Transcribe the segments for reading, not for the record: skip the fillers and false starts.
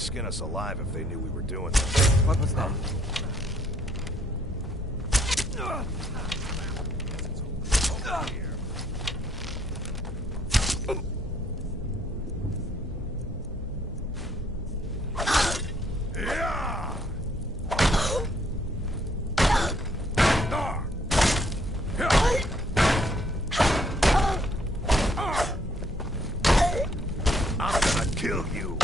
skin us alive if they knew we were doing this. What was that? I'm gonna kill you.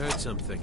heard something.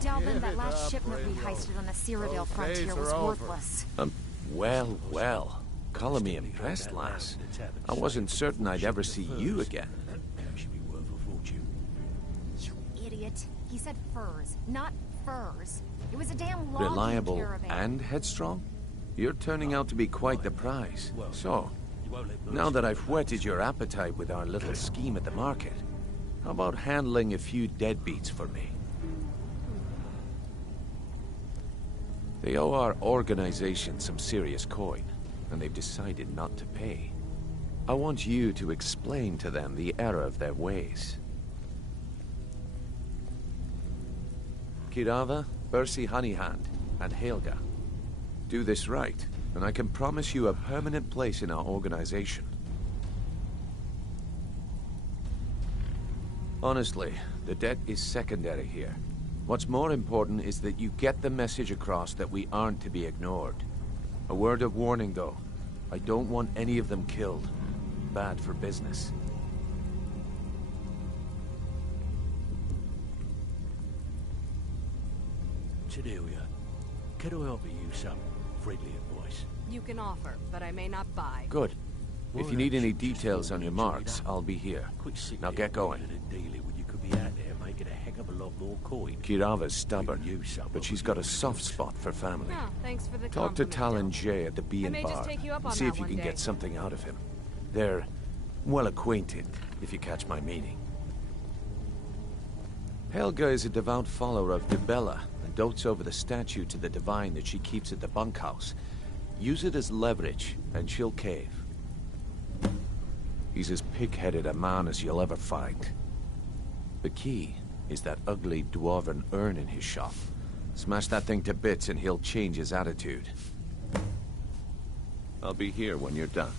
Delvin, that last shipment we heisted on the Cyrodiil frontier was worthless. Well. Color me impressed, lass. I wasn't certain I'd ever see you again. You idiot. He said furs, not furs. It was a damn logging Reliable caravan. and headstrong? You're turning out to be quite the prize. So, now that I've whetted your appetite with our little scheme at the market, how about handling a few deadbeats for me? They owe our organization some serious coin, and they've decided not to pay. I want you to explain to them the error of their ways. Kirava, Bersi Honeyhand, and Helga. Do this right, and I can promise you a permanent place in our organization. Honestly, the debt is secondary here. What's more important is that you get the message across that we aren't to be ignored. A word of warning, though. I don't want any of them killed. Bad for business. Cordelia, could I offer you some friendly advice? You can offer, but I may not buy. Good. If you need any details on your marks, I'll be here. Now get going. You could be out there making a heck of a lot more coin. Kirava's stubborn, but she's got a soft spot for family. Oh, thanks for the Talk to compliment, Talon Del. Jay at the Bee I and may Bar. just take you up And on see that if you one can day. get something out of him. They're well acquainted, if you catch my meaning. Helga is a devout follower of Dibella and dotes over the statue to the divine that she keeps at the bunkhouse. Use it as leverage, and she'll cave. He's as pig-headed a man as you'll ever find. The key is that ugly dwarven urn in his shop. Smash that thing to bits and he'll change his attitude. I'll be here when you're done.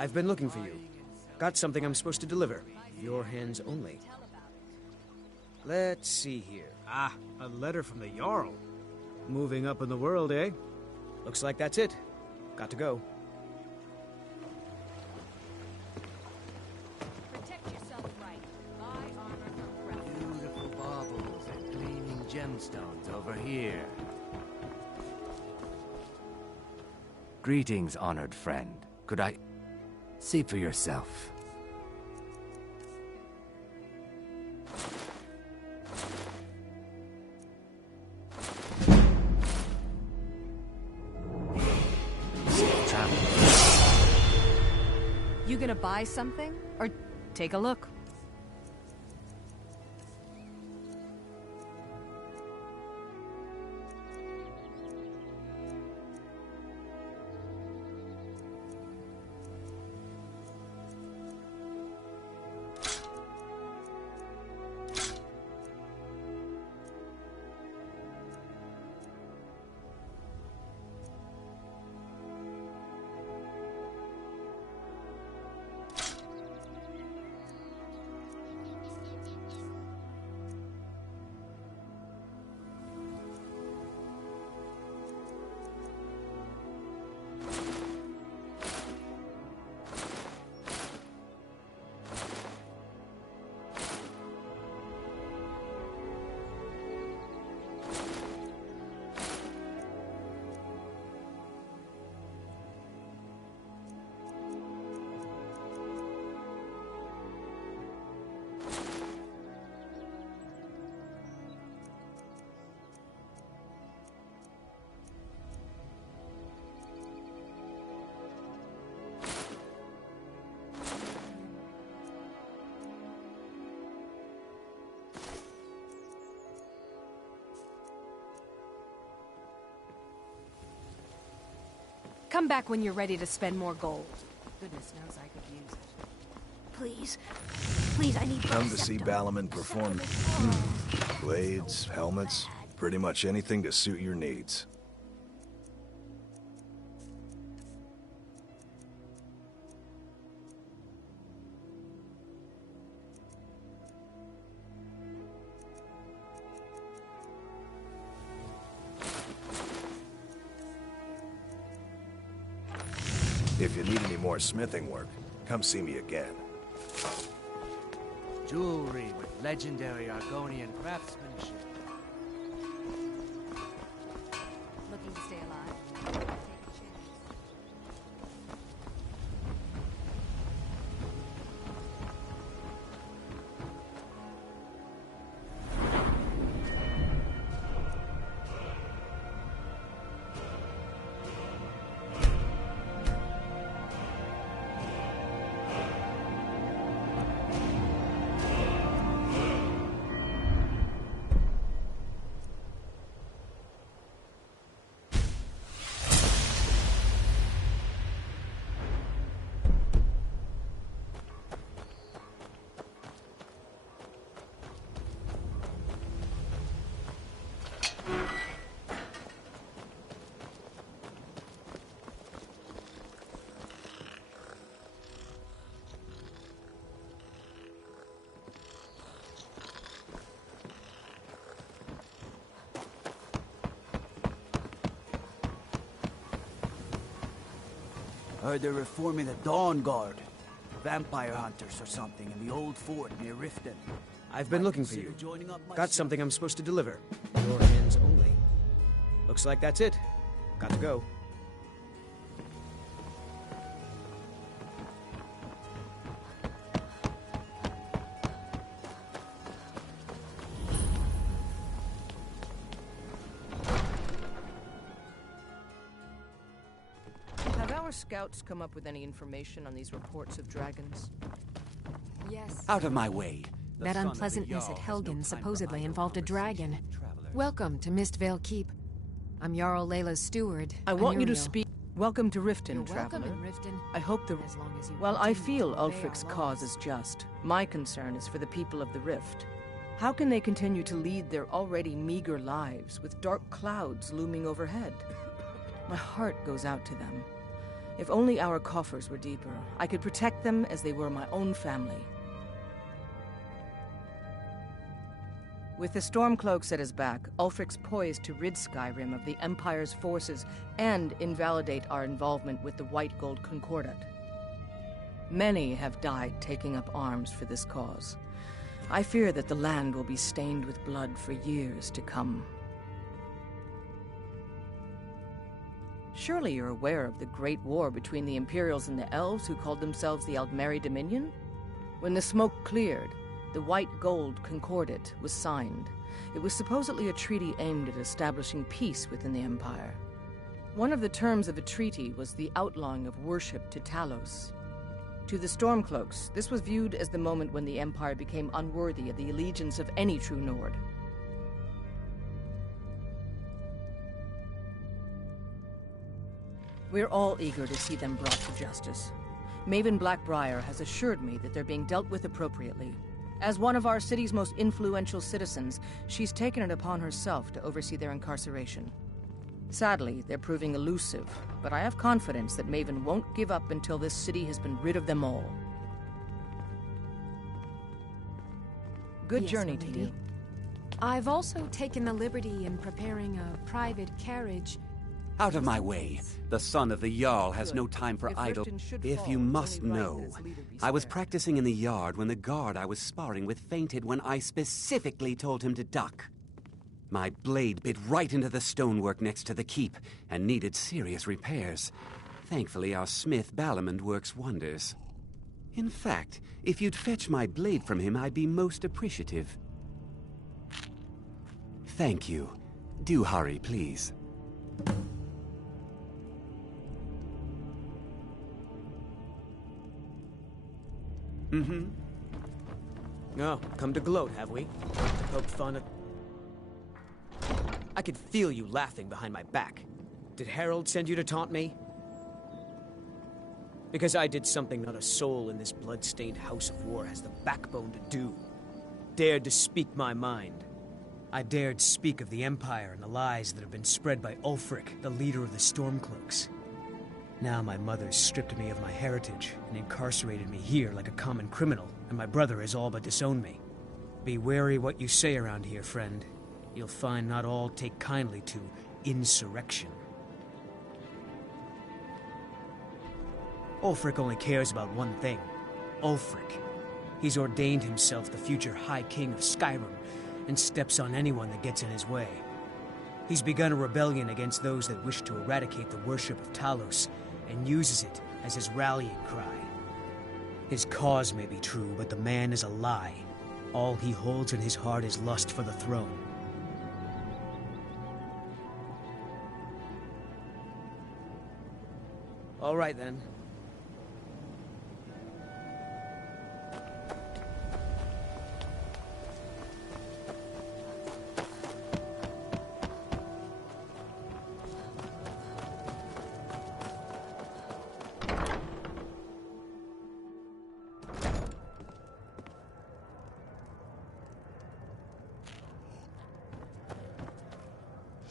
I've been looking for you. Got something I'm supposed to deliver. Your hands only. Let's see here. Ah, a letter from the Jarl. Moving up in the world, eh? Looks like that's it. Got to go. Protect yourself right. Buy armor from Ralph. Beautiful baubles and gleaming gemstones over here. Greetings, honored friend. Could I see for yourself? You gonna buy something? Or take a look? Come back when you're ready to spend more gold. Goodness knows I could use it. Please. Please, I need Come to see Balaman perform. Blades, helmets, pretty much anything to suit your needs. If you need any more smithing work, come see me again. Jewelry with legendary Argonian craftsmanship. Looking to stay alive? Take a chance. Heard they're reforming the Dawn Guard. Vampire hunters or something in the old fort near Riften. I've been looking for you. Consider joining up Got myself. something I'm supposed to deliver. Your hands only. Looks like that's it. Got to go. Have our scouts come up with any information on these reports of dragons? Yes. Out of my way. That unpleasantness at Helgen supposedly involved a dragon. Welcome to Mistvale Keep. I'm Jarl Layla's steward. I want you to Anuriel. speak. Welcome to Riften, You're traveler. welcome in Riften. I hope the. As long as you Well, I continue feel to obey Ulfric's our cause laws. is just. My concern is for the people of the Rift. How can they continue to lead their already meager lives with dark clouds looming overhead? My heart goes out to them. If only our coffers were deeper, I could protect them as they were my own family. With the Stormcloaks at his back, Ulfric's poised to rid Skyrim of the Empire's forces and invalidate our involvement with the White Gold Concordat. Many have died taking up arms for this cause. I fear that the land will be stained with blood for years to come. Surely you're aware of the Great War between the Imperials and the Elves who called themselves the Aldmeri Dominion? When the smoke cleared, the White Gold Concordat was signed. It was supposedly a treaty aimed at establishing peace within the Empire. One of the terms of the treaty was the outlawing of worship to Talos. To the Stormcloaks, this was viewed as the moment when the Empire became unworthy of the allegiance of any true Nord. We're all eager to see them brought to justice. Maven Blackbriar has assured me that they're being dealt with appropriately. As one of our city's most influential citizens, she's taken it upon herself to oversee their incarceration. Sadly, they're proving elusive, but I have confidence that Maven won't give up until this city has been rid of them all. Good journey to you. I've also taken the liberty in preparing a private carriage. Out of my way. The son of the Jarl has no time for idle. If you must know, I was practicing in the yard when the guard I was sparring with fainted when I specifically told him to duck. My blade bit right into the stonework next to the keep and needed serious repairs. Thankfully, our smith Balamund works wonders. In fact, if you'd fetch my blade from him, I'd be most appreciative. Thank you. Do hurry, please. Oh, come to gloat, have we? Poked fun at... I could feel you laughing behind my back. Did Harold send you to taunt me? Because I did something not a soul in this blood-stained house of war has the backbone to do. Dared to speak my mind. I dared speak of the Empire and the lies that have been spread by Ulfric, the leader of the Stormcloaks. Now my mother's stripped me of my heritage and incarcerated me here like a common criminal, and my brother has all but disowned me. Be wary what you say around here, friend. You'll find not all take kindly to insurrection. Ulfric only cares about one thing. Ulfric. He's ordained himself the future High King of Skyrim and steps on anyone that gets in his way. He's begun a rebellion against those that wish to eradicate the worship of Talos and uses it as his rallying cry. His cause may be true, but the man is a lie. All he holds in his heart is lust for the throne. All right, then.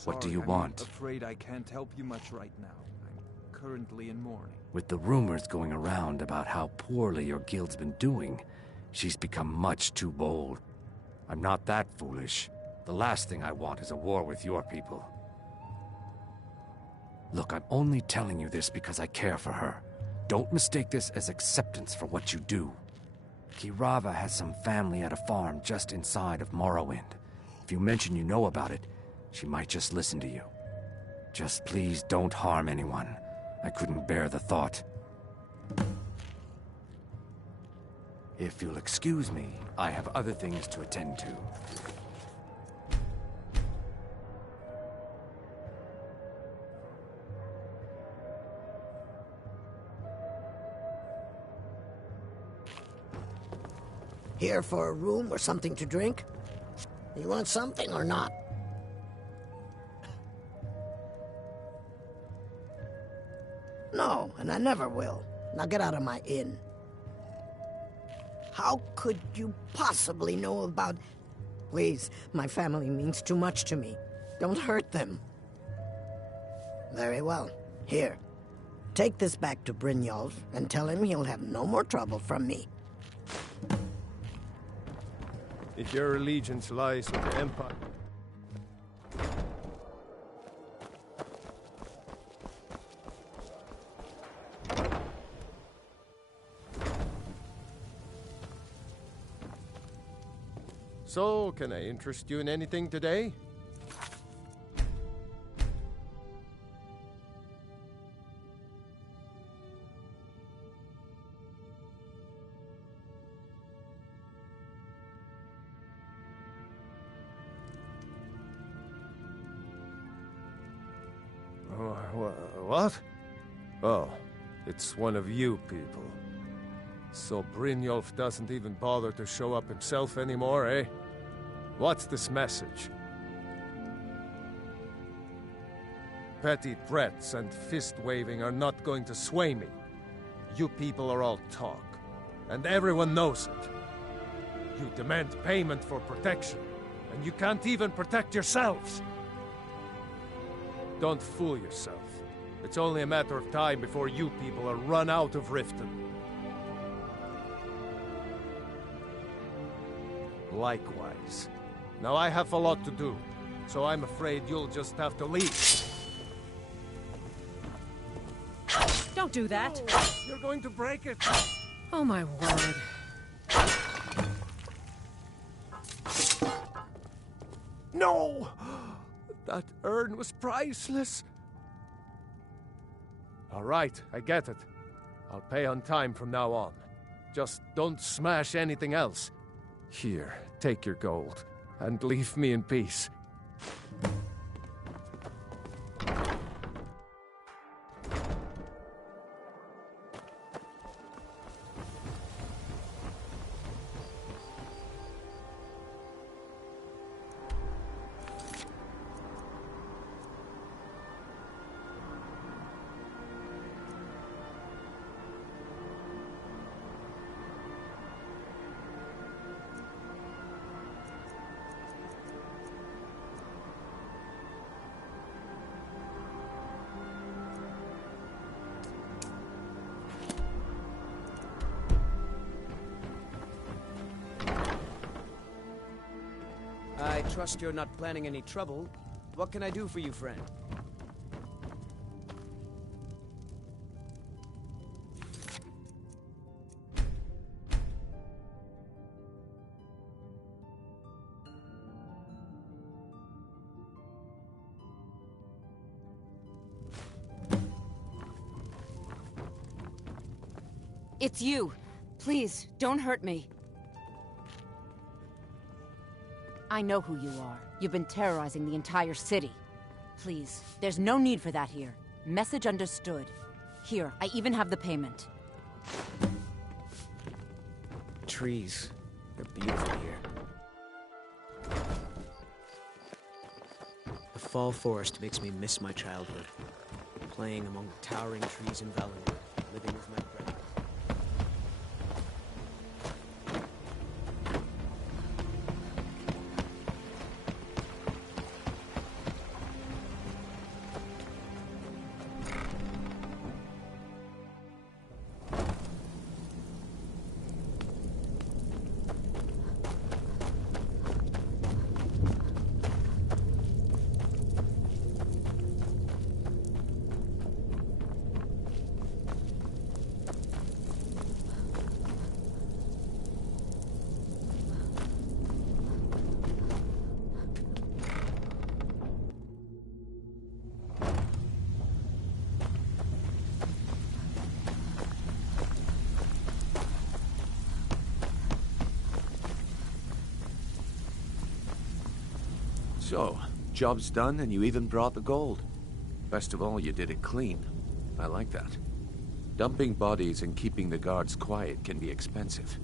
What do you want? I'm afraid I can't help you much right now. I'm currently in mourning. With the rumors going around about how poorly your guild's been doing, she's become much too bold. I'm not that foolish. The last thing I want is a war with your people. Look, I'm only telling you this because I care for her. Don't mistake this as acceptance for what you do. Kirava has some family at a farm just inside of Morrowind. If you mention you know about it, she might just listen to you. Just please don't harm anyone. I couldn't bear the thought. If you'll excuse me, I have other things to attend to. Here for a room or something to drink? You want something or not? No, and I never will. Now get out of my inn. How could you possibly know about... Please, my family means too much to me. Don't hurt them. Very well. Here. Take this back to Brynjolf and tell him he'll have no more trouble from me. If your allegiance lies with the Empire... So, can I interest you in anything today? What? Oh, it's one of you people. So Brynjolf doesn't even bother to show up himself anymore, eh? What's this message? Petty threats and fist-waving are not going to sway me. You people are all talk, and everyone knows it. You demand payment for protection, and you can't even protect yourselves. Don't fool yourself. It's only a matter of time before you people are run out of Riften. Likewise. Now I have a lot to do, so I'm afraid you'll just have to leave. Don't do that! You're going to break it! Oh my word. No! That urn was priceless! All right, I get it. I'll pay on time from now on. Just don't smash anything else. Here, take your gold, and leave me in peace. I trust you're not planning any trouble. What can I do for you, friend? It's you. Please, don't hurt me. I know who you are. You've been terrorizing the entire city. Please, there's no need for that here. Message understood. Here, I even have the payment. Trees. They're beautiful here. The fall forest makes me miss my childhood. Playing among the towering trees in Valenwood, living with my brothers. So, job's done and you even brought the gold. Best of all, you did it clean. I like that. Dumping bodies and keeping the guards quiet can be expensive.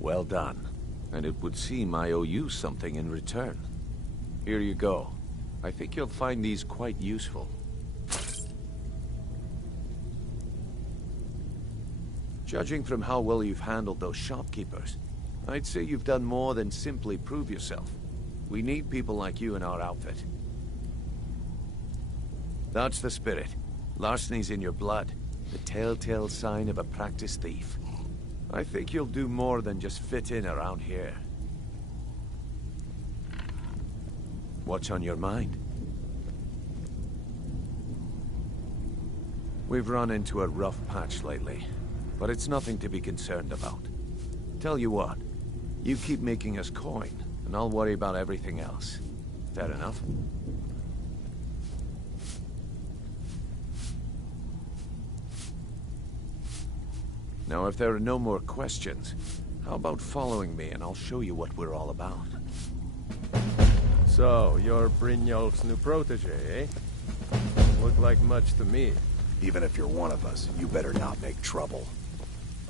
Well done. And it would seem I owe you something in return. Here you go. I think you'll find these quite useful. Judging from how well you've handled those shopkeepers, I'd say you've done more than simply prove yourself. We need people like you in our outfit. That's the spirit. Larceny's in your blood. The telltale sign of a practiced thief. I think you'll do more than just fit in around here. What's on your mind? We've run into a rough patch lately, but it's nothing to be concerned about. Tell you what, you keep making us coin, and I'll worry about everything else. Fair enough? Now, if there are no more questions, how about following me and I'll show you what we're all about? So, you're Brynjolf's new protege, eh? Look like much to me. Even if you're one of us, you better not make trouble.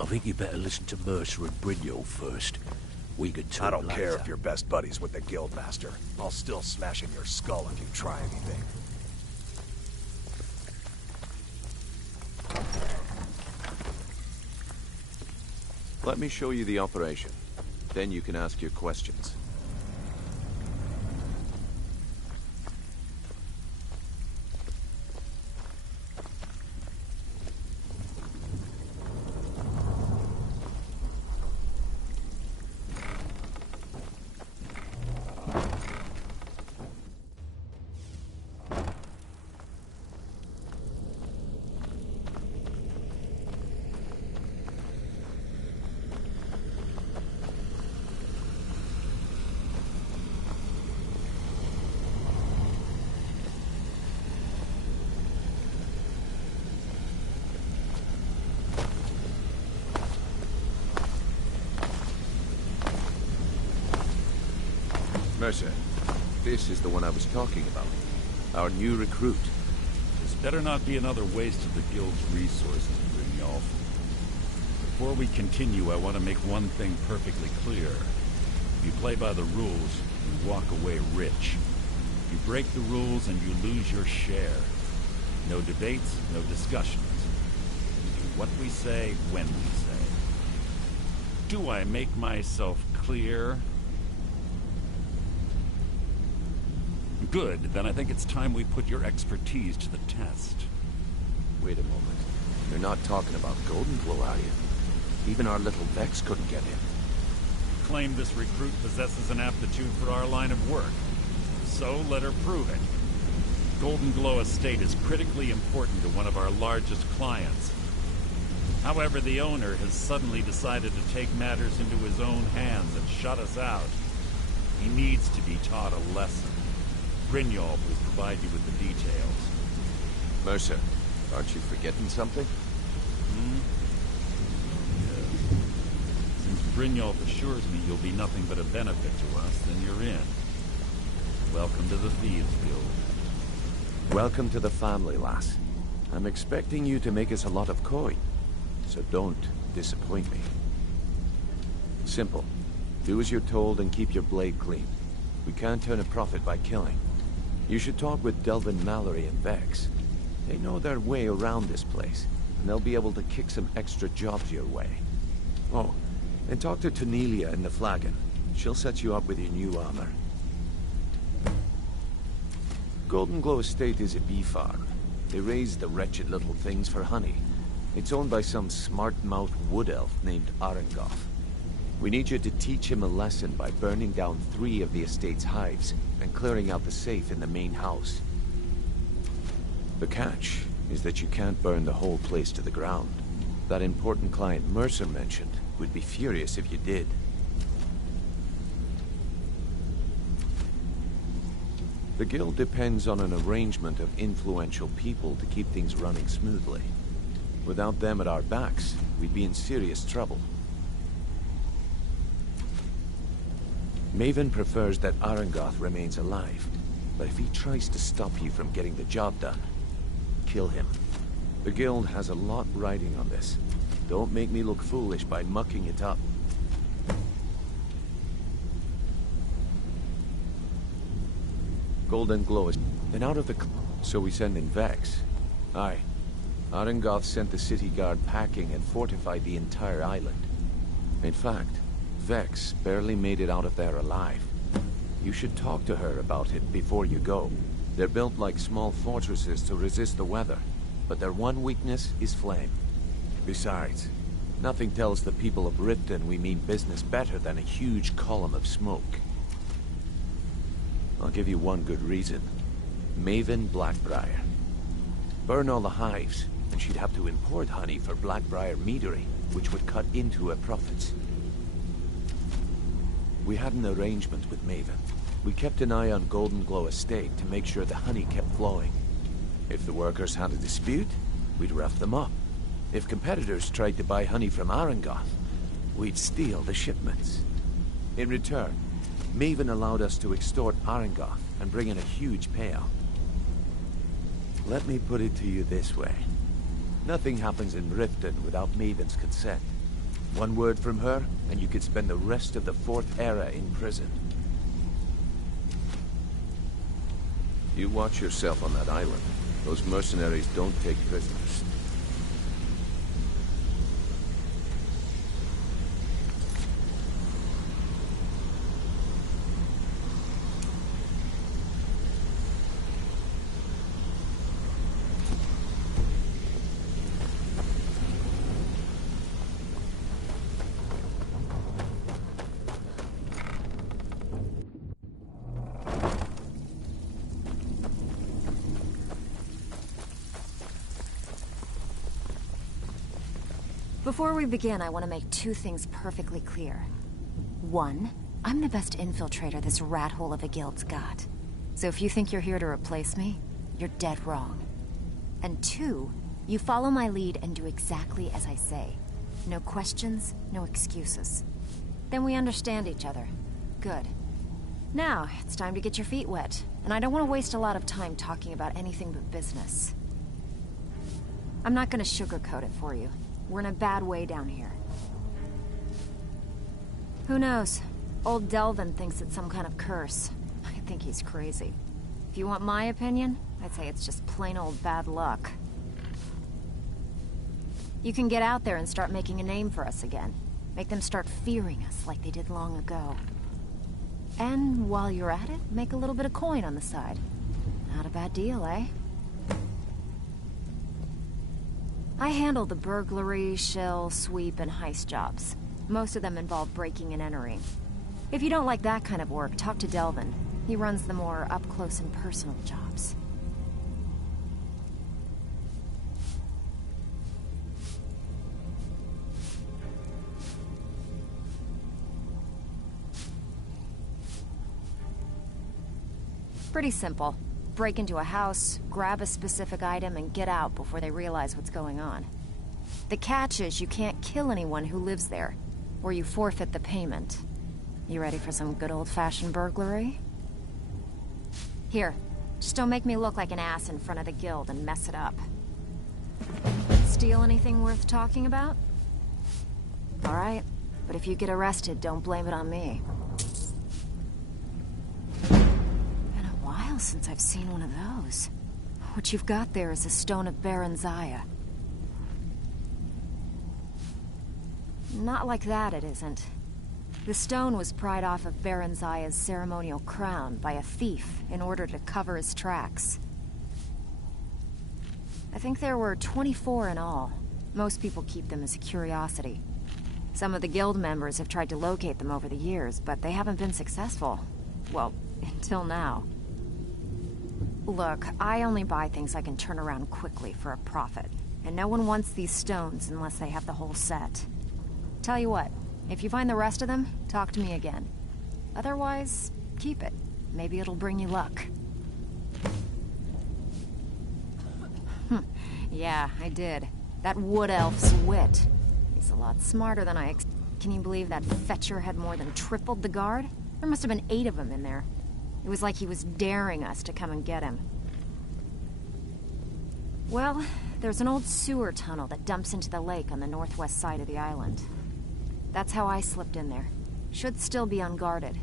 I think you better listen to Mercer and Brynjolf first. We could talk I don't later. care if you're best buddies with the Guildmaster. I'll still smash in your skull if you try anything. Let me show you the operation. Then you can ask your questions. Mercer, this is the one I was talking about. Our new recruit. This better not be another waste of the Guild's resources, Brynjolf. Before we continue, I want to make one thing perfectly clear. If you play by the rules, you walk away rich. You break the rules and you lose your share. No debates, no discussions. We do what we say, when we say. Do I make myself clear? Good, then I think it's time we put your expertise to the test. Wait a moment. You're not talking about Goldenglow, are you? Even our little Vex couldn't get him. Claim this recruit possesses an aptitude for our line of work. So let her prove it. Goldenglow Estate is critically important to one of our largest clients. However, the owner has suddenly decided to take matters into his own hands and shut us out. He needs to be taught a lesson. Brynjolf will provide you with the details. Mercer, aren't you forgetting something? Yes. Since Brynjolf assures me you'll be nothing but a benefit to us, then you're in. Welcome to the Thieves Guild. Welcome to the family, lass. I'm expecting you to make us a lot of coin, so don't disappoint me. Simple. Do as you're told and keep your blade clean. We can't turn a profit by killing. You should talk with Delvin Mallory and Vex. They know their way around this place, and they'll be able to kick some extra jobs your way. Oh, and talk to Tanelia in the Flagon. She'll set you up with your new armor. Goldenglow Estate is a bee farm. They raise the wretched little things for honey. It's owned by some smart-mouthed wood elf named Arengoth. We need you to teach him a lesson by burning down 3 of the estate's hives and clearing out the safe in the main house. The catch is that you can't burn the whole place to the ground. That important client Mercer mentioned would be furious if you did. The guild depends on an arrangement of influential people to keep things running smoothly. Without them at our backs, we'd be in serious trouble. Maven prefers that Arengoth remains alive, but if he tries to stop you from getting the job done, kill him. The guild has a lot riding on this. Don't make me look foolish by mucking it up. Goldenglow is then out of the... So we send in Vex. Aye. Arengoth sent the city guard packing and fortified the entire island. In fact, Vex barely made it out of there alive. You should talk to her about it before you go. They're built like small fortresses to resist the weather. but their one weakness is flame. Besides, nothing tells the people of Riften we mean business better than a huge column of smoke. I'll give you one good reason. Maven Blackbriar. Burn all the hives, and she'd have to import honey for Blackbriar meadery, which would cut into her profits. We had an arrangement with Maven. We kept an eye on Golden Glow Estate to make sure the honey kept flowing. If the workers had a dispute, we'd rough them up. If competitors tried to buy honey from Arangoth, we'd steal the shipments. In return, Maven allowed us to extort Arangoth and bring in a huge payout. Let me put it to you this way. Nothing happens in Riften without Maven's consent. One word from her, and you could spend the rest of the Fourth Era in prison. You watch yourself on that island. Those mercenaries don't take prisoners. Before we begin, I want to make two things perfectly clear. One, I'm the best infiltrator this rat hole of a guild's got. So if you think you're here to replace me, you're dead wrong. And two, you follow my lead and do exactly as I say. No questions, no excuses. Then we understand each other. Good. Now, it's time to get your feet wet. And I don't want to waste a lot of time talking about anything but business. I'm not going to sugarcoat it for you. We're in a bad way down here. Who knows? Old Delvin thinks it's some kind of curse. I think he's crazy. If you want my opinion, I'd say it's just plain old bad luck. You can get out there and start making a name for us again. Make them start fearing us like they did long ago. And while you're at it, make a little bit of coin on the side. Not a bad deal, eh? I handle the burglary, shell, sweep, and heist jobs. Most of them involve breaking and entering. If you don't like that kind of work, talk to Delvin. He runs the more up-close and personal jobs. Pretty simple. Break into a house, grab a specific item, and get out before they realize what's going on. The catch is you can't kill anyone who lives there, or you forfeit the payment. You ready for some good old-fashioned burglary? Here, just don't make me look like an ass in front of the guild and mess it up. Steal anything worth talking about? All right, but if you get arrested, don't blame it on me. Since I've seen one of those. What you've got there is a stone of Baron Zaya. Not like that, it isn't. The stone was pried off of Baron Zaya's ceremonial crown by a thief in order to cover his tracks. I think there were 24 in all. Most people keep them as a curiosity. Some of the guild members have tried to locate them over the years, but they haven't been successful. Well, until now. Look, I only buy things I can turn around quickly for a profit. And no one wants these stones unless they have the whole set. Tell you what, if you find the rest of them, talk to me again. Otherwise, keep it. Maybe it'll bring you luck. Yeah, I did. That wood elf's wit. He's a lot smarter than I Can you believe that fetcher had more than tripled the guard? There must have been 8 of them in there. It was like he was daring us to come and get him. Well, there's an old sewer tunnel that dumps into the lake on the northwest side of the island. That's how I slipped in there. Should still be unguarded.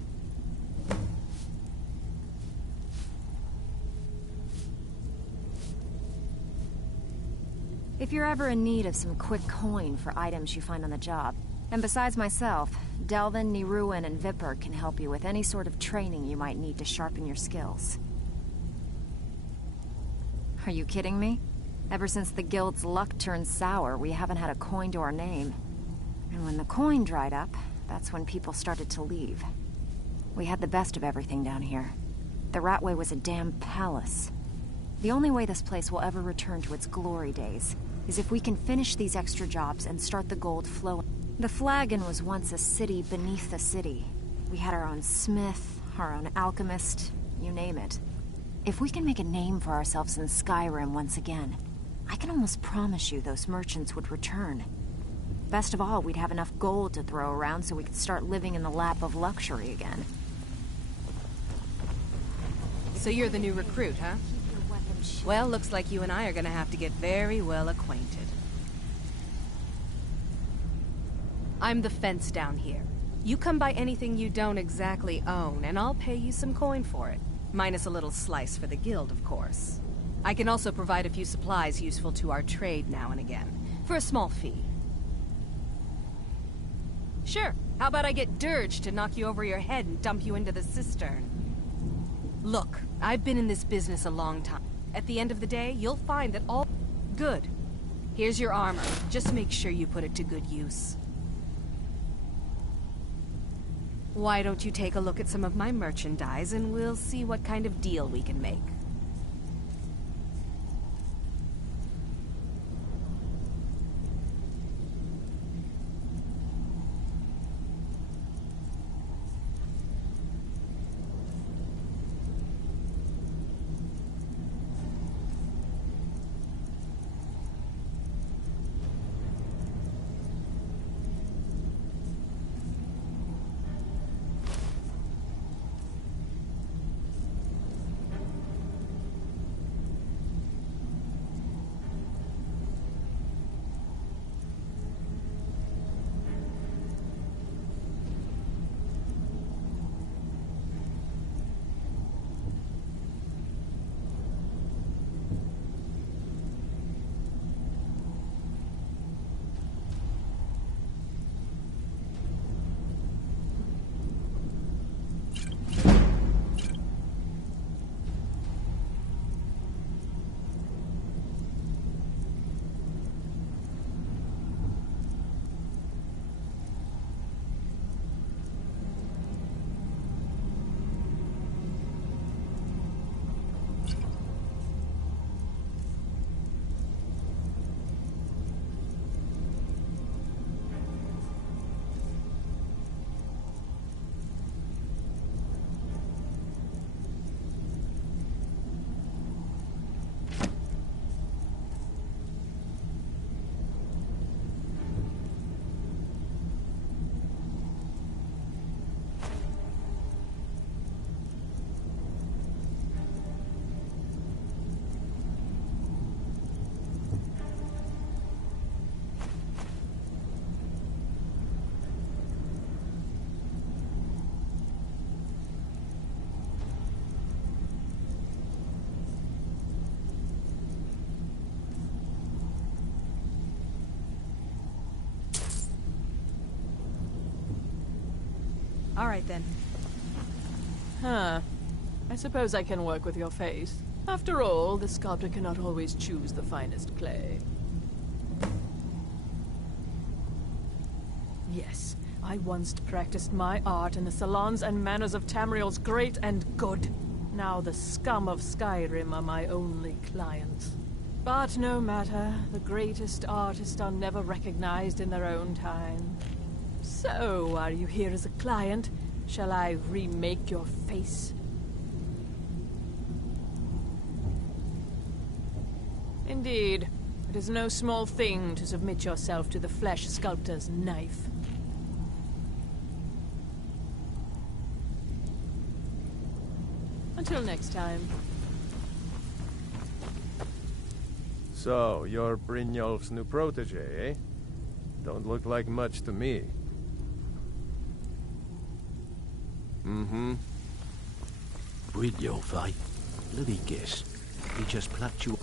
If you're ever in need of some quick coin for items you find on the job, and besides myself, Delvin, Niruin, and Vipper can help you with any sort of training you might need to sharpen your skills. Are you kidding me? Ever since the guild's luck turned sour, we haven't had a coin to our name. And when the coin dried up, that's when people started to leave. We had the best of everything down here. The Ratway was a damn palace. The only way this place will ever return to its glory days is if we can finish these extra jobs and start the gold flowing. The Flagon was once a city beneath the city. We had our own smith, our own alchemist, you name it. If we can make a name for ourselves in Skyrim once again, I can almost promise you those merchants would return. Best of all, we'd have enough gold to throw around so we could start living in the lap of luxury again. So you're the new recruit, huh? Well, looks like you and I are gonna have to get very well acquainted. I'm the fence down here. You come by anything you don't exactly own, and I'll pay you some coin for it. Minus a little slice for the guild, of course. I can also provide a few supplies useful to our trade now and again, for a small fee. Sure, how about I get Dirge to knock you over your head and dump you into the cistern? Look, I've been in this business a long time. At the end of the day, you'll find that all... Good. Here's your armor. Just make sure you put it to good use. Why don't you take a look at some of my merchandise and we'll see what kind of deal we can make. All right, then. Huh. I suppose I can work with your face. After all, the sculptor cannot always choose the finest clay. Yes, I once practiced my art in the salons and manners of Tamriel's great and good. Now the scum of Skyrim are my only clients. But no matter, the greatest artists are never recognized in their own time. So, are you here as a client? Shall I remake your face? Indeed. It is no small thing to submit yourself to the flesh sculptor's knife. Until next time. So, you're Brynjolf's new protege, eh? Don't look like much to me. Mm-hmm. Brynjolf, eh? Bloody guess. He just plucked you...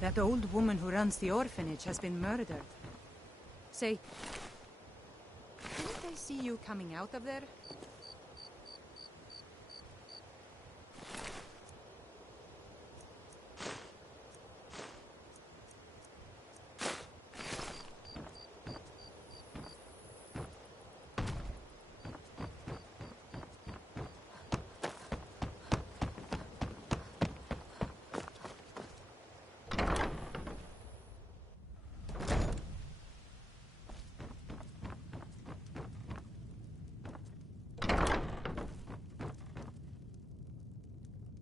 That old woman who runs the orphanage has been murdered. Say, didn't they see you coming out of there?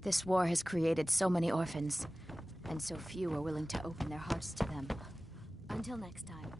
This war has created so many orphans, and so few are willing to open their hearts to them. Until next time.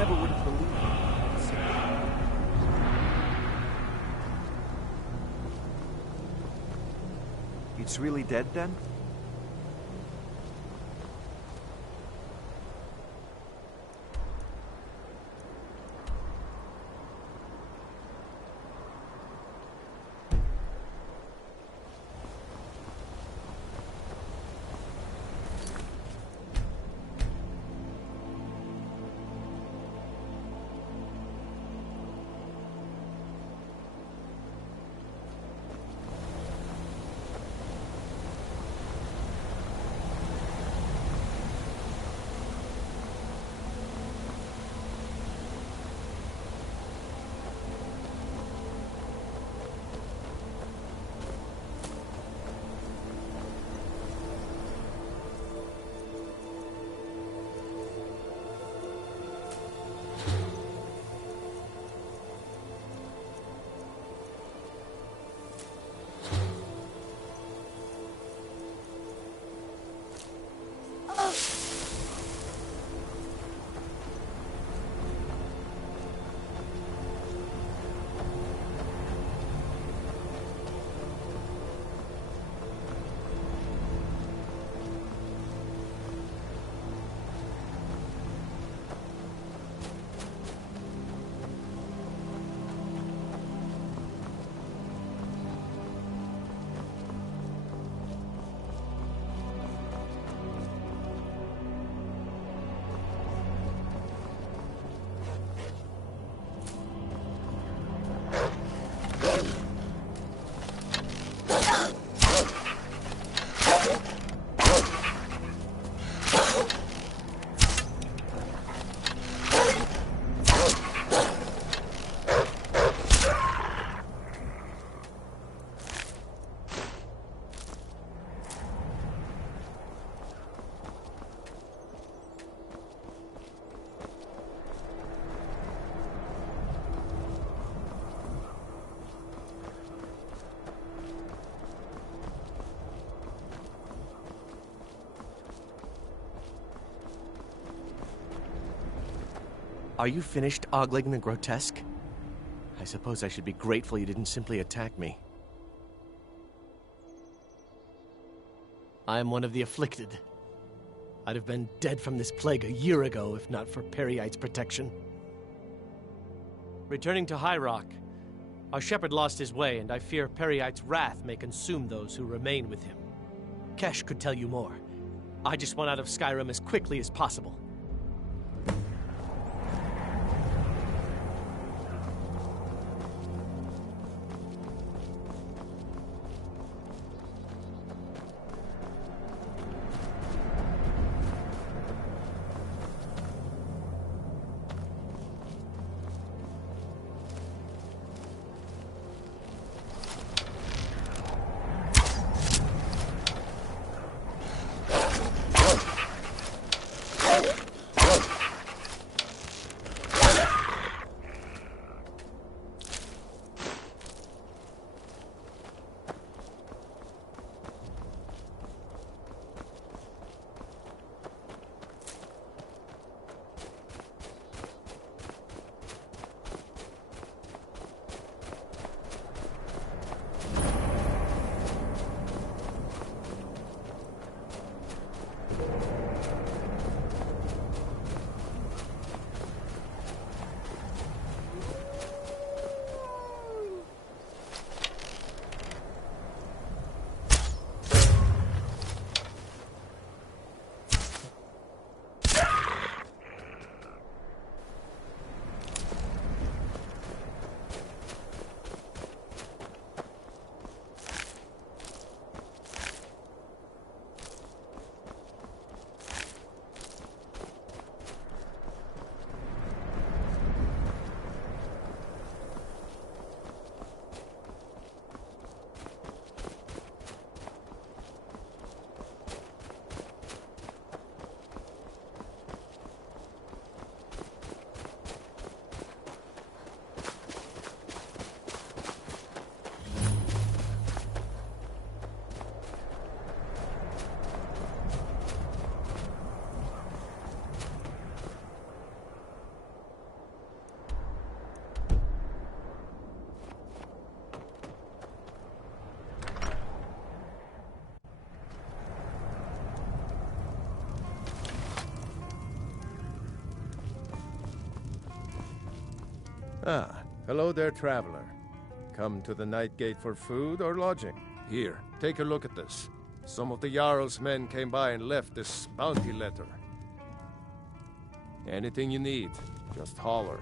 never would have believed it. It's really dead then? Are you finished ogling the grotesque? I suppose I should be grateful you didn't simply attack me. I am one of the afflicted. I'd have been dead from this plague a year ago if not for Peryite's protection. Returning to High Rock, our shepherd lost his way, and I fear Peryite's wrath may consume those who remain with him. Kesh could tell you more. I just want out of Skyrim as quickly as possible. Ah, hello there, traveler. Come to the Night Gate for food or lodging? Here, take a look at this. Some of the Jarl's men came by and left this bounty letter. Anything you need, just holler.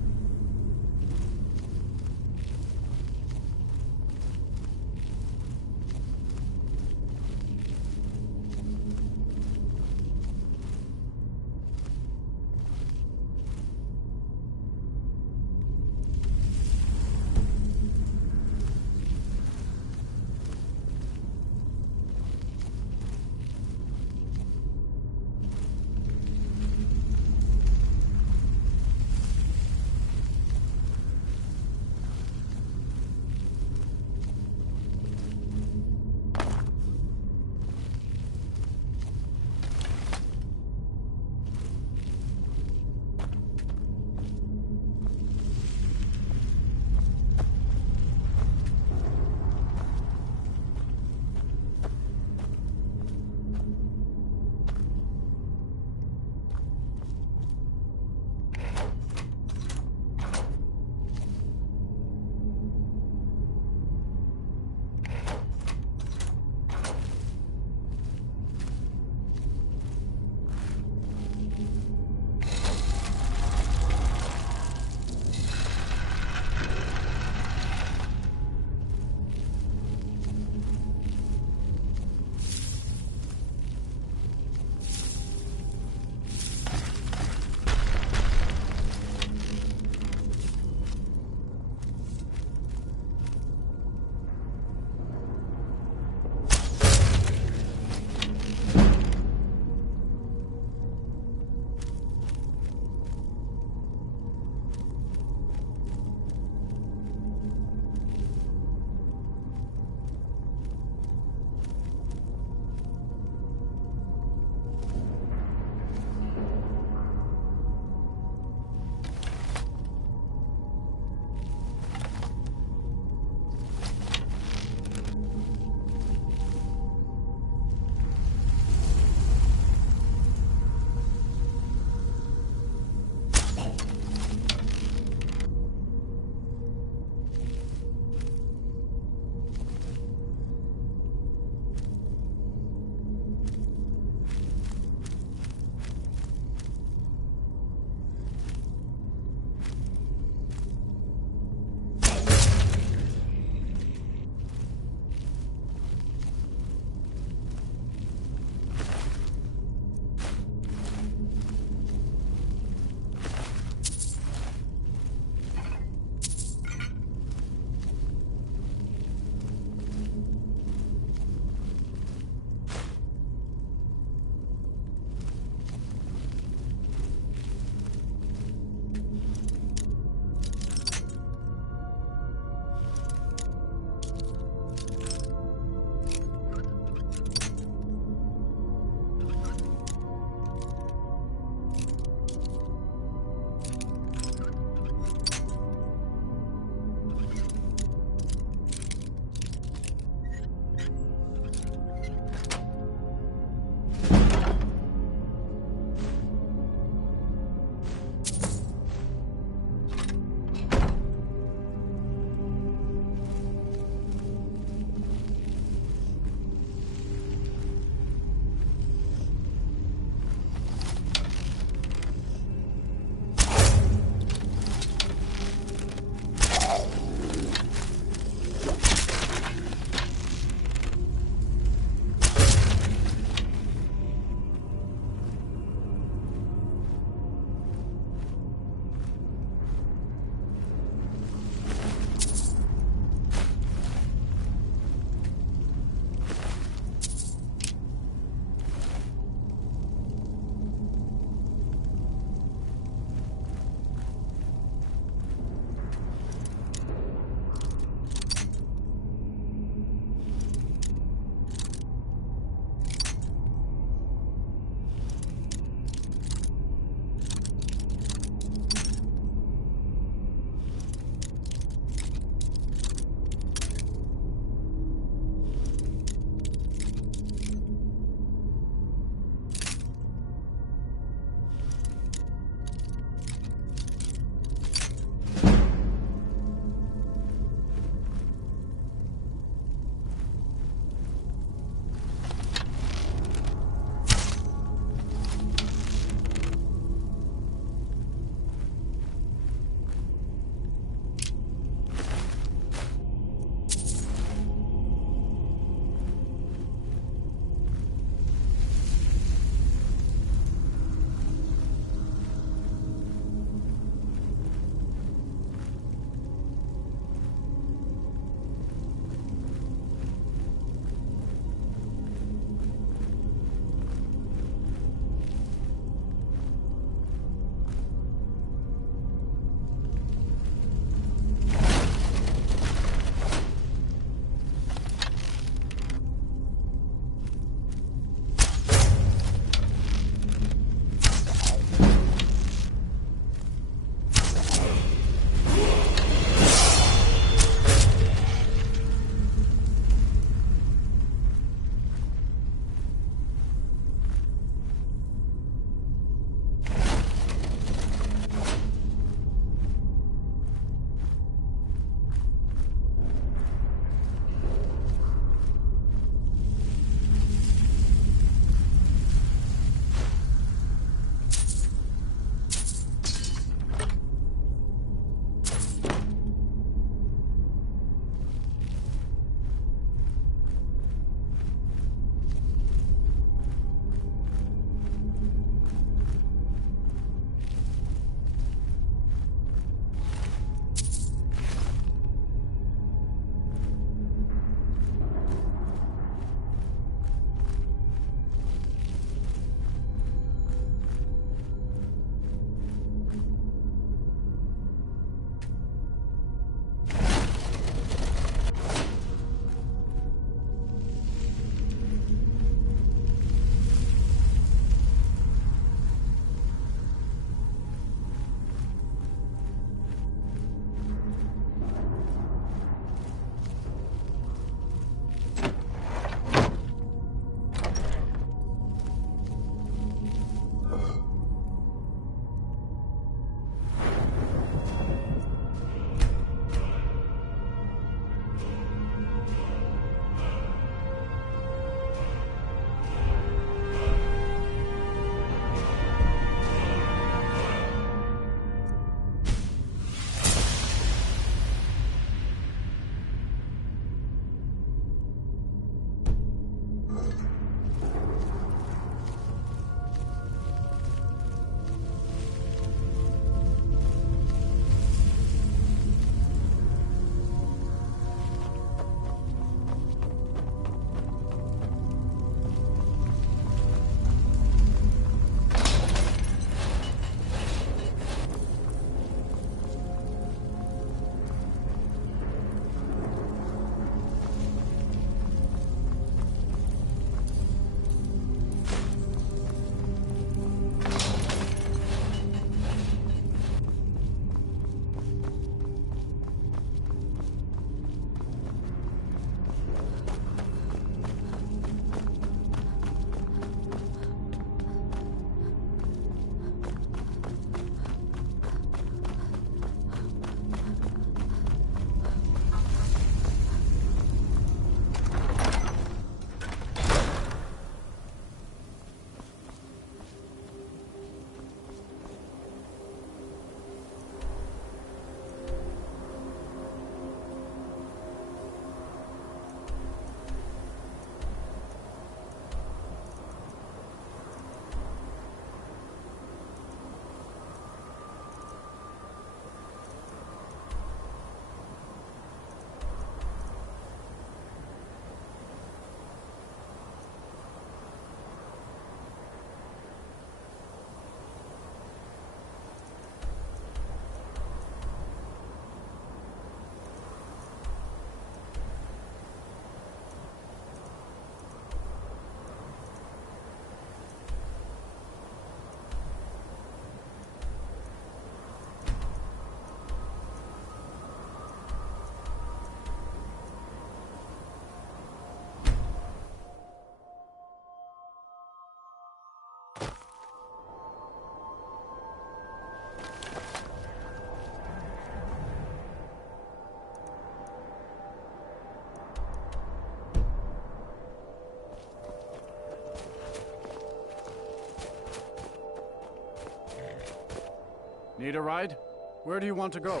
Need a ride? Where do you want to go?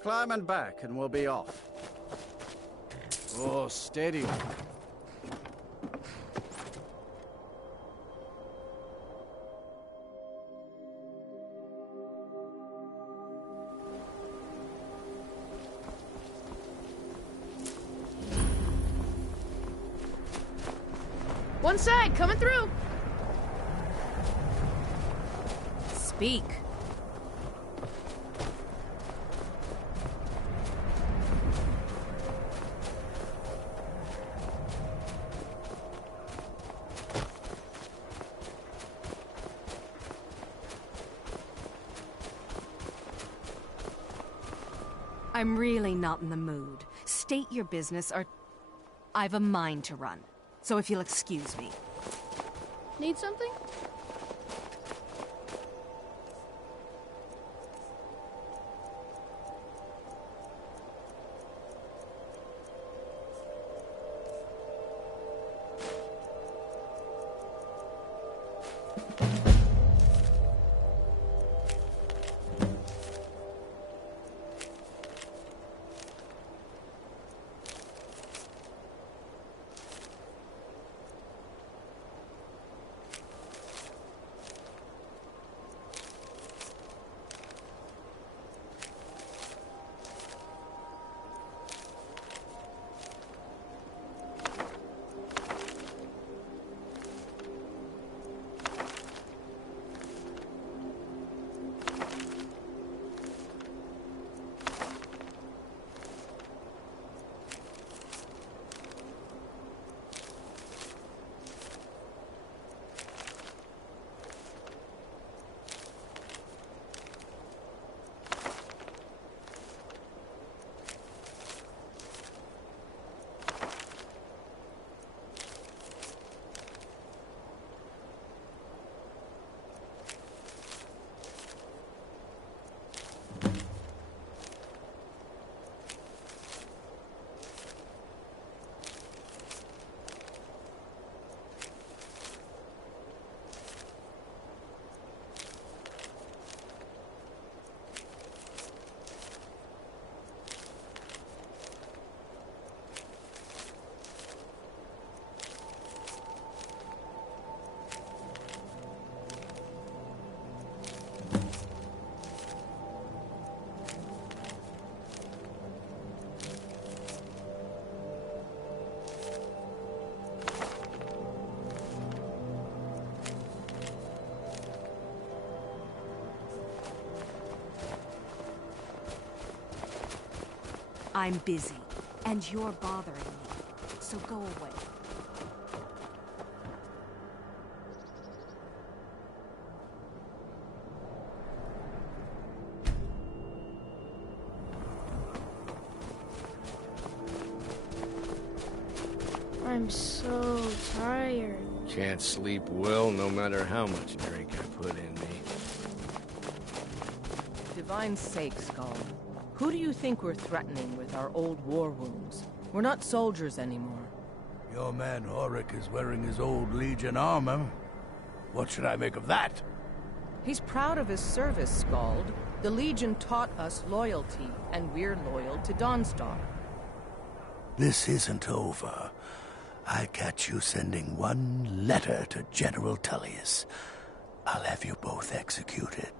Climb and back, and we'll be off. Oh, steady. One side, coming through. Speak. I'm really not in the mood. State your business or I've a mind to run. So if you'll excuse me. Need something? I'm busy, and you're bothering me, so go away. I'm so tired. Can't sleep well no matter how much drink I put in me. Divine's sake, Skald. Who do you think we're threatening with our old war wounds? We're not soldiers anymore. Your man Horik is wearing his old Legion armor. What should I make of that? He's proud of his service, Skald. The Legion taught us loyalty, and we're loyal to Dawnstar. This isn't over. I catch you sending one letter to General Tullius. I'll have you both executed.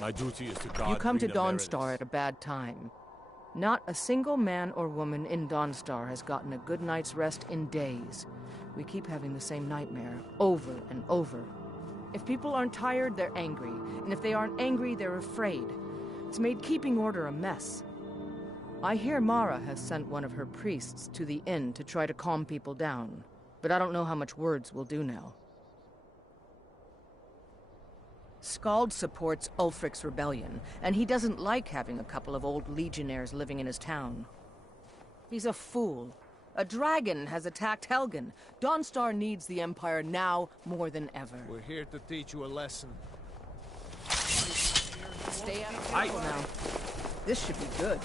My duty is to guard. You come to Rena Dawnstar at a bad time. Not a single man or woman in Dawnstar has gotten a good night's rest in days. We keep having the same nightmare, over and over. If people aren't tired, they're angry. And if they aren't angry, they're afraid. It's made keeping order a mess. I hear Mara has sent one of her priests to the inn to try to calm people down. But I don't know how much words will do now. Skald supports Ulfric's rebellion, and he doesn't like having a couple of old legionnaires living in his town. He's a fool. A dragon has attacked Helgen. Dawnstar needs the Empire now more than ever. We're here to teach you a lesson. Stay out of trouble now. This should be good.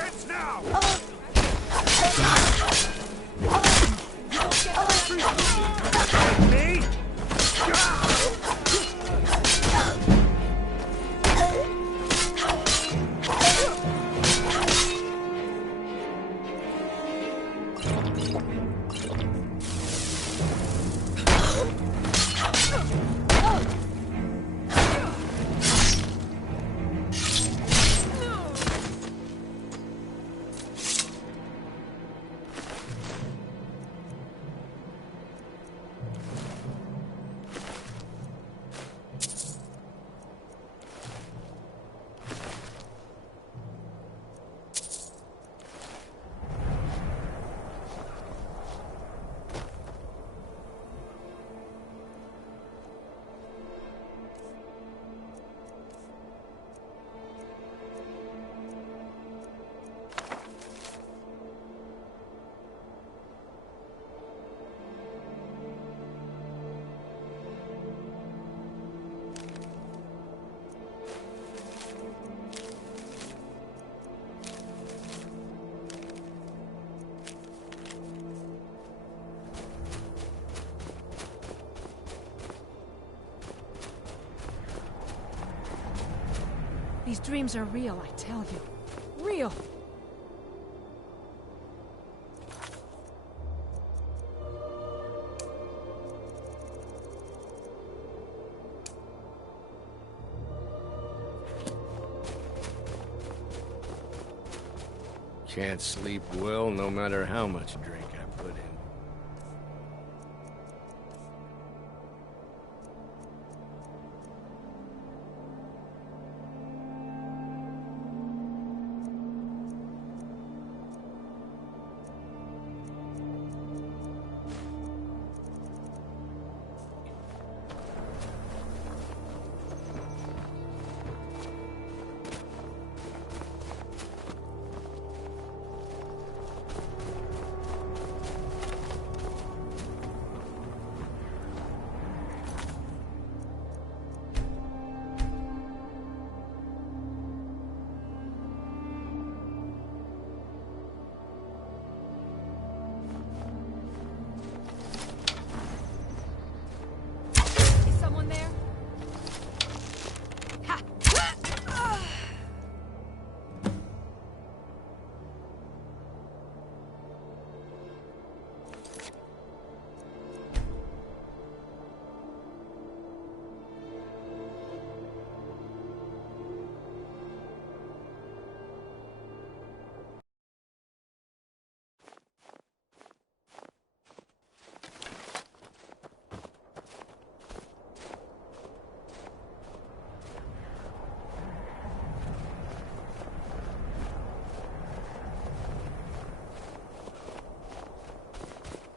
sense now! Me? These dreams are real, I tell you. Real! Can't sleep well no matter how much drink I put in.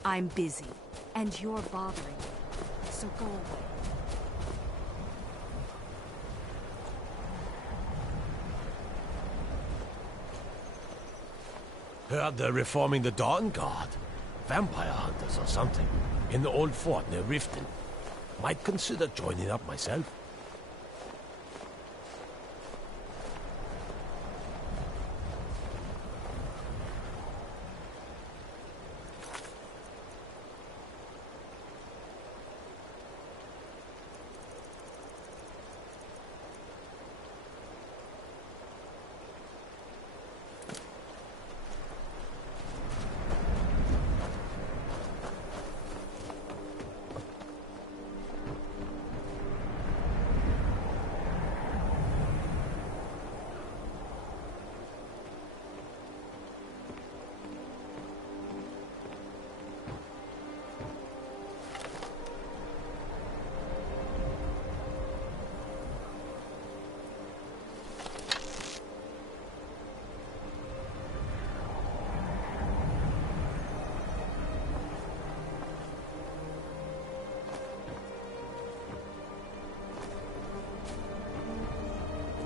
I'm busy, and you're bothering me, so go away. Heard they're reforming the Dawn Guard. Vampire hunters or something. In the old fort near Riften. Might consider joining up myself.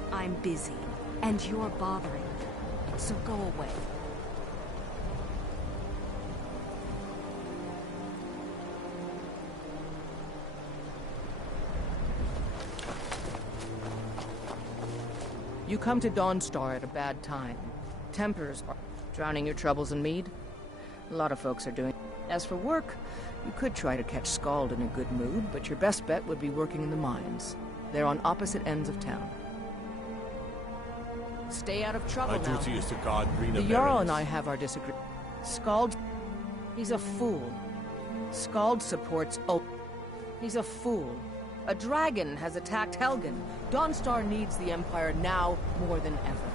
I'm busy, and you're bothering me, so go away. You come to Dawnstar at a bad time. tempers are drowning your troubles in mead. A lot of folks are doing. As for work, you could try to catch Skald in a good mood, but your best bet would be working in the mines. They're on opposite ends of town. Stay out of trouble now. My duty is to guard Rena The Jarl and I have our disagreement. Skald, he's a fool. Skald supports He's a fool. A dragon has attacked Helgen. Dawnstar needs the Empire now more than ever.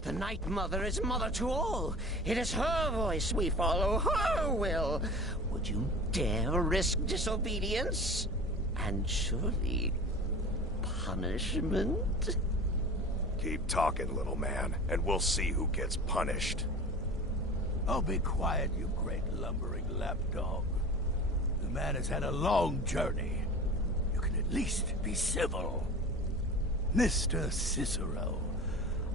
But the Night Mother is mother to all. It is her voice we follow, her will. Would you dare risk disobedience? And surely punishment? Keep talking, little man, and we'll see who gets punished. Oh, be quiet, you great lumbering lapdog. The man has had a long journey. You can at least be civil. Mr. Cicero,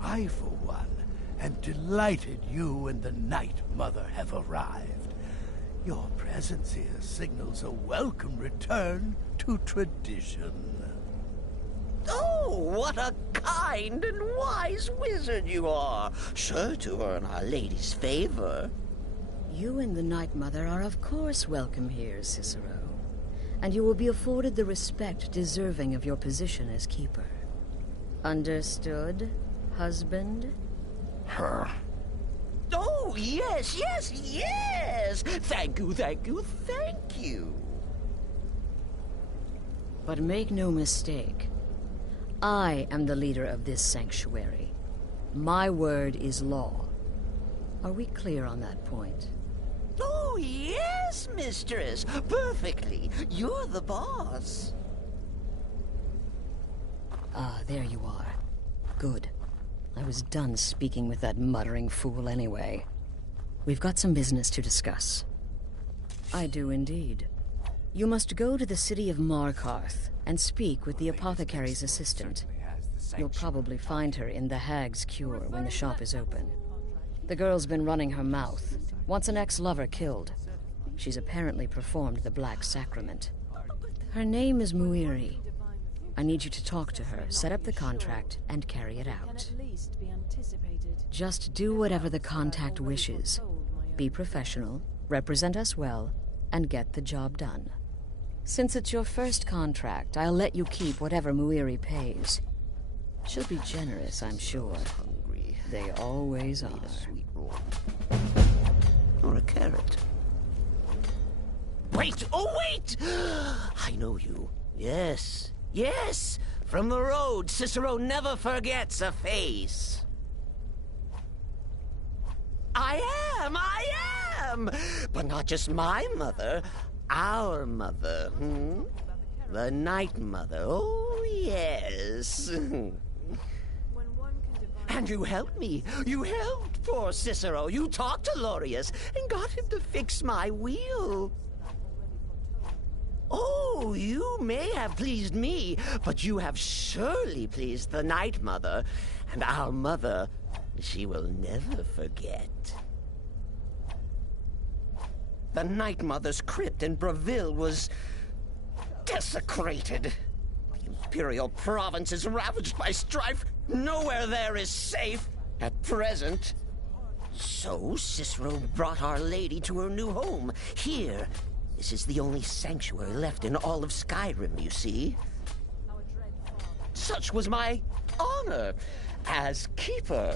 I, for one, am delighted you and the Night Mother have arrived. Your presence here signals a welcome return to tradition. Oh, Oh, what a kind and wise wizard you are! Sure to earn Our Lady's favor. You and the Night Mother are of course welcome here, Cicero. And you will be afforded the respect deserving of your position as keeper. Understood, husband? Her. Oh, yes, yes, yes! Thank you, thank you, thank you! But make no mistake. I am the leader of this sanctuary. My word is law. Are we clear on that point? Oh, yes, mistress. Perfectly. You're the boss. Ah, there you are. Good. I was done speaking with that muttering fool anyway. We've got some business to discuss. I do indeed. You must go to the city of Markarth and speak with the apothecary's assistant. You'll probably find her in the Hag's Cure when the shop is open. The girl's been running her mouth. Wants an ex-lover killed. She's apparently performed the Black Sacrament. Her name is Muiri. I need you to talk to her, set up the contract, and carry it out. Just do whatever the contact wishes. Be professional, represent us well, and get the job done. Since it's your first contract, I'll let you keep whatever Muiri pays. She'll be generous, I'm sure. They always are. Or a carrot. Wait! Oh, wait! I know you. Yes. Yes! From the road, Cicero never forgets a face. I am! But not just my mother. Our mother, The Night Mother. Oh, yes. And you helped me. You helped poor Cicero. You talked to Lorius and got him to fix my wheel. Oh, you may have pleased me, but you have surely pleased the Night Mother. And our mother, she will never forget. The Night Mother's crypt in Bravil was desecrated. The Imperial province is ravaged by strife. Nowhere there is safe at present. So Cicero brought Our Lady to her new home. Here, this is the only sanctuary left in all of Skyrim, you see. Such was my honor as keeper.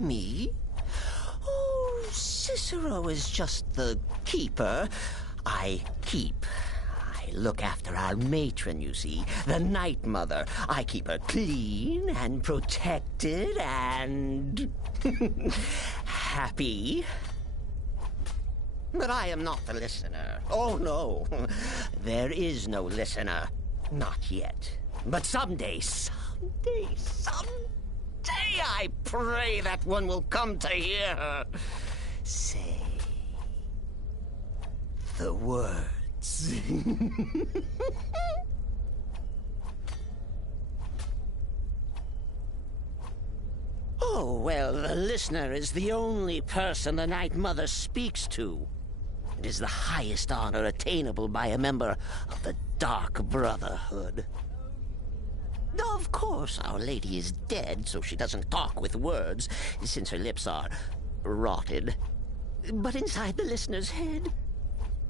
Me? Oh, Cicero is just the keeper. I keep. I look after our matron, you see, the Night Mother. I keep her clean and protected and happy. But I am not the listener. Oh, no. There is no listener. Not yet. But someday, I pray that one will come to hear her say the words. Oh, well, the listener is the only person the Night Mother speaks to. It is the highest honor attainable by a member of the Dark Brotherhood. Of course, Our Lady is dead, so she doesn't talk with words, since her lips are rotted. But inside the listener's head,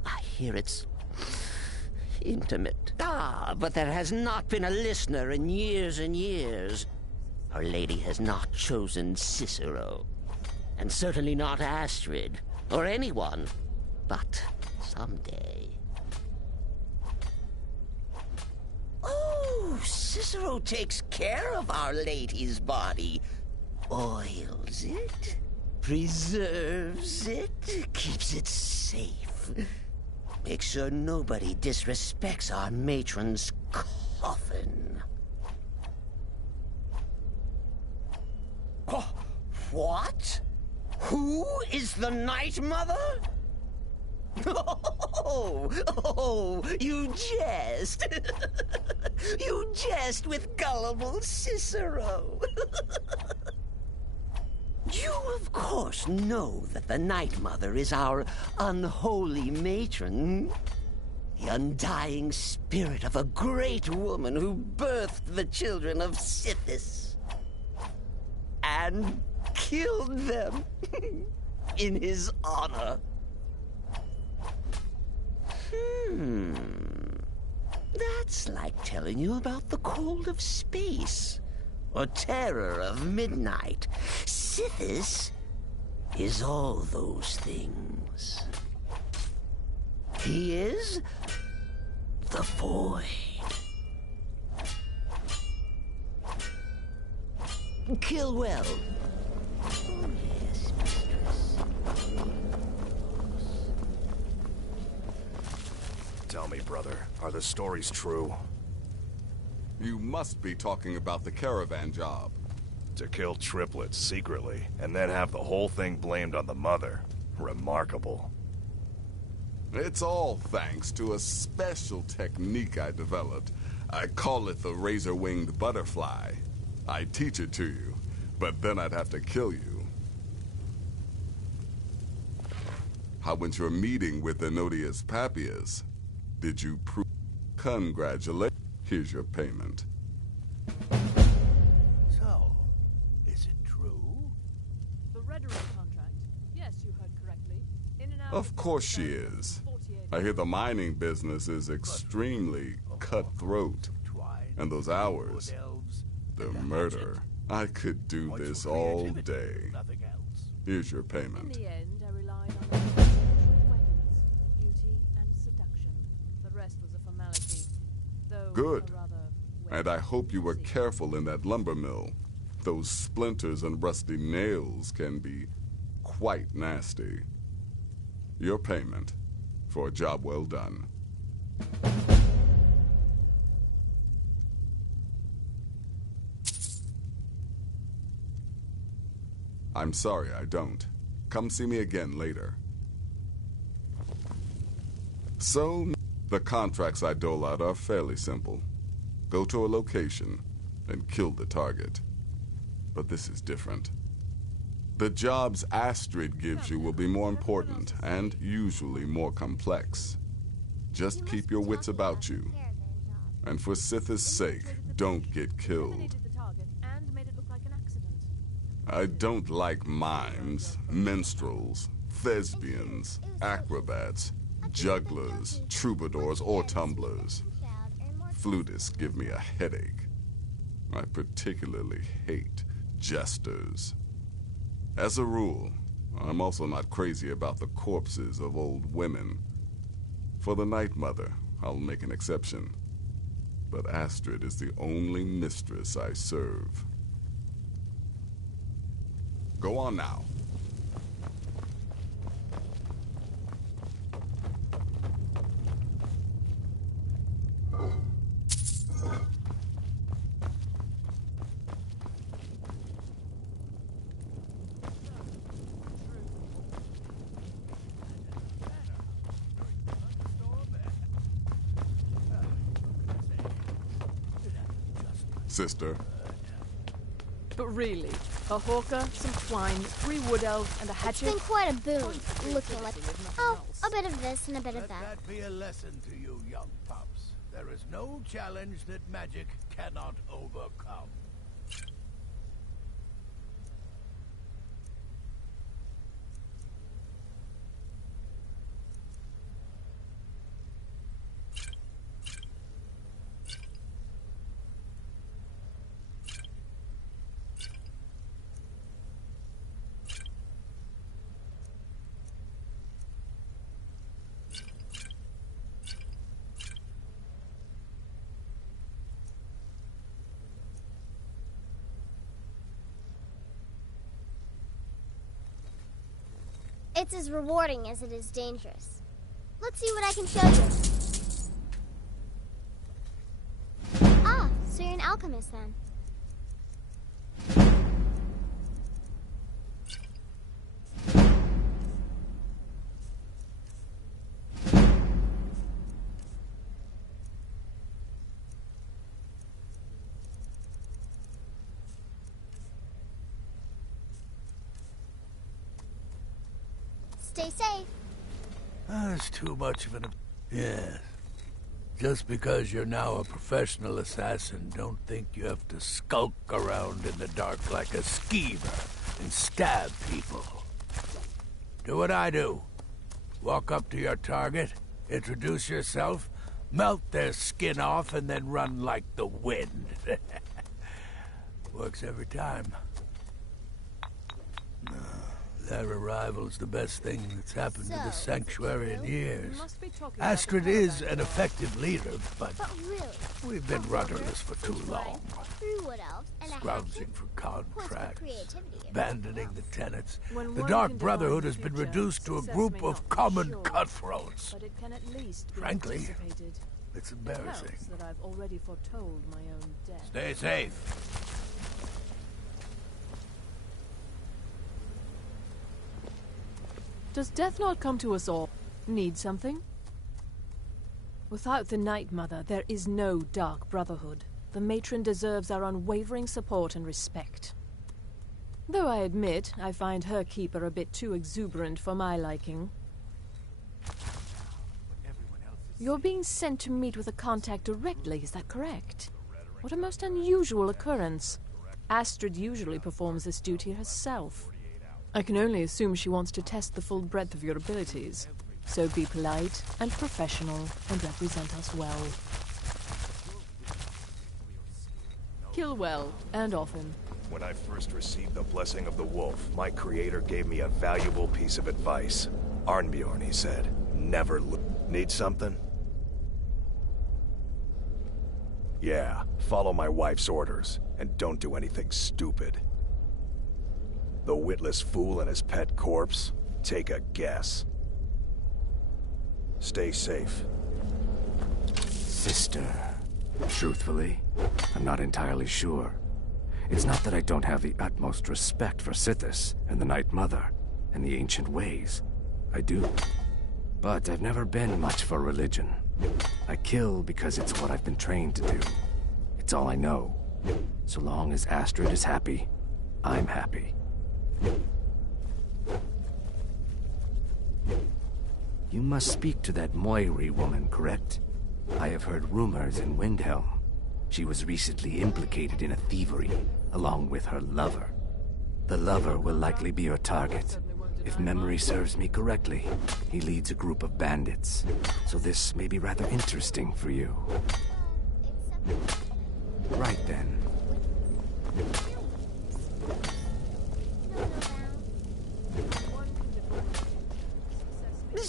I hear it's intimate. Ah, but there has not been a listener in years and years. Our Lady has not chosen Cicero, and certainly not Astrid, or anyone. But someday... Oh, Cicero takes care of Our Lady's body. Oils it, preserves it, keeps it safe. Makes sure nobody disrespects our matron's coffin. What? Who is the Night Mother? Oh, you jest. You jest with gullible Cicero. You, of course, know that the Night Mother is our unholy matron. The undying spirit of a great woman who birthed the children of Sithis. And killed them in his honor. That's like telling you about the cold of space, or terror of midnight. Sithis is all those things. He is the Void. Kill well. Tell me, brother, are the stories true? You must be talking about the caravan job. To kill triplets secretly, and then have the whole thing blamed on the mother. Remarkable. It's all thanks to a special technique I developed. I call it the razor-winged butterfly. I teach it to you, but then I'd have to kill you. How went your meeting with Enodius Papias? Did you prove? Congratulations. Here's your payment. So, is it true? The Rhetoric contract. Yes, you heard correctly. In and out. Of course she is. I hear the mining business is extremely cutthroat. And those hours, the murder. I could do this all day. Here's your payment. In the end, I relied on weapons, beauty, and seduction. The rest was a formality. Though Good. a rather And I hope you were careful in that lumber mill. Those splinters and rusty nails can be quite nasty. Your payment for a job well done. I'm sorry I don't. Come see me again later. So, the contracts I dole out are fairly simple. Go to a location and kill the target. But this is different. The jobs Astrid gives you will be more important and usually more complex. Just keep your wits about you. And for Sithis' sake, don't get killed. I don't like mimes, minstrels, thespians, acrobats, jugglers, troubadours, or tumblers. Flutists give me a headache. I particularly hate jesters. As a rule, I'm also not crazy about the corpses of old women. For the Night Mother, I'll make an exception. But Astrid is the only mistress I serve. Go on now. Sister. But really, a hawker, some twine, 3 wood elves, and a hatchet. It's been quite a boon, looking like, oh, a bit of this and a bit of that. Let that be a lesson to you, young pups. There is no challenge that magic cannot overcome. It's as rewarding as it is dangerous. Let's see what I can show you. Ah, so you're an alchemist then. Stay safe. That's too much of an... Yes, Just because you're now a professional assassin, don't think you have to skulk around in the dark like a skeever and stab people. Do what I do. Walk up to your target, introduce yourself, melt their skin off, and then run like the wind. Works every time. Their arrival's the best thing that's happened to the Sanctuary in years. Astrid is an effective leader, but we've been rudderless for too long. Scrounging for contracts, abandoning the tenets. The Dark Brotherhood has been reduced to a group of common cutthroats. Frankly, it's embarrassing. Stay safe. Does death not come to us all? Need something? Without the Night Mother, there is no Dark Brotherhood. The Matron deserves our unwavering support and respect. Though I admit, I find her keeper a bit too exuberant for my liking. You're being sent to meet with a contact directly, is that correct? What a most unusual occurrence. Astrid usually performs this duty herself. I can only assume she wants to test the full breadth of your abilities. So be polite and professional and represent us well. Kill well and often. When I first received the blessing of the wolf, my creator gave me a valuable piece of advice. Arnbjorn, he said, never Need something? Yeah, follow my wife's orders, and don't do anything stupid. The witless fool and his pet corpse? Take a guess. Stay safe. Sister. Truthfully, I'm not entirely sure. It's not that I don't have the utmost respect for Sithis and the Night Mother and the ancient ways. I do. But I've never been much for religion. I kill because it's what I've been trained to do. It's all I know. So long as Astrid is happy, I'm happy. You must speak to that Moiri woman, correct? I have heard rumors in Windhelm. She was recently implicated in a thievery, along with her lover. The lover will likely be your target. If memory serves me correctly, he leads a group of bandits. So this may be rather interesting for you. Right then.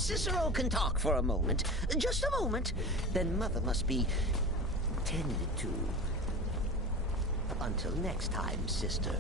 Cicero can talk for a moment. Just a moment. Then Mother must be tended to. Until next time, sister.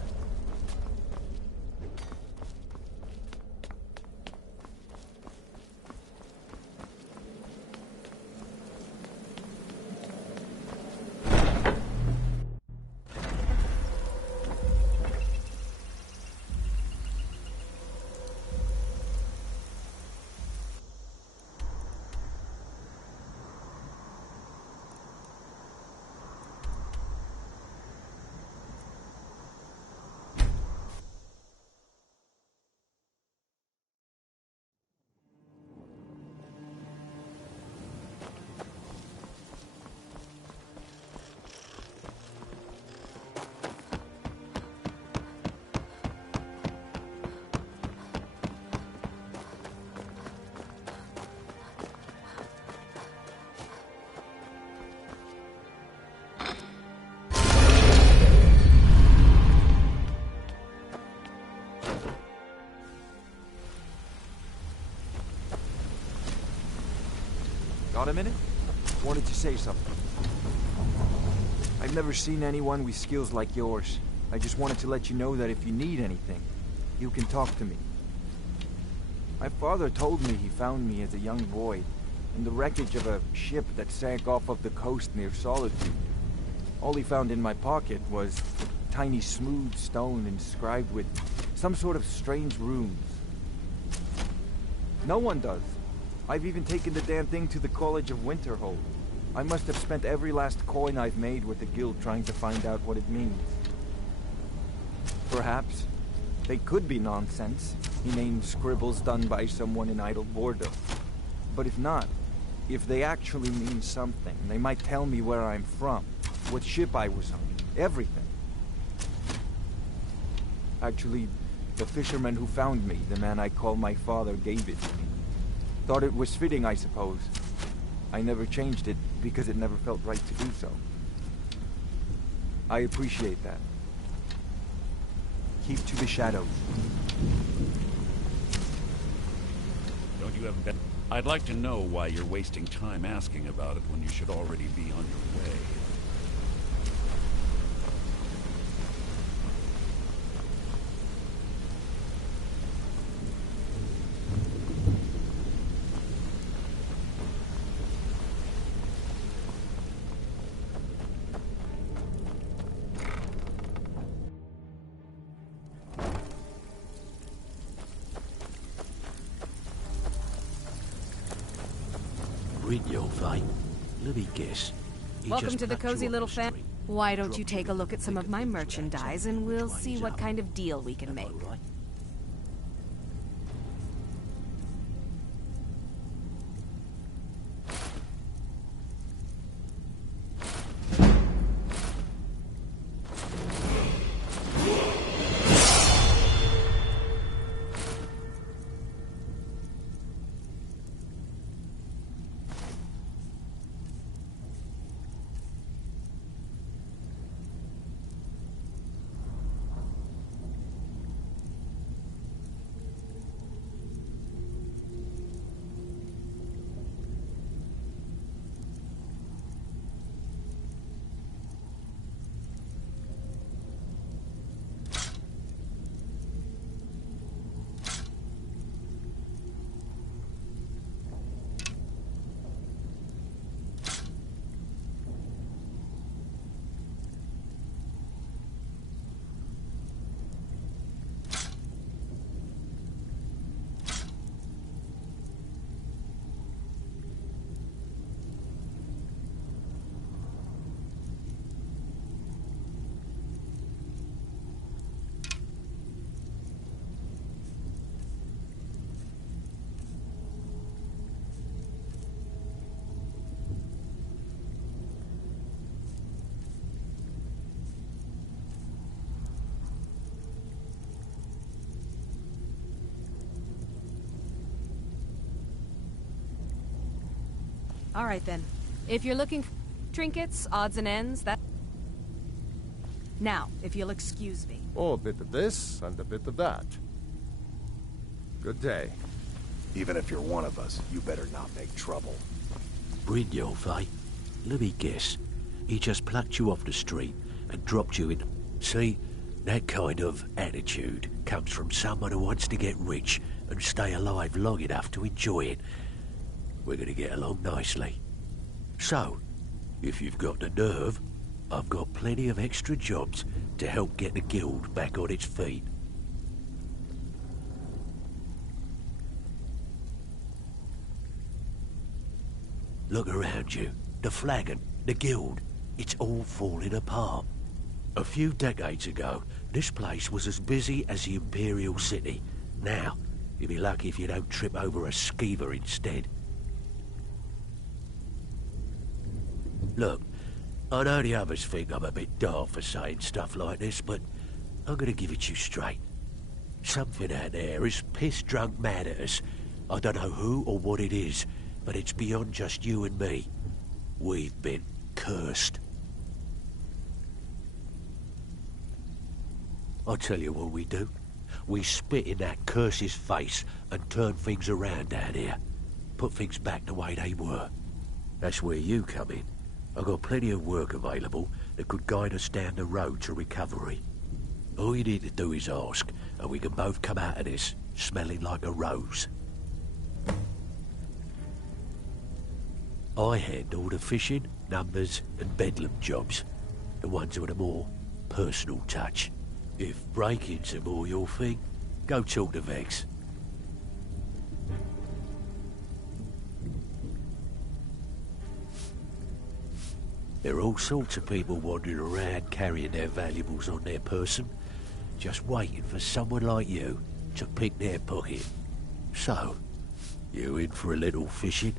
Got a minute? Wanted to say something. I've never seen anyone with skills like yours. I just wanted to let you know that if you need anything, you can talk to me. My father told me he found me as a young boy in the wreckage of a ship that sank off of the coast near Solitude. All he found in my pocket was a tiny smooth stone inscribed with some sort of strange runes. No one does. I've even taken the damn thing to the College of Winterhold. I must have spent every last coin I've made with the guild trying to find out what it means. Perhaps they could be nonsense, inane scribbles done by someone in idle boredom. But if not, If they actually mean something, they might tell me where I'm from, what ship I was on, everything. Actually, the fisherman who found me, the man I call my father, gave it to me. Thought it was fitting, I suppose. I never changed it because it never felt right to do so. I appreciate that. Keep to the shadows. Don't you have been? I'd like to know why you're wasting time asking about it when you should already be on your way. Let me guess. Welcome to the cozy little family. Why don't you take a look at some of my merchandise and we'll see what kind of deal we can make. All right, then. If you're looking for trinkets, odds and ends, that... Now, if you'll excuse me. Oh, a bit of this and a bit of that. Good day. Even if you're one of us, you better not make trouble. Brynjolf, eh? Let me guess. He just plucked you off the street and dropped you in... See, that kind of attitude comes from someone who wants to get rich and stay alive long enough to enjoy it. We're gonna get along nicely. So, if you've got the nerve, I've got plenty of extra jobs to help get the guild back on its feet. Look around you. The flagon, the guild, it's all falling apart. A few decades ago, this place was as busy as the Imperial City. Now, you'll be lucky if you don't trip over a skeever instead. Look, I know the others think I'm a bit daft for saying stuff like this, but I'm gonna give it to you straight. Something out there is piss-drunk mad at us. I don't know who or what it is, but it's beyond just you and me. We've been cursed. I'll tell you what we do. We spit in that curse's face and turn things around down here. Put things back the way they were. That's where you come in. I've got plenty of work available that could guide us down the road to recovery. All you need to do is ask, and we can both come out of this smelling like a rose. I handle the fishing, numbers, and bedlam jobs. The ones with a more personal touch. If break-ins are more your thing, go talk to Vex. There are all sorts of people wandering around carrying their valuables on their person, just waiting for someone like you to pick their pocket. So, you in for a little fishing?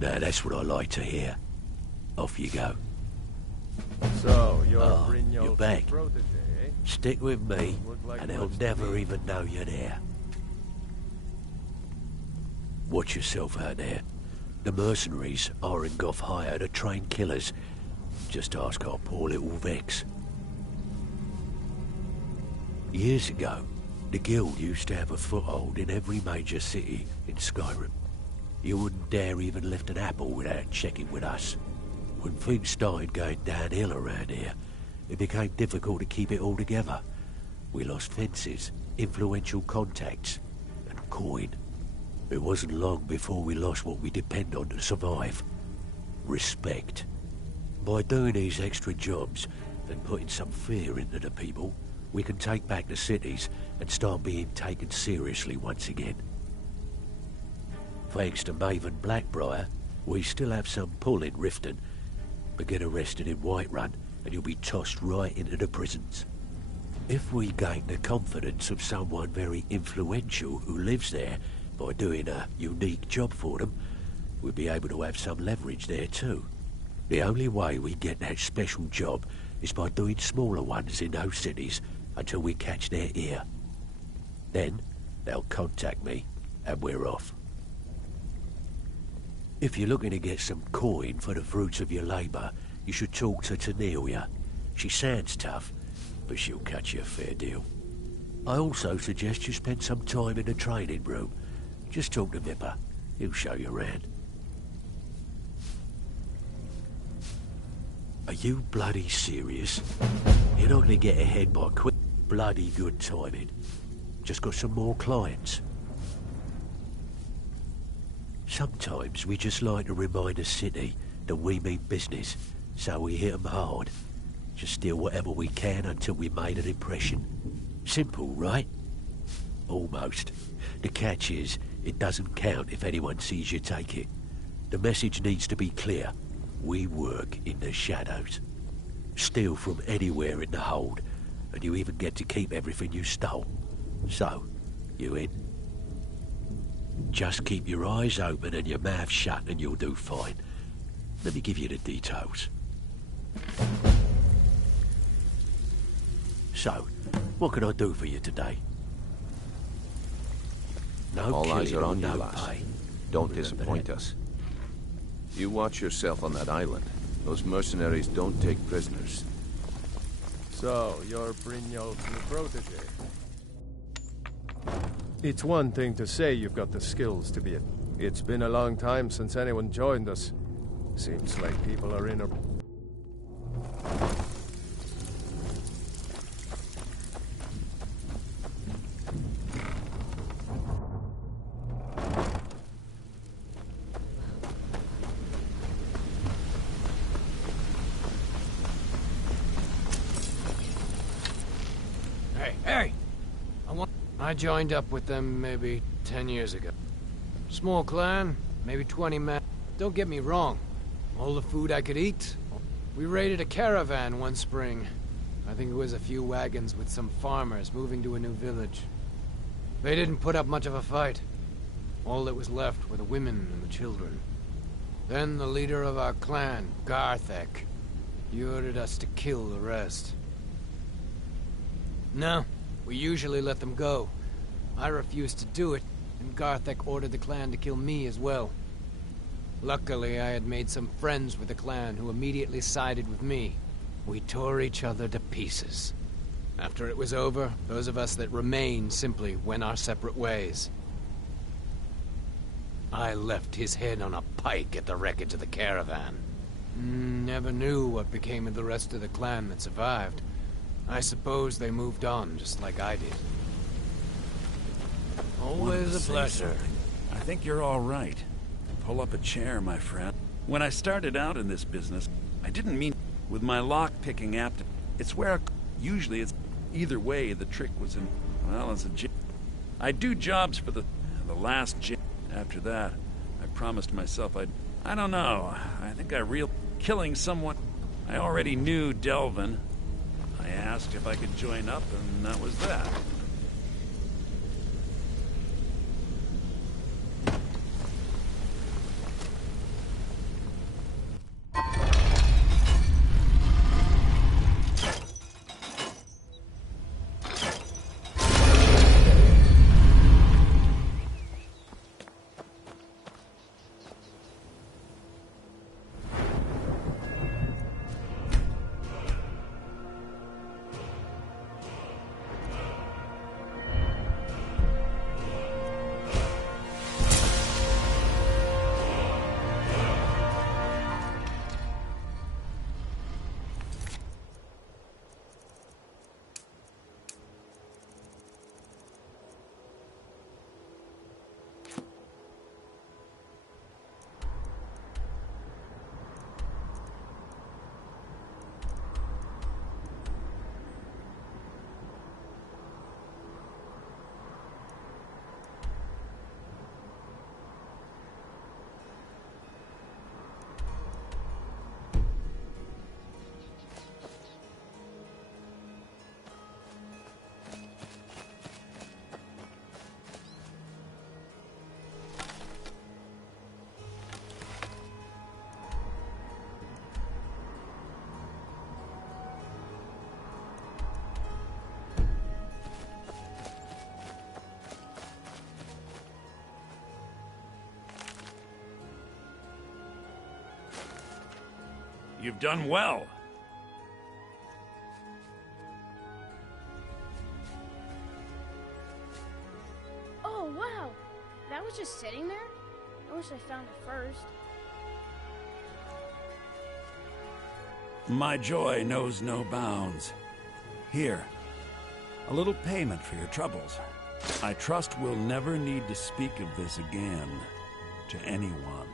Now that's what I like to hear. Off you go. So, you're you're back. protege, eh? Stick with me, like and they'll much to never me. even know you're there. Watch yourself out there. The mercenaries aren't off hire to train killers. Just ask our poor little Vex. Years ago, the guild used to have a foothold in every major city in Skyrim. You wouldn't dare even lift an apple without checking with us. When things started going downhill around here, it became difficult to keep it all together. We lost fences, influential contacts, and coin. It wasn't long before we lost what we depend on to survive. Respect. By doing these extra jobs and putting some fear into the people, we can take back the cities and start being taken seriously once again. Thanks to Maven Blackbriar, we still have some pull in Riften, but get arrested in Whiterun and you'll be tossed right into the prisons. If we gain the confidence of someone very influential who lives there by doing a unique job for them, we'll be able to have some leverage there too. The only way we get that special job is by doing smaller ones in those cities until we catch their ear. Then, they'll contact me, and we're off. If you're looking to get some coin for the fruits of your labour, you should talk to Tanelia. She sounds tough, but she'll cut you a fair deal. I also suggest you spend some time in the training room. Just talk to Vipper. He'll show you around. Are you bloody serious? You're not gonna get ahead by quick, bloody good timing. Just got some more clients. Sometimes we just like to remind the city that we mean business, so we hit 'em hard. Just steal whatever we can until we made an impression. Simple, right? Almost. The catch is, it doesn't count if anyone sees you take it. The message needs to be clear. We work in the shadows. Steal from anywhere in the hold, and you even get to keep everything you stole. So, you in? Just keep your eyes open and your mouth shut and you'll do fine. Let me give you the details. So, what can I do for you today? No All eyes killing are or on you, no lass. pay. Don't disappoint us. You watch yourself on that island. Those mercenaries don't take prisoners. So, you're Brynjolf's new protege. It's one thing to say you've got the skills to be it. It's been a long time since anyone joined us. Seems like people are in a... Hey! I joined up with them maybe 10 years ago. Small clan, maybe 20 men. Don't get me wrong. All the food I could eat. We raided a caravan one spring. I think it was a few wagons with some farmers moving to a new village. They didn't put up much of a fight. All that was left were the women and the children. Then the leader of our clan, Garthek, he ordered us to kill the rest. No, we usually let them go. I refused to do it, and Garthek ordered the clan to kill me as well. Luckily, I had made some friends with the clan who immediately sided with me. We tore each other to pieces. After it was over, those of us that remained simply went our separate ways. I left his head on a pike at the wreckage of the caravan. Never knew what became of the rest of the clan that survived. I suppose they moved on, just like I did. Always a pleasure. I think you're all right. Pull up a chair, my friend. When I started out in this business, I didn't mean with my lock-picking aptitude. It's where usually it's either way. The trick was in, well, as a gym. I do jobs for the last gym. After that, I promised myself I don't know. I think killing someone. I already knew Delvin. I asked if I could join up, and that was that. You've done well. Oh, wow. That was just sitting there? I wish I found it first. My joy knows no bounds. Here, a little payment for your troubles. I trust we'll never need to speak of this again to anyone.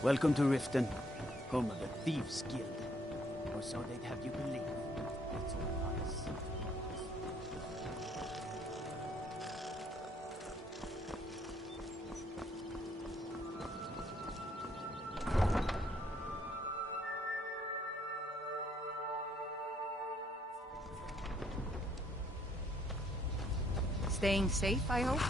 Welcome to Riften, home of the Thieves' Guild. or so they'd have you believe. It's all lies. Staying safe, I hope?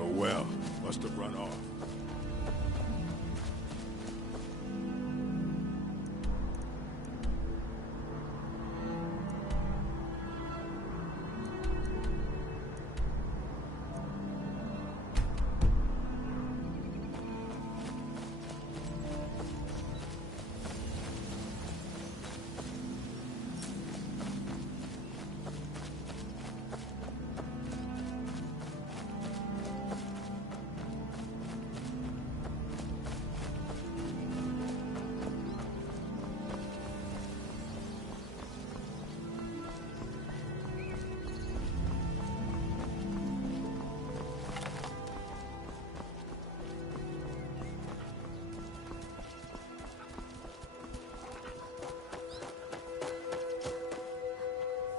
Oh well, must have run off.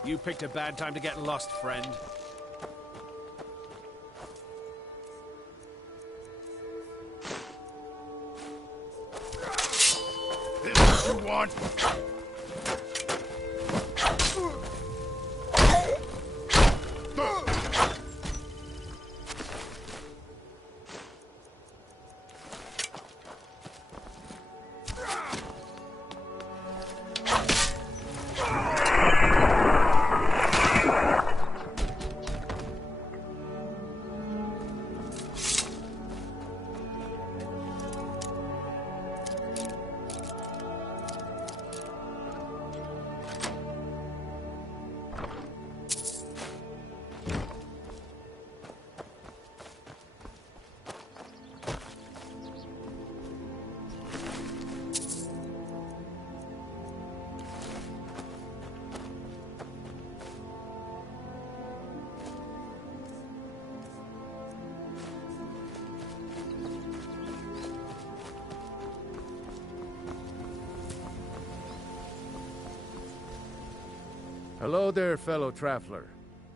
You picked a bad time to get lost, friend. This is what you want? Hello there, fellow traveler.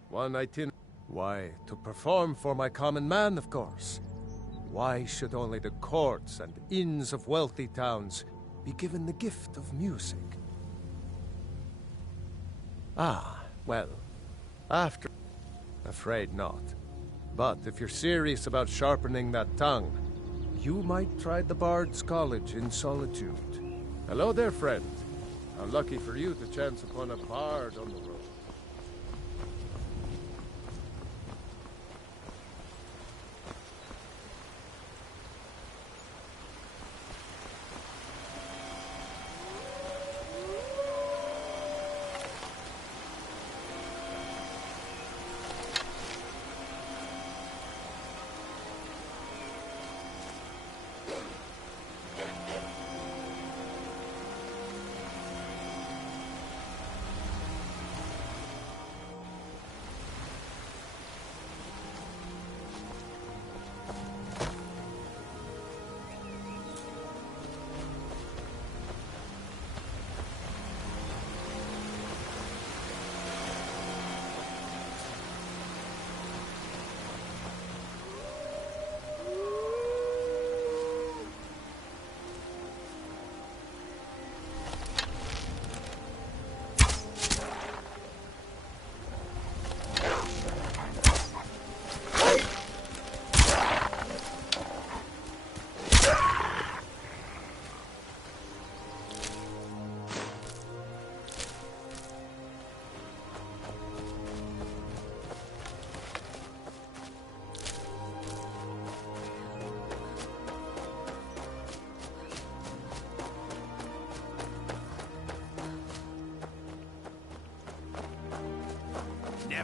One itinerary. Why, to perform for my common man, of course. Why should only the courts and inns of wealthy towns be given the gift of music? Ah, well, after... Afraid not. But if you're serious about sharpening that tongue, you might try the Bard's College in Solitude. Hello there, friend. How lucky for you to chance upon a bard on the road.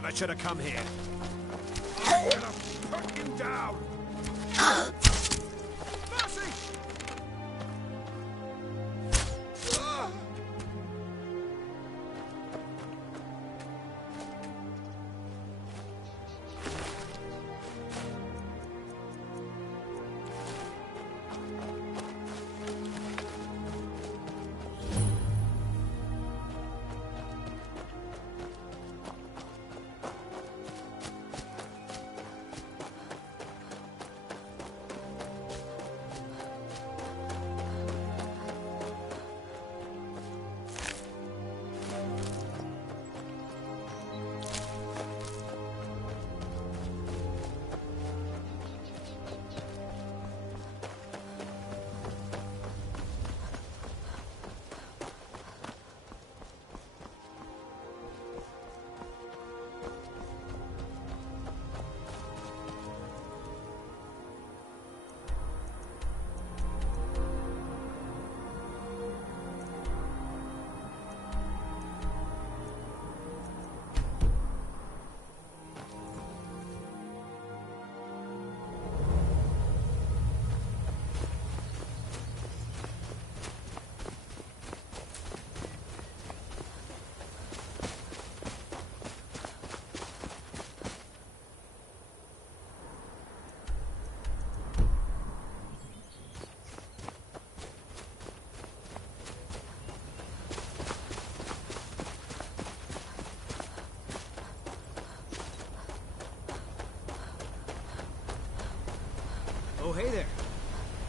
never should have come here. I'm gonna put him down! Mercy! Oh, hey there.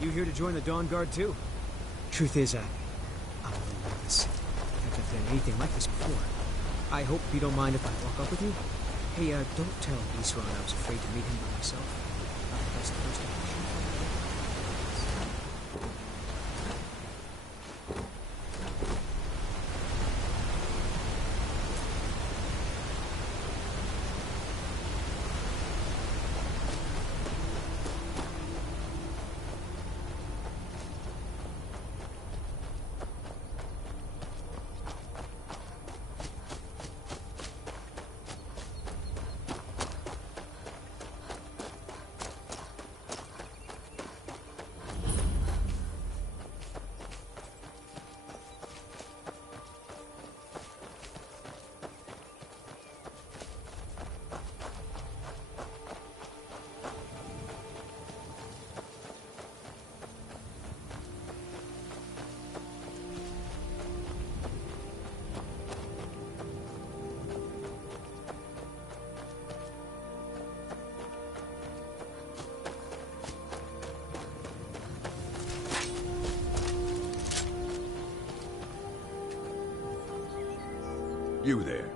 You here to join the Dawn Guard, too? Truth is, I'm really nervous. I've never done anything like this before. I hope you don't mind if I walk up with you? Hey, don't tell Isran I was afraid to meet him by myself. Not the best first impression. You there.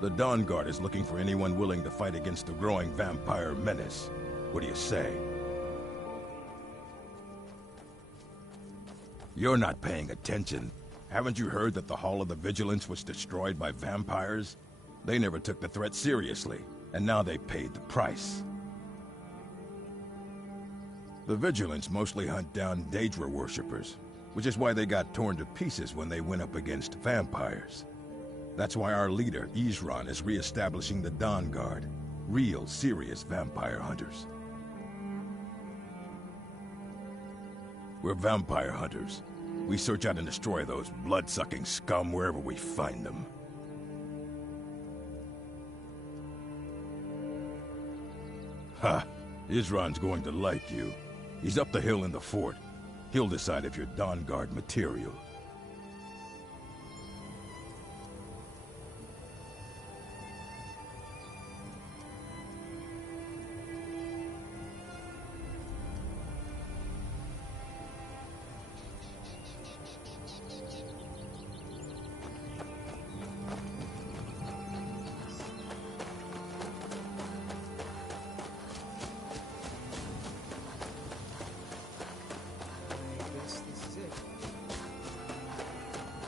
The Dawn Guard is looking for anyone willing to fight against the growing vampire menace. What do you say? You're not paying attention. Haven't you heard that the Hall of the Vigilance was destroyed by vampires? They never took the threat seriously, and now they paid the price. The Vigilance mostly hunt down Daedra worshippers, which is why they got torn to pieces when they went up against vampires. That's why our leader, Isran, is re-establishing the Dawn Guard. Real, serious vampire hunters. We're vampire hunters. We search out and destroy those blood-sucking scum wherever we find them. Ha! Isran's going to like you. He's up the hill in the fort. He'll decide if you're Dawn Guard material.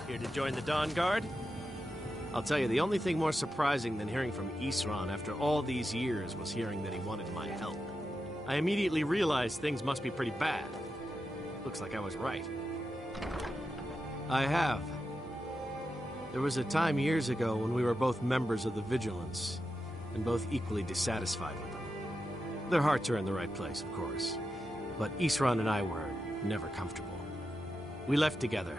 Here to join the Dawn Guard? I'll tell you, the only thing more surprising than hearing from Isran after all these years was hearing that he wanted my help. I immediately realized things must be pretty bad. Looks like I was right. I have. There was a time years ago when we were both members of the Vigilance. and both equally dissatisfied with them. Their hearts are in the right place, of course, but Isran and I were never comfortable. We left together,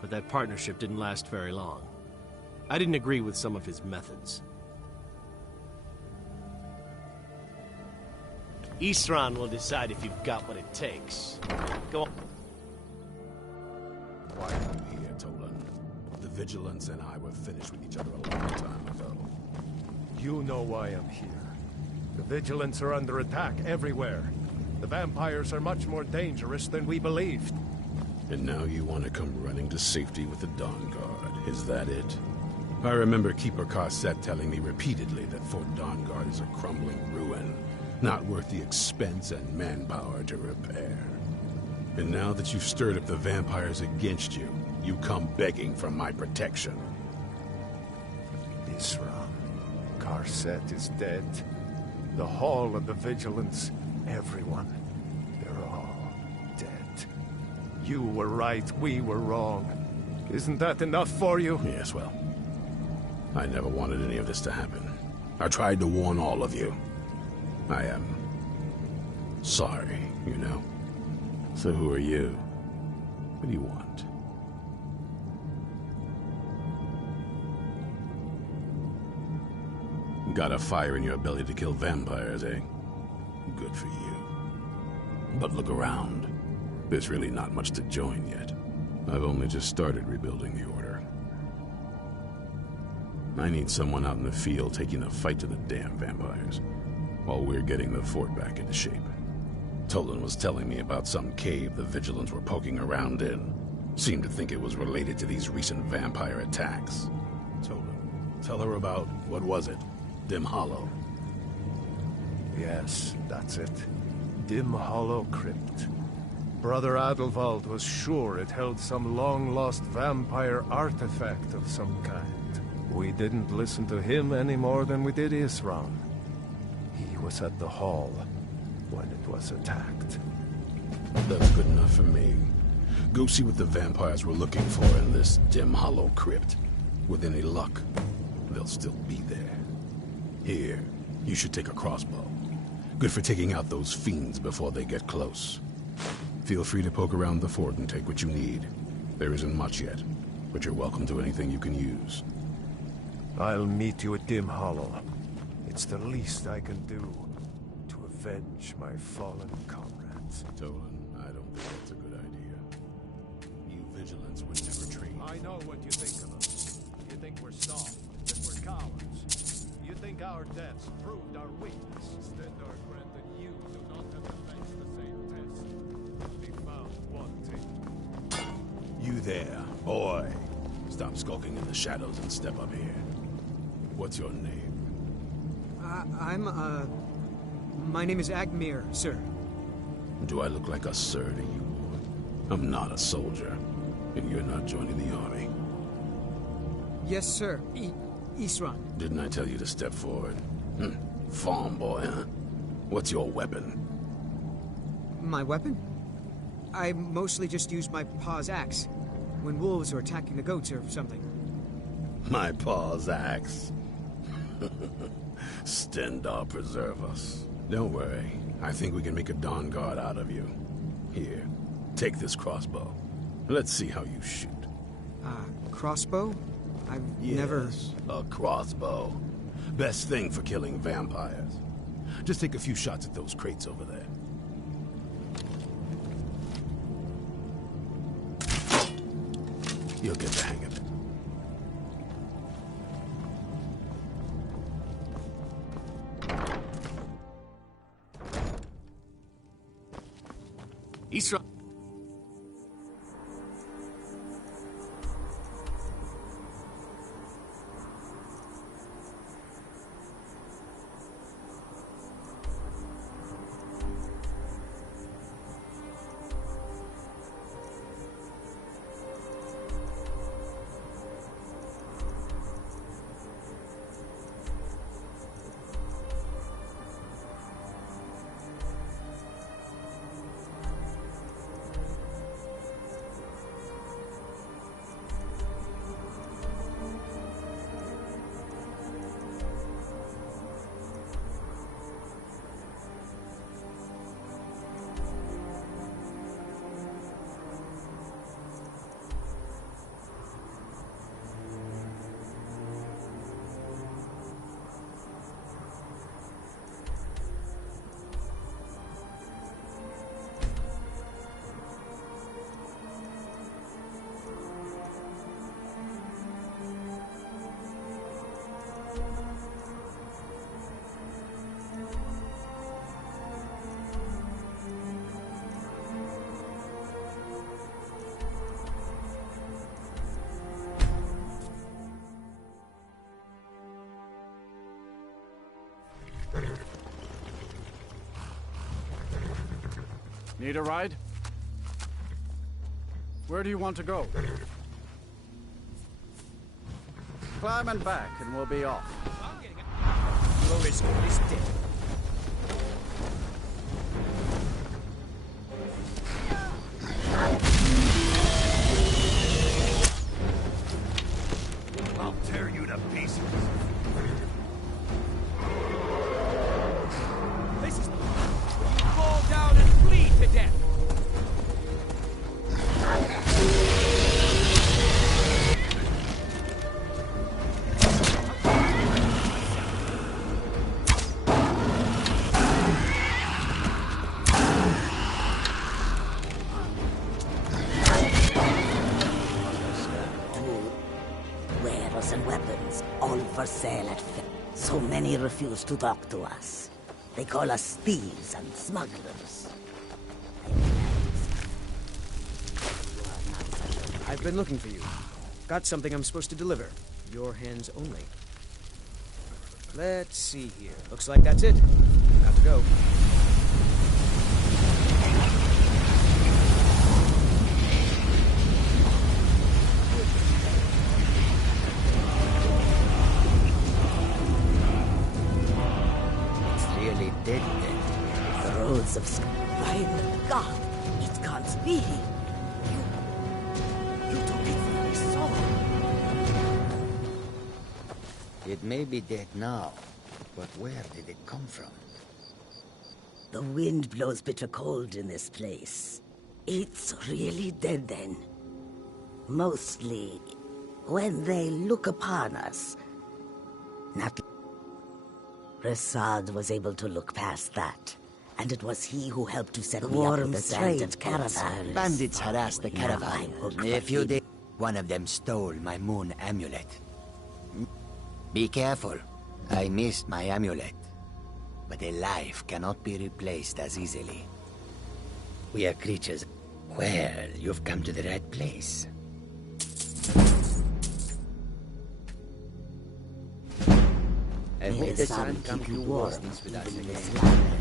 but that partnership didn't last very long. I didn't agree with some of his methods. Isran will decide if you've got what it takes. Go on. Why are we here, Tolan? The Vigilance and I were finished with each other a long time ago. You know why I'm here. The Vigilance are under attack everywhere. The vampires are much more dangerous than we believed. And now you want to come running to safety with the Dawnguard, is that it? I remember Keeper Carset telling me repeatedly that Fort Dawnguard is a crumbling ruin, not worth the expense and manpower to repair. And now that you've stirred up the vampires against you, you come begging for my protection. Isran, Carset is dead. The Hall of the Vigilance, everyone, they're all dead. You were right, we were wrong. Isn't that enough for you? Yes, well, I never wanted any of this to happen. I tried to warn all of you. I am sorry, you know. So who are you? What do you want? Got a fire in your belly to kill vampires, eh? Good for you. But look around. There's really not much to join yet. I've only just started rebuilding the Order. I need someone out in the field taking the fight to the damn vampires, while we're getting the fort back into shape. Tolan was telling me about some cave the Vigilants were poking around in. Seemed to think it was related to these recent vampire attacks. Tolan, tell her about, what was it? Dim Hollow. Yes, that's it. Dim Hollow Crypt. Brother Adelwald was sure it held some long-lost vampire artifact of some kind. We didn't listen to him any more than we did Isran. He was at the hall when it was attacked. That's good enough for me. Go see what the vampires were looking for in this Dim Hollow Crypt. With any luck, they'll still be there. Here, you should take a crossbow. Good for taking out those fiends before they get close. Feel free to poke around the fort and take what you need. There isn't much yet, but you're welcome to anything you can use. I'll meet you at Dim Hollow. It's the least I can do to avenge my fallen comrades. Tolan, I don't think that's a good idea. You Vigilants would never trade. I know what you think of us. You think we're soft, that we're cowards. You think our deaths proved our weakness. Instead, our friend and you do not have to face the same test. Be found wanting. You there, boy. Stop skulking in the shadows and step up here. What's your name? My name is Agmir, sir. Do I look like a sir to you, boy? I'm not a soldier, and you're not joining the army. Yes, sir. Isran. Didn't I tell you to step forward? Farm boy, huh? What's your weapon? My weapon? I mostly just use my paw's axe when wolves are attacking the goats or something. My paw's axe? Stendarr preserve us. Don't worry. I think we can make a Dawnguard out of you. Here, take this crossbow. Let's see how you shoot. Crossbow? I've never... a crossbow. Best thing for killing vampires. Just take a few shots at those crates over there. You'll get the hang of it. Isran. Need a ride? Where do you want to go? Climb and back, and we'll be off. Your risk is dead. I'll tear you to pieces. This is... Fall down and bleed to death! Wares and weapons, all for sale at fair. So many refuse to talk to us. They call us thieves and smugglers. I've been looking for you. Got something I'm supposed to deliver. Your hands only. Let's see here. Looks like that's it. Got to go. Dead then. The roads of sky. My God, it can't be. You took it from my soul. It may be dead now, but where did it come from? The wind blows bitter cold in this place. It's really dead then. Mostly when they look upon us. Not Resad was able to look past that, and it was he who helped to set me up with the stranded caravan. Bandits harassed the caravan. If you did, one of them stole my moon amulet. Be careful. I missed my amulet. But a life cannot be replaced as easily. We are creatures. Well, you've come to the right place. I hope the sun comes to warm with us again.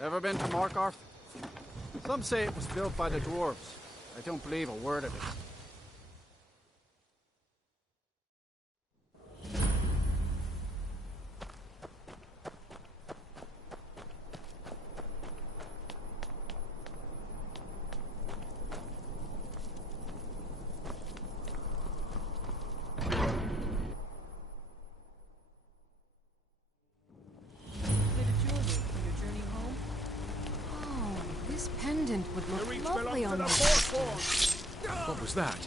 Ever been to Markarth? Some say it was built by the dwarves. I don't believe a word of it. Would look lovely on you. What was that?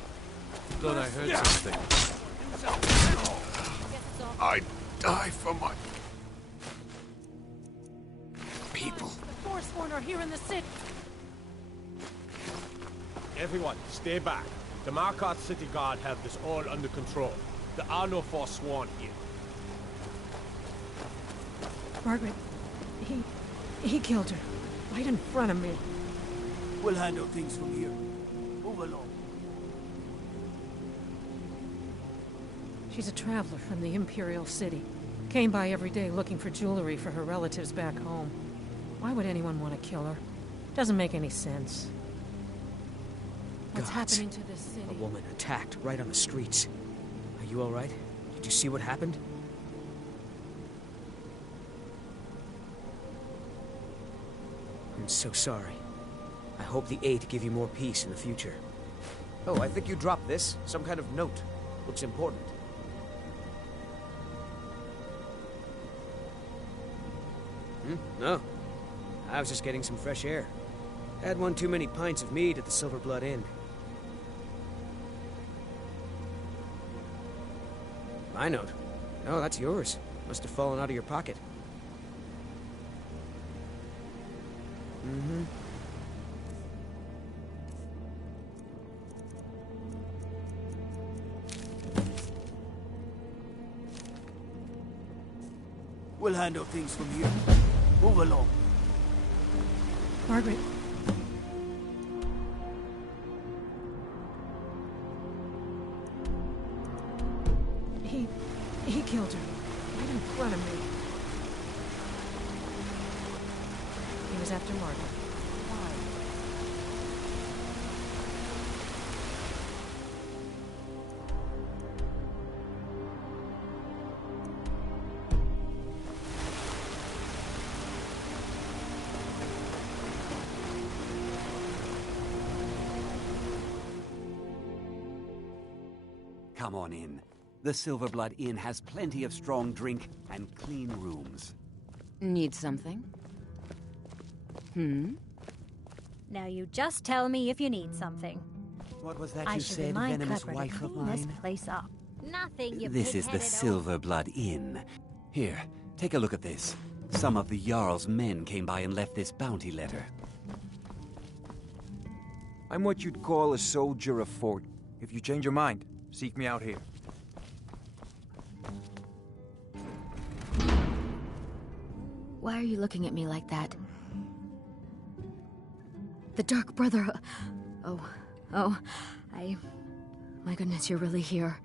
Thought I heard something. I'd die for my people. The Forsworn are here in the city. Everyone, stay back. The Markarth City Guard have this all under control. There are no Forsworn here. Margaret, he killed her. Right in front of me. We'll handle things from here. Move along. She's a traveler from the Imperial City. Came by every day looking for jewelry for her relatives back home. Why would anyone want to kill her? Doesn't make any sense. What's Gods. happening to this city? A woman attacked right on the streets. Are you all right? Did you see what happened? I'm so sorry. I hope the Eight give you more peace in the future. Oh, I think you dropped this. Some kind of note. Looks important. No. I was just getting some fresh air. Had one too many pints of mead at the Silver Blood Inn. My note? No, that's yours. Must have fallen out of your pocket. Mm-hmm. We'll handle things from here. Move along. Margaret. He killed her. Right in front of me. He was after Margaret. Why? Come on in. The Silver Blood Inn has plenty of strong drink and clean rooms. Need something? Now you just tell me if you need something. What was that I you should said, remind venomous Clever wife to of clean this mine? place up. Nothing, you This is the pig-headed Silver Blood Inn. Here, take a look at this. Some of the Jarl's men came by and left this bounty letter. I'm what you'd call a soldier of fortune. If you change your mind, seek me out here. Why are you looking at me like that? The Dark Brother... My goodness, you're really here.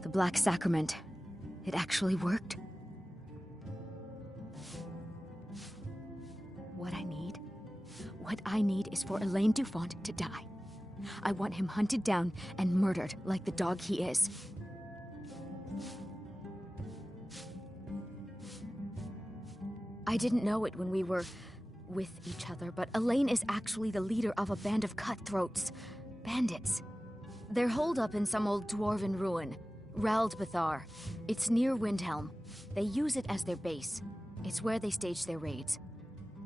The Black Sacrament. It actually worked? What I need is for Elaine Dufont to die. I want him hunted down and murdered like the dog he is. I didn't know it when we were with each other, but Elaine is actually the leader of a band of cutthroats. Bandits. They're holed up in some old dwarven ruin. Raldbathar. It's near Windhelm. They use it as their base. It's where they stage their raids.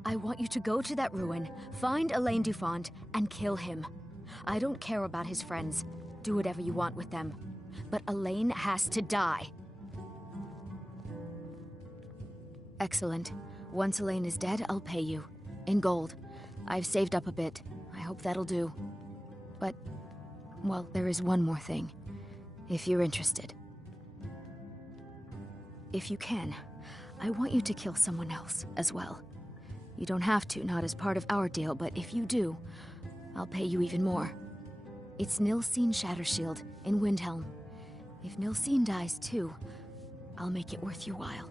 I want you to go to that ruin, find Elaine Dufont, and kill him. I don't care about his friends. Do whatever you want with them. But Elaine has to die. Excellent. Once Elaine is dead, I'll pay you. In gold. I've saved up a bit. I hope that'll do. But, well, there is one more thing. If you're interested. If you can, I want you to kill someone else as well. You don't have to, not as part of our deal, but if you do, I'll pay you even more. It's Nilsine Shattershield in Windhelm. If Nilsine dies too, I'll make it worth your while.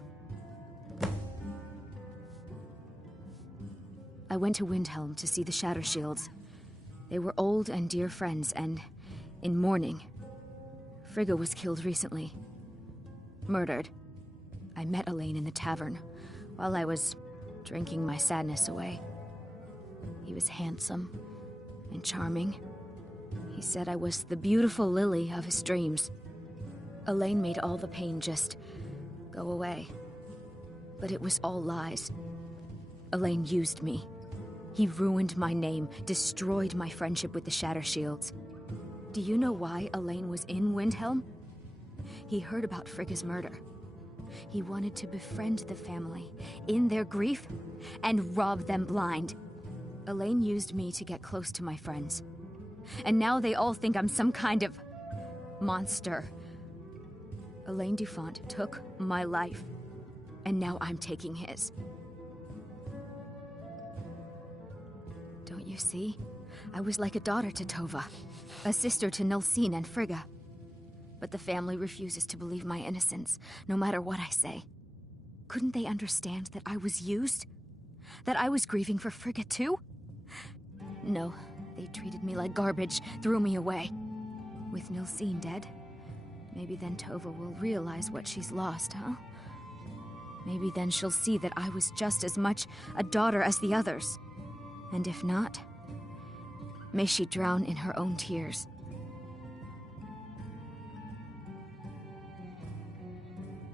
I went to Windhelm to see the Shattershields. They were old and dear friends, and in mourning. Frigga was killed recently. Murdered. I met Elaine in the tavern, while I was drinking my sadness away. He was handsome and charming. He said I was the beautiful lily of his dreams. Elaine made all the pain just go away. But it was all lies. Elaine used me. He ruined my name, destroyed my friendship with the Shattershields. Do you know why Elaine was in Windhelm? He heard about Frigga's murder. He wanted to befriend the family, in their grief, and rob them blind. Elaine used me to get close to my friends. And now they all think I'm some kind of monster. Elaine Dufont took my life, and now I'm taking his. Don't you see, I was like a daughter to Tova, a sister to Nilsine and Frigga. But the family refuses to believe my innocence, no matter what I say. Couldn't they understand that I was used? That I was grieving for Frigga too? No, they treated me like garbage, threw me away. With Nilsine dead, maybe then Tova will realize what she's lost, huh? Maybe then she'll see that I was just as much a daughter as the others. And if not, may she drown in her own tears.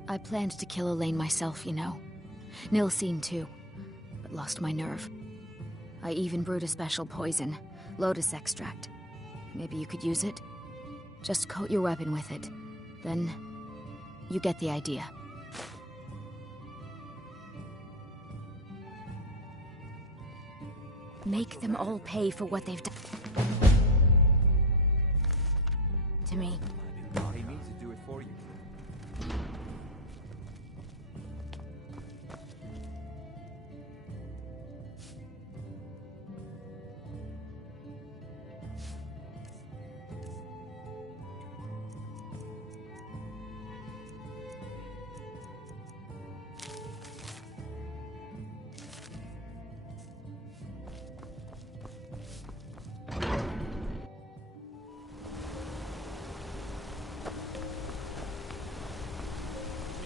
I planned to kill Elaine myself, you know. Nilsine too, but lost my nerve. I even brewed a special poison, lotus extract. Maybe you could use it? Just coat your weapon with it. Then, you get the idea. Make them all pay for what they've done to me. Pay me to do it for you.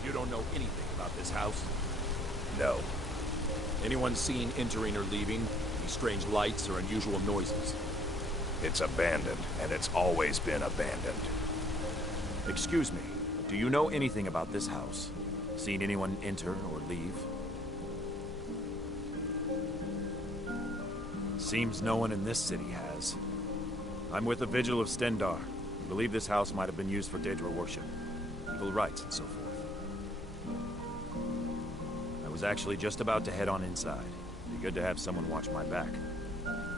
You don't know anything about this house? No. Anyone seen entering or leaving? Any strange lights or unusual noises? It's abandoned, and it's always been abandoned. Excuse me, do you know anything about this house? Seen anyone enter or leave? Seems no one in this city has. I'm with the Vigil of Stendarr. I believe this house might have been used for Daedra worship, evil rites and so forth. I was actually just about to head on inside. Be good to have someone watch my back.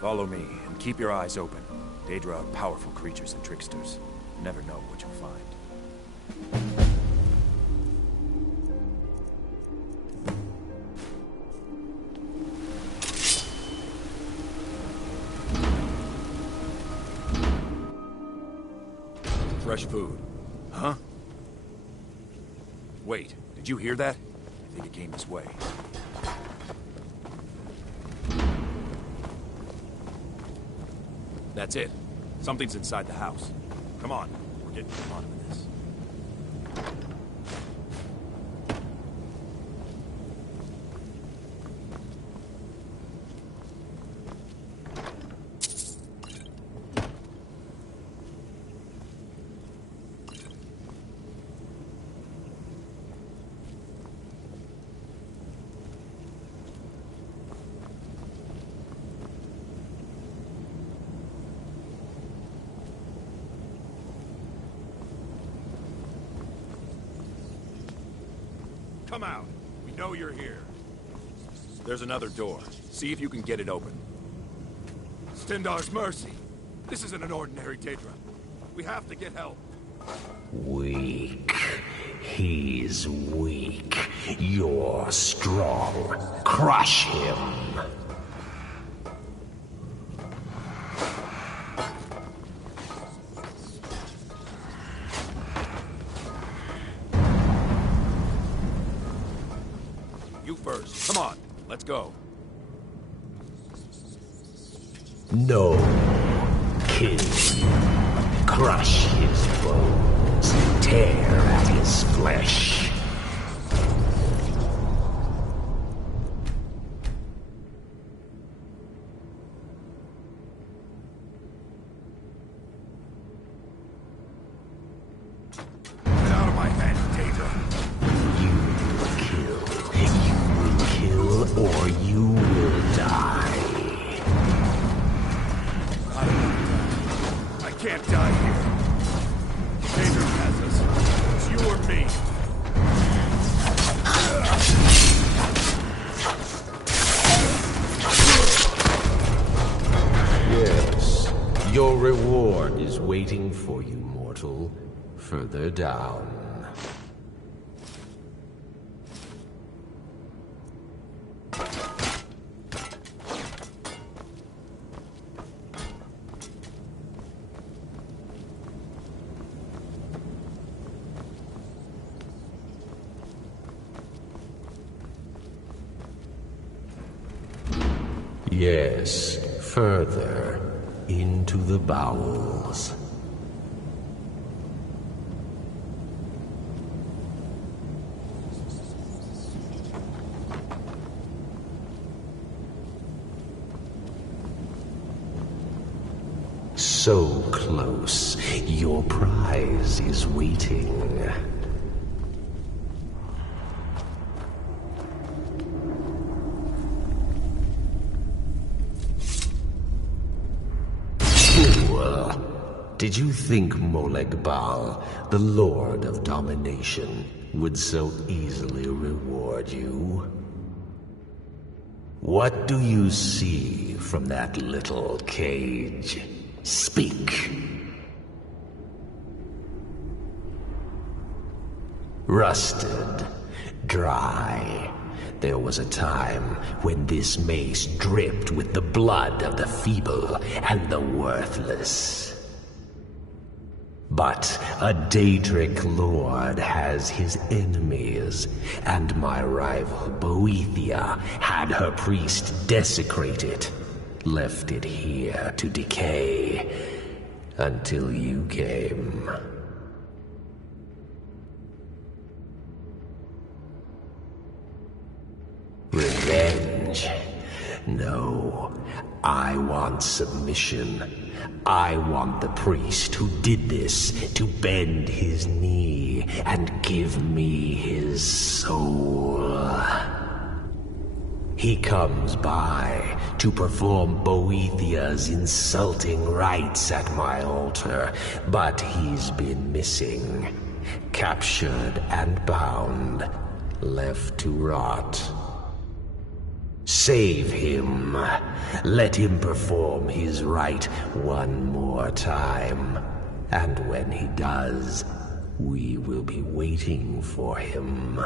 Follow me, and keep your eyes open. Daedra are powerful creatures and tricksters. You never know what you'll find. Fresh food. Huh? Wait, did you hear that? I think it came this way. That's it. Something's inside the house. Come on, we're getting to the bottom of this. Come out. We know you're here. There's another door. See if you can get it open. Stendarr's mercy. This isn't an ordinary Daedra. We have to get help. Weak. He's weak. You're strong. Crush him. You first. Come on. Let's go. No. Kill him. Crush his bones. Tear at his flesh. Get out of my head, Daedra. Or you will die. I can't die here. Daedra has us. It's you or me. Yes. Your reward is waiting for you, mortal. Further down. Yes, further into the bowels. So close, your prize is waiting. Did you think Molag Bal, the Lord of Domination, would so easily reward you? What do you see from that little cage? Speak. Rusted, dry. There was a time when this mace dripped with the blood of the feeble and the worthless. But a Daedric lord has his enemies, and my rival Boethia had her priest desecrate it, left it here to decay, until you came. Revenge? No, I want submission. I want the priest who did this to bend his knee and give me his soul. He comes by to perform Boethia's insulting rites at my altar, but he's been missing, captured and bound, left to rot. Save him. Let him perform his rite one more time. And when he does, we will be waiting for him.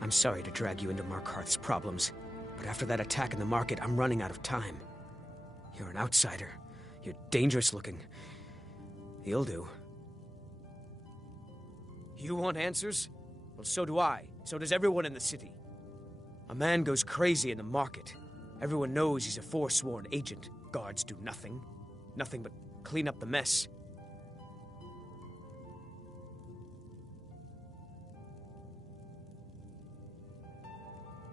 I'm sorry to drag you into Markarth's problems, but after that attack in the market, I'm running out of time. You're an outsider. You're dangerous looking. You'll do. You want answers? Well, so do I. So does everyone in the city. A man goes crazy in the market. Everyone knows he's a forsworn agent. Guards do nothing. Nothing but clean up the mess.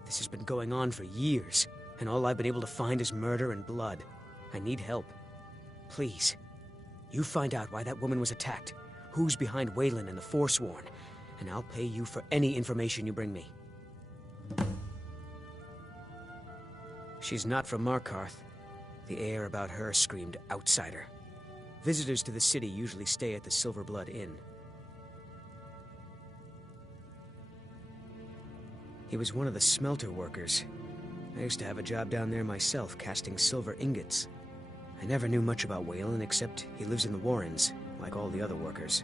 This has been going on for years, and all I've been able to find is murder and blood. I need help. Please, you find out why that woman was attacked, who's behind Waylon and the Forsworn, and I'll pay you for any information you bring me. She's not from Markarth. The air about her screamed outsider. Visitors to the city usually stay at the Silverblood Inn. He was one of the smelter workers. I used to have a job down there myself, casting silver ingots. I never knew much about Waylon, except he lives in the Warrens, like all the other workers.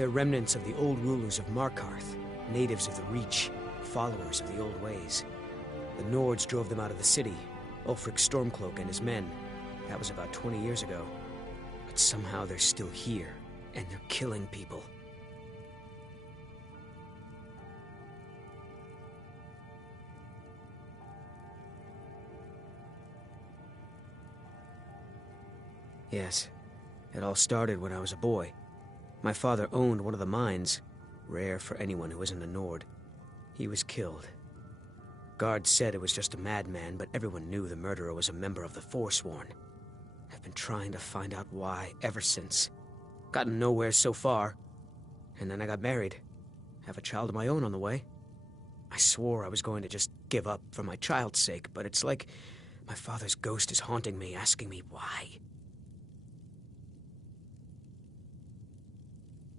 They're remnants of the old rulers of Markarth, natives of the Reach, followers of the old ways. The Nords drove them out of the city, Ulfric Stormcloak and his men. That was about 20 years ago. But somehow they're still here, and they're killing people. Yes, it all started when I was a boy. My father owned one of the mines, rare for anyone who isn't a Nord. He was killed. Guards said it was just a madman, but everyone knew the murderer was a member of the Forsworn. I've been trying to find out why ever since. Gotten nowhere so far. And then I got married. Have a child of my own on the way. I swore I was going to just give up for my child's sake, but it's like my father's ghost is haunting me, asking me why.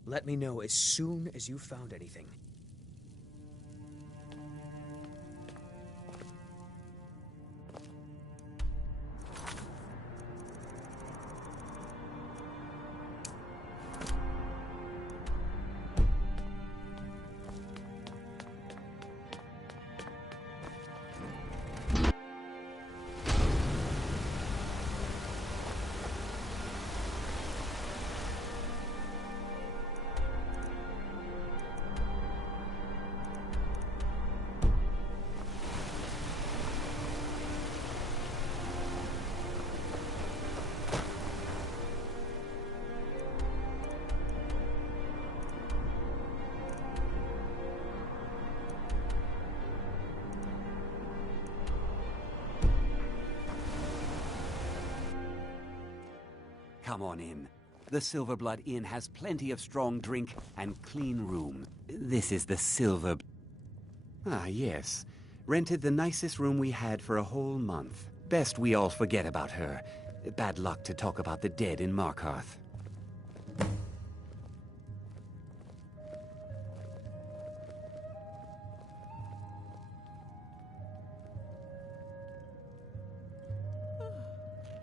Let me know as soon as you found anything. Come on in. The Silverblood Inn has plenty of strong drink and clean room. This is the Silver... Ah, yes. Rented the nicest room we had for a whole month. Best we all forget about her. Bad luck to talk about the dead in Markarth.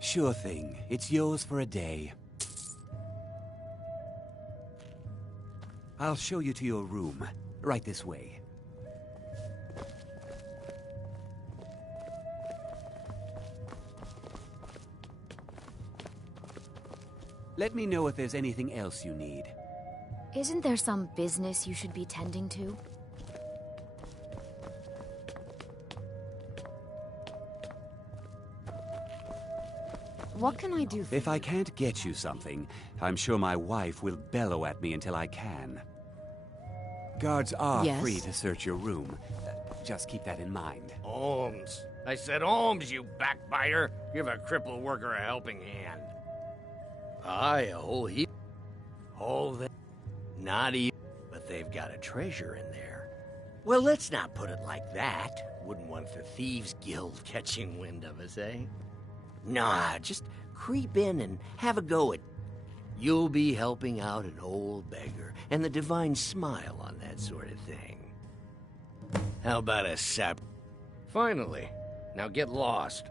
Sure thing. It's yours for a day. I'll show you to your room. Right this way. Let me know if there's anything else you need. Isn't there some business you should be tending to? What can I do for If I can't get you something, I'm sure my wife will bellow at me until I can. Guards are free to search your room. Just keep that in mind. Holmes. I said Holmes, you backbiter. Give a crippled worker a helping hand. Aye, a whole heap. Whole thing. Not even, but they've got a treasure in there. Well, let's not put it like that. Wouldn't want the Thieves Guild catching wind of us, eh? Nah, just creep in and have a go at... You'll be helping out an old beggar, and the divine smile on that sort of thing. How about a sap? Finally. Now get lost.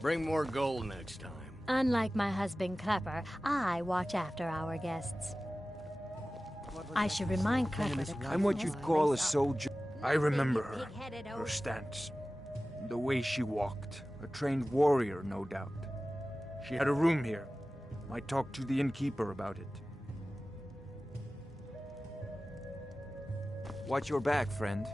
Bring more gold next time. Unlike my husband Klepper, I watch after our guests. I should remind Klepper to I'm what you'd call a soldier. I remember her. Her stance. The way she walked. A trained warrior, no doubt. She had a room here. Might talk to the innkeeper about it. Watch your back, friend.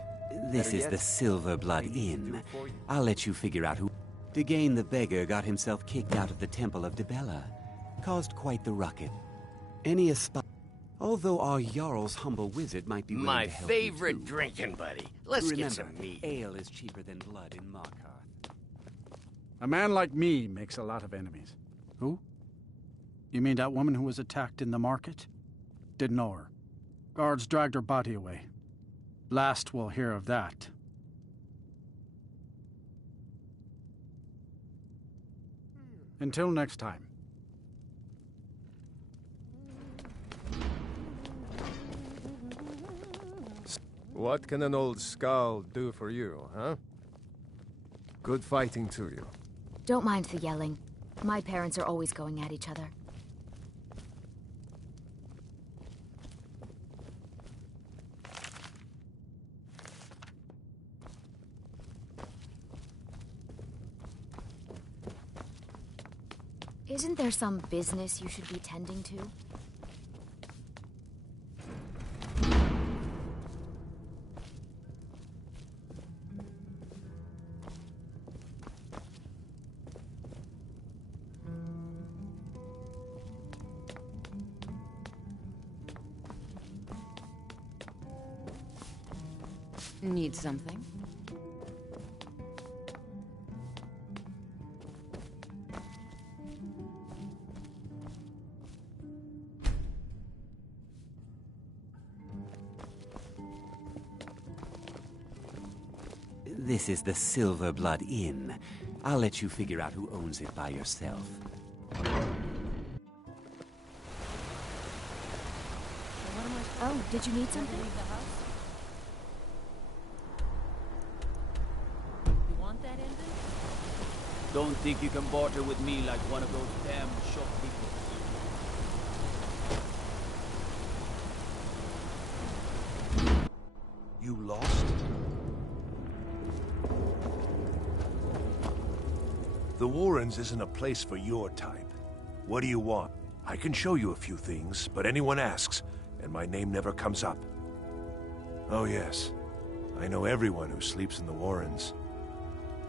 This is the Silver Blood Inn. I'll let you figure out who... Degain the beggar got himself kicked out of the Temple of Dibella. Caused quite the ruckus. Any Although our Jarl's humble wizard might be willing My to help favorite you too. drinking buddy. Let's Remember, get some meat. Ale is cheaper than blood in Markarth. A man like me makes a lot of enemies. Who? You mean that woman who was attacked in the market? Didn't know her. Guards dragged her body away. Last we'll hear of that. Until next time. What can an old skull do for you, huh? Good fighting to you. Don't mind the yelling. My parents are always going at each other. Isn't there some business you should be tending to? Need something? This is the Silver Blood Inn. I'll let you figure out who owns it by yourself. Oh, did you need something? Don't think you can barter with me like one of those damn shopkeepers. You lost? The Warrens isn't a place for your type. What do you want? I can show you a few things, but anyone asks, and my name never comes up. Oh yes, I know everyone who sleeps in the Warrens.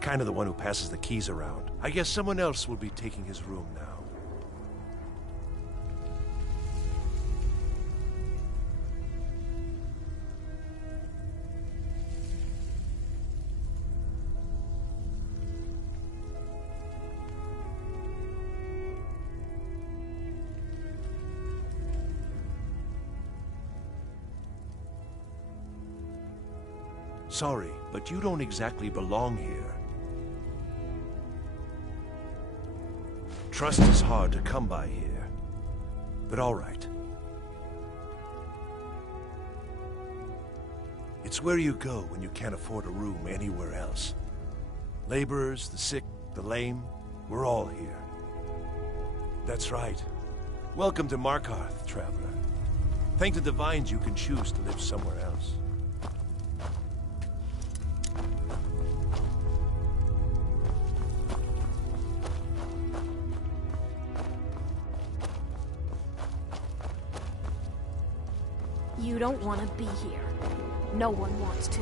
Kind of the one who passes the keys around. I guess someone else will be taking his room now. Sorry, but you don't exactly belong here. Trust is hard to come by here, but all right. It's where you go when you can't afford a room anywhere else. Laborers, the sick, the lame, we're all here. That's right. Welcome to Markarth, traveler. Thank the Divines you can choose to live somewhere else. You don't want to be here. No one wants to.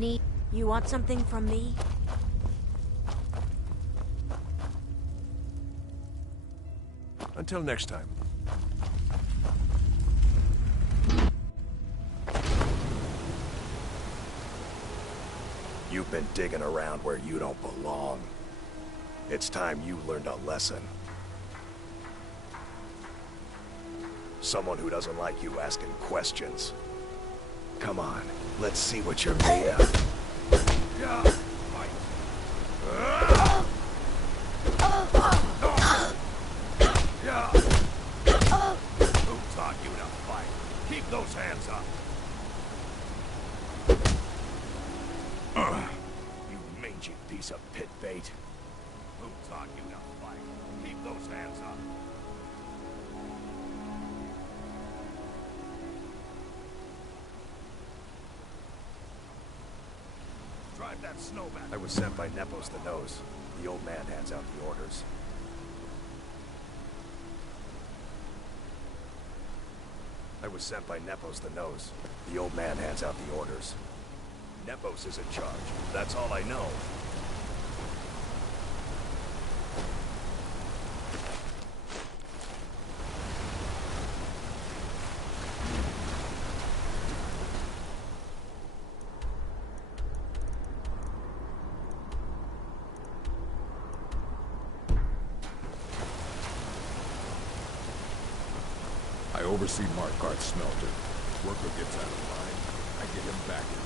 You want something from me? Until next time. You've been digging around where you don't belong. It's time you learned a lesson. Someone who doesn't like you asking questions. Come on, let's see what you're made of. Yeah. Yeah. Who taught you to fight? Keep those hands up. You mangy piece of pit bait. Who taught you to fight? Keep those hands up. Drive that snowman. I was sent by Nepos the Nose. The old man hands out the orders. I was sent by Nepos the Nose. The old man hands out the orders. Nepos is in charge. That's all I know. I oversee Markarth's smelter. Worker gets out of line. I get him back in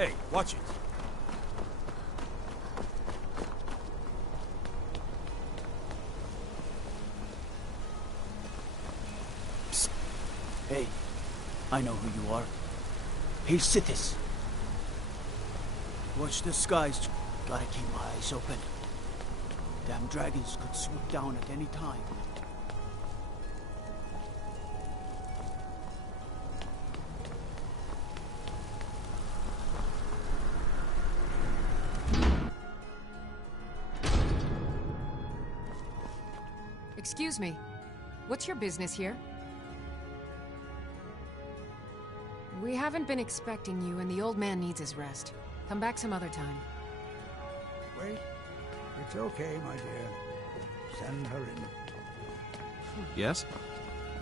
line. Hey, watch it. Psst. Hey, I know who you are. Here's Sithis. Watch the skies. Gotta keep my eyes open. Damn dragons could swoop down at any time. Excuse me. What's your business here? We haven't been expecting you, and the old man needs his rest. Come back some other time. Wait. It's okay, my dear. Send her in. Yes?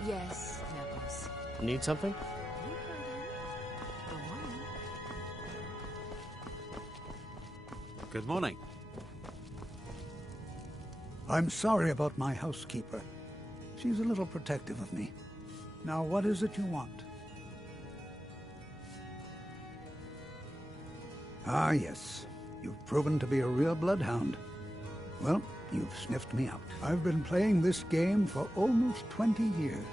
Yes, Nepos. Need something? Good morning. I'm sorry about my housekeeper. She's a little protective of me. Now, what is it you want? Ah, yes. You've proven to be a real bloodhound. Well, you've sniffed me out. I've been playing this game for almost 20 years,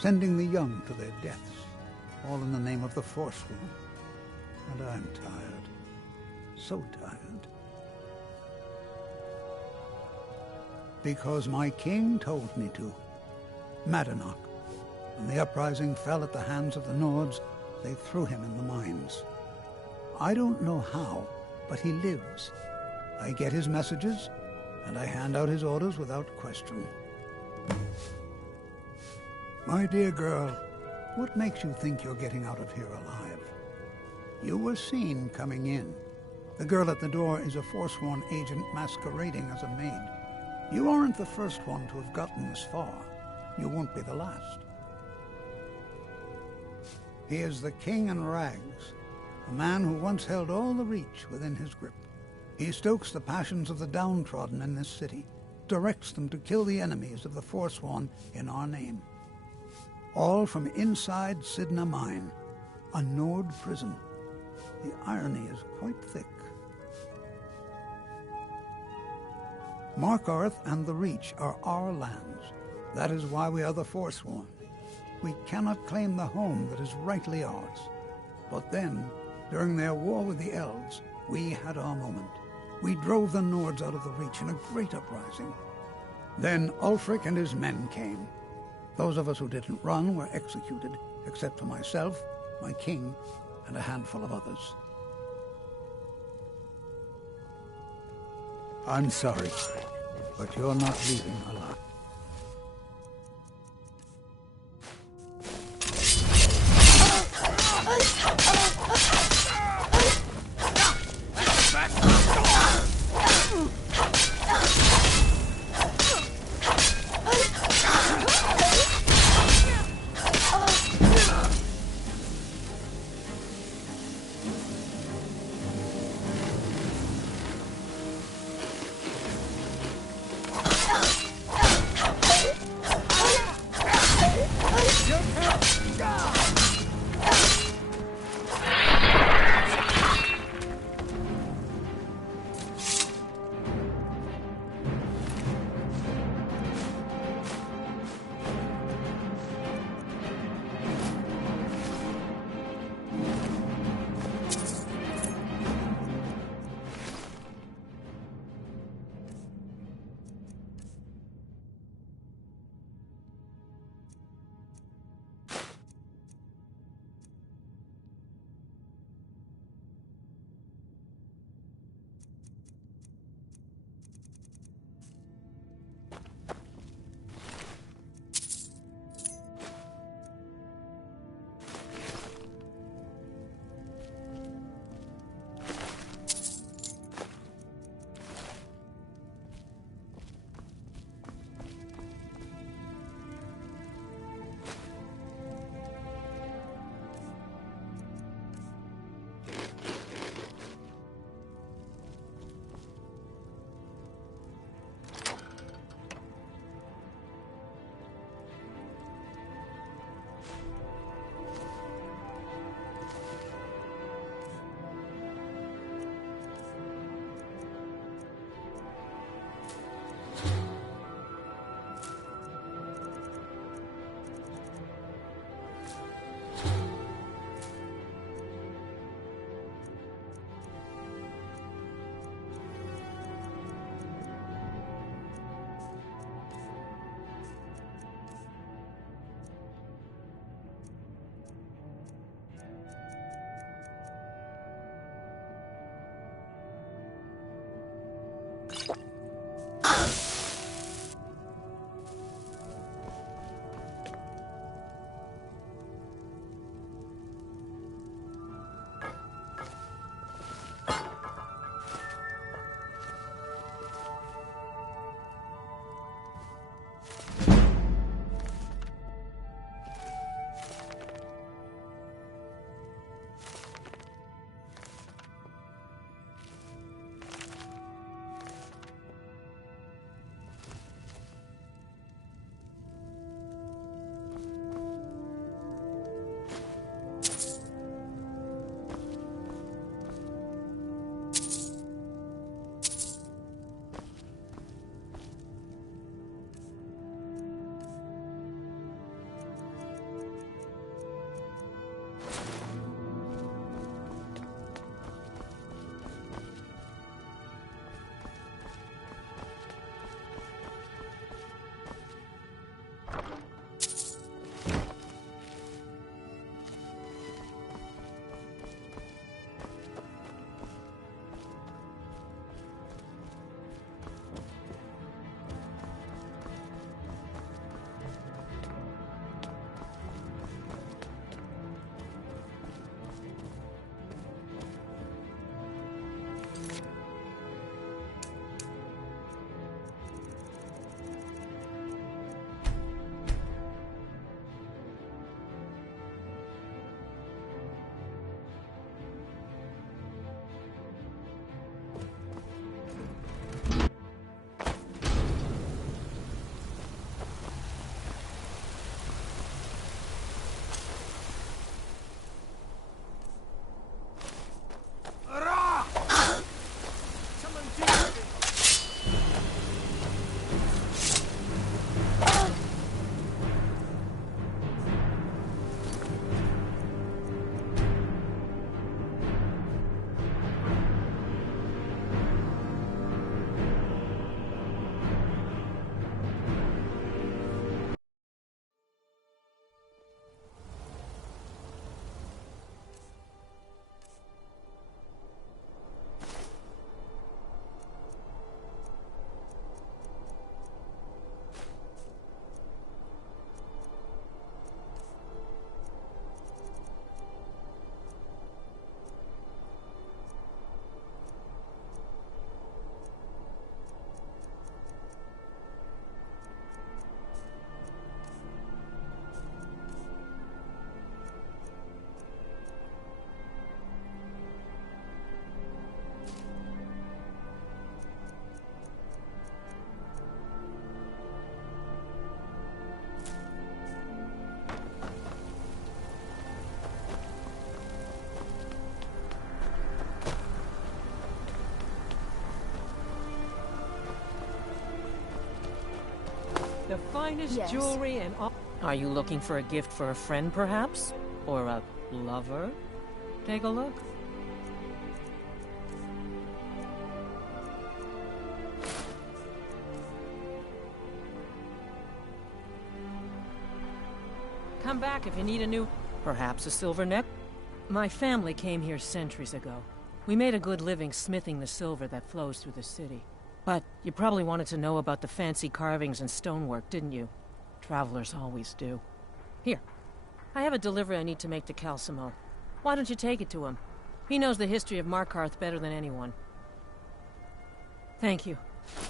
sending the young to their deaths, all in the name of the Forsworn. And I'm tired. So tired. Because my king told me to. Madanach. When the uprising fell at the hands of the Nords, they threw him in the mines. I don't know how, but he lives. I get his messages, and I hand out his orders without question. My dear girl, what makes you think you're getting out of here alive? You were seen coming in. The girl at the door is a Forsworn agent masquerading as a maid. You aren't the first one to have gotten this far. You won't be the last. He is the King in Rags, a man who once held all the Reach within his grip. He stokes the passions of the downtrodden in this city, directs them to kill the enemies of the Forsworn in our name. All from inside Cidhna Mine, a Nord prison. The irony is quite thick. Markarth and the Reach are our lands. That is why we are the Forsworn. We cannot claim the home that is rightly ours. But then, during their war with the Elves, we had our moment. We drove the Nords out of the Reach in a great uprising. Then Ulfric and his men came. Those of us who didn't run were executed, except for myself, my king, and a handful of others. I'm sorry, but you're not leaving alive. The finest Yes. jewelry and all. Are you looking for a gift for a friend, perhaps? Or a lover? Take a look. Come back if you need a new... Perhaps a silver neck? My family came here centuries ago. We made a good living smithing the silver that flows through the city. But you probably wanted to know about the fancy carvings and stonework, didn't you? Travelers always do. Here. I have a delivery I need to make to Calcimo. Why don't you take it to him? He knows the history of Markarth better than anyone. Thank you.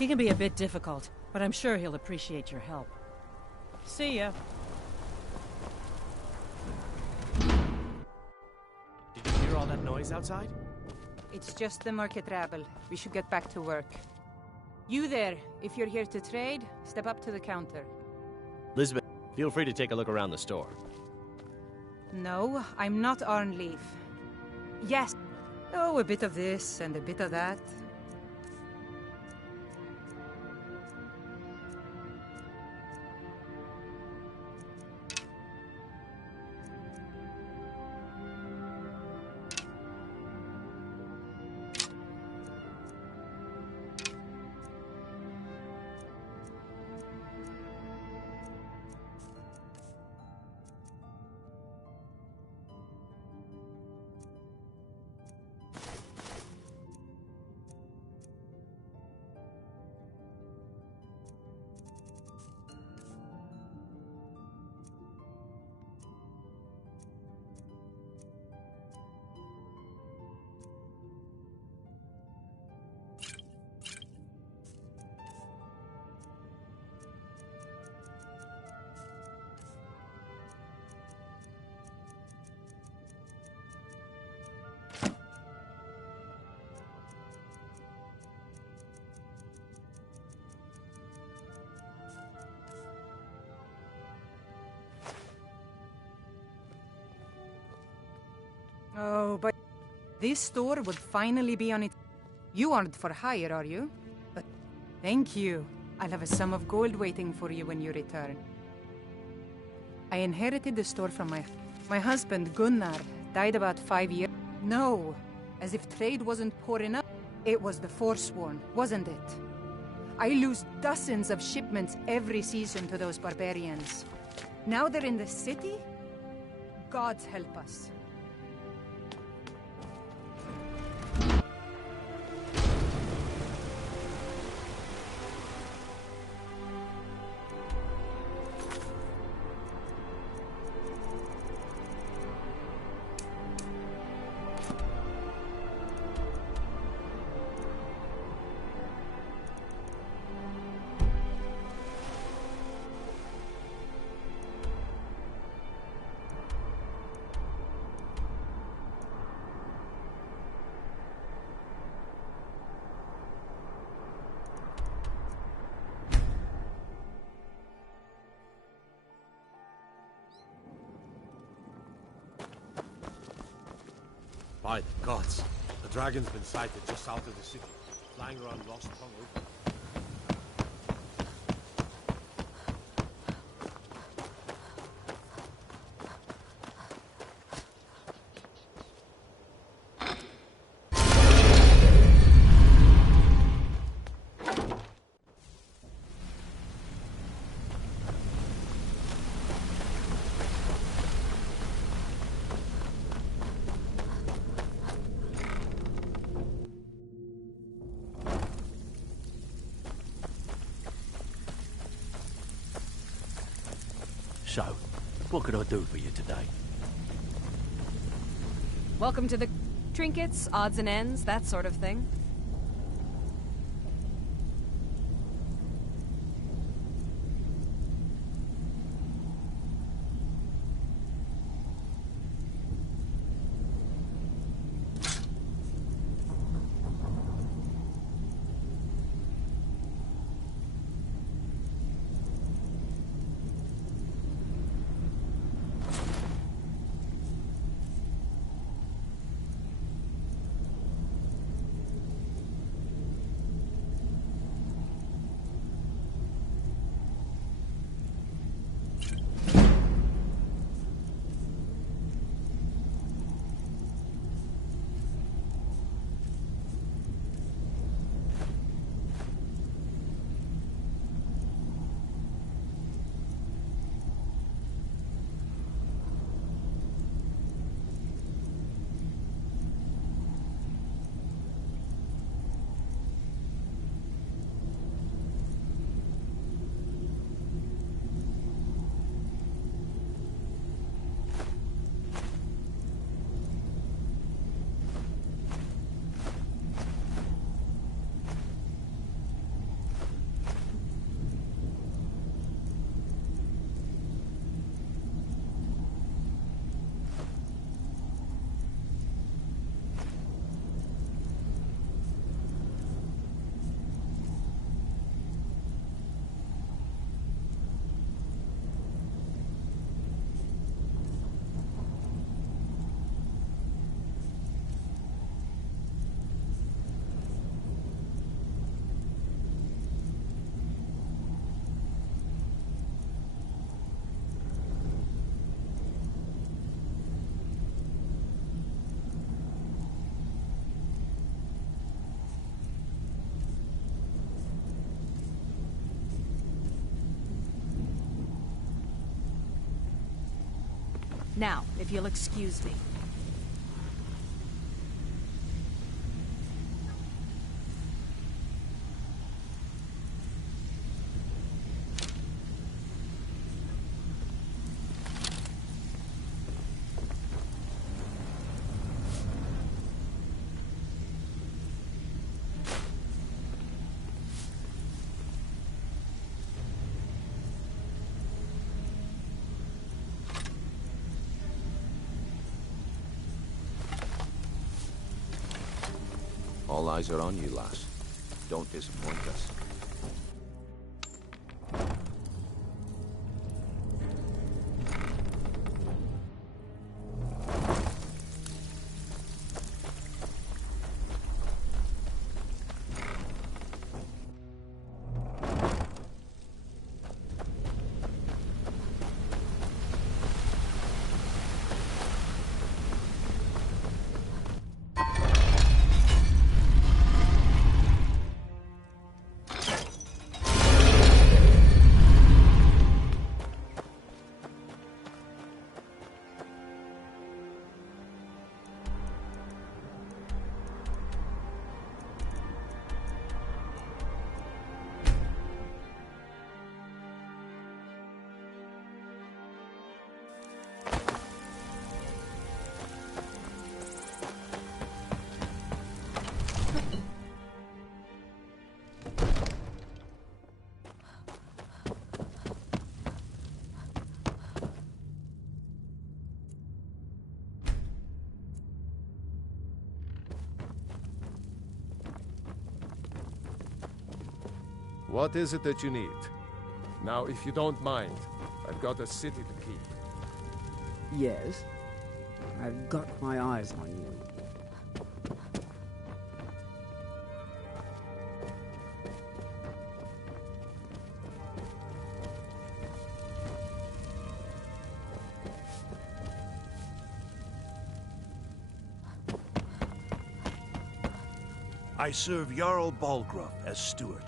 He can be a bit difficult, but I'm sure he'll appreciate your help. See ya. Did you hear all that noise outside? It's just the market rabble. We should get back to work. You there, if you're here to trade, step up to the counter. Lisbeth, feel free to take a look around the store. No, I'm not Arnleif. Yes. Oh, a bit of this and a bit of that. Oh, but this store would finally be on it. You aren't for hire, are you? But thank you. I'll have a sum of gold waiting for you when you return. I inherited the store from my husband, Gunnar, died about 5 years. No, as if trade wasn't poor enough. It was the Forsworn, wasn't it? I lose dozens of shipments every season to those barbarians. Now they're in the city? Gods help us. By the gods, the dragon's been sighted just south of the city, flying around Lost Tongue. So, what can I do for you today? Welcome to the trinkets, odds and ends, that sort of thing. Now, if you'll excuse me. All eyes are on you, lass. Don't disappoint us. What is it that you need? Now, if you don't mind, I've got a city to keep. Yes? I've got my eyes on you. I serve Jarl Balgruuf as steward.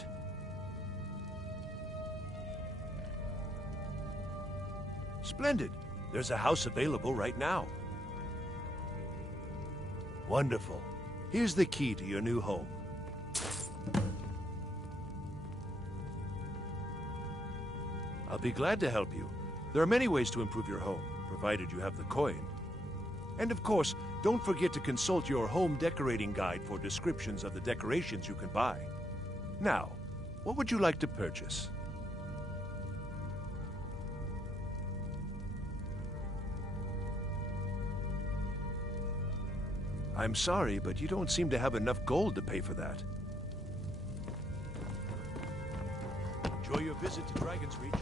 Splendid. There's a house available right now. Wonderful. Here's the key to your new home. I'll be glad to help you. There are many ways to improve your home, provided you have the coin. And of course, don't forget to consult your home decorating guide for descriptions of the decorations you can buy. Now, what would you like to purchase? I'm sorry, but you don't seem to have enough gold to pay for that. Enjoy your visit to Dragon's Reach.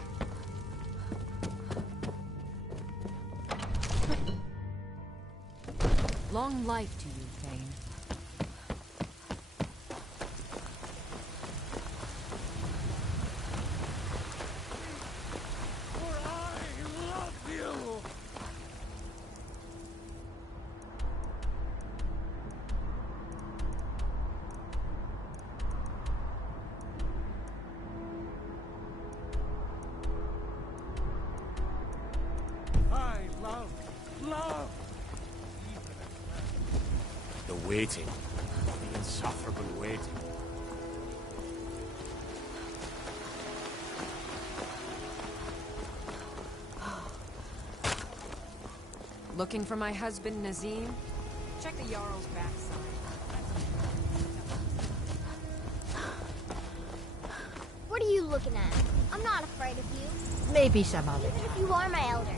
Long life to you, Thane. The waiting. The insufferable waiting. Looking for my husband, Nazim? Check the Jarl's backside. What are you looking at? I'm not afraid of you. Maybe some other Even time. if you are my elder.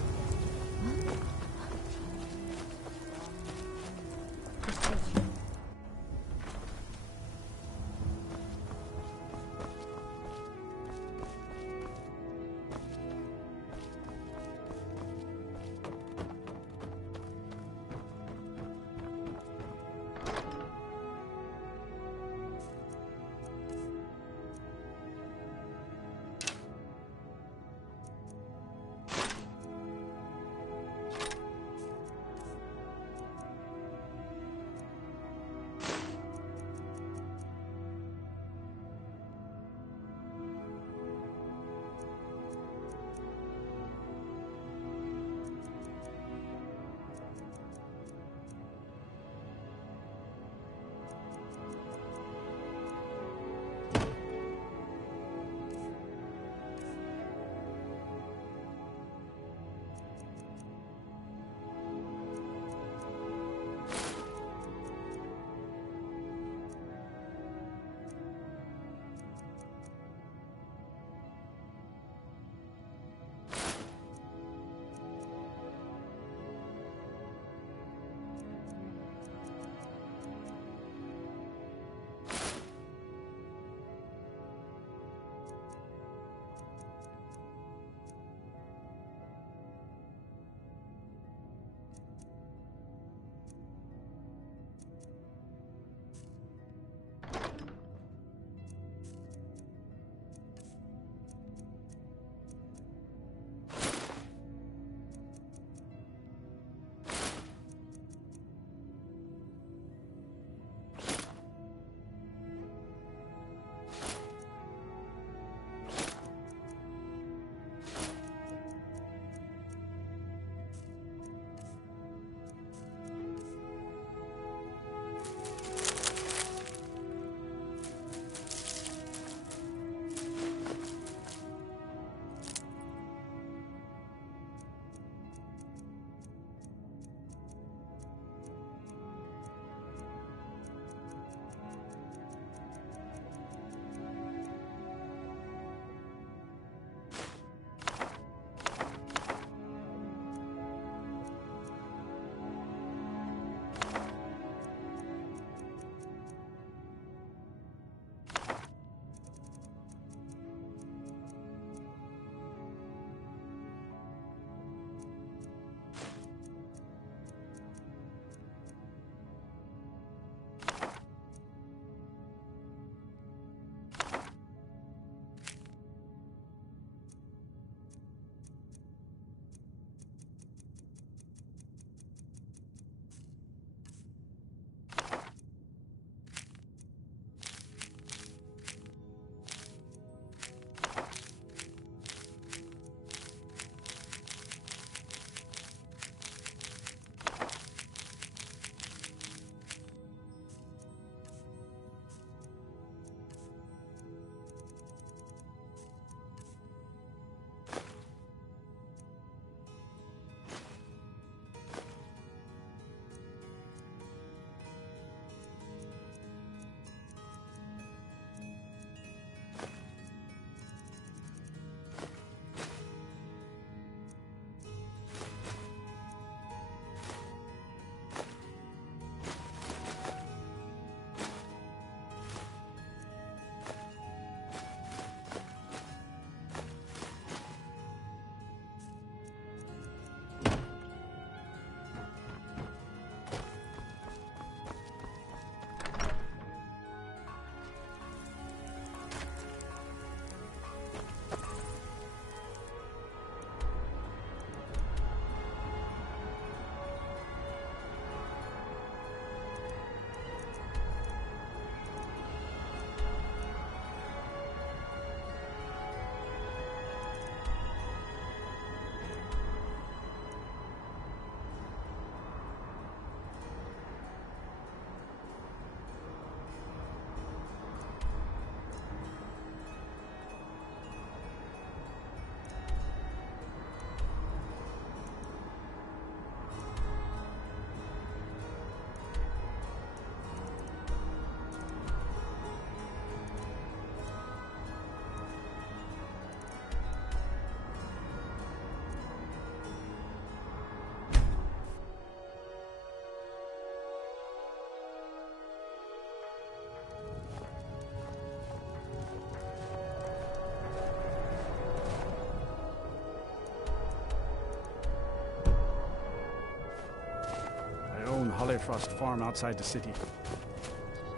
Bifrost farm outside the city.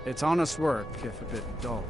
It's honest work, if a bit dull.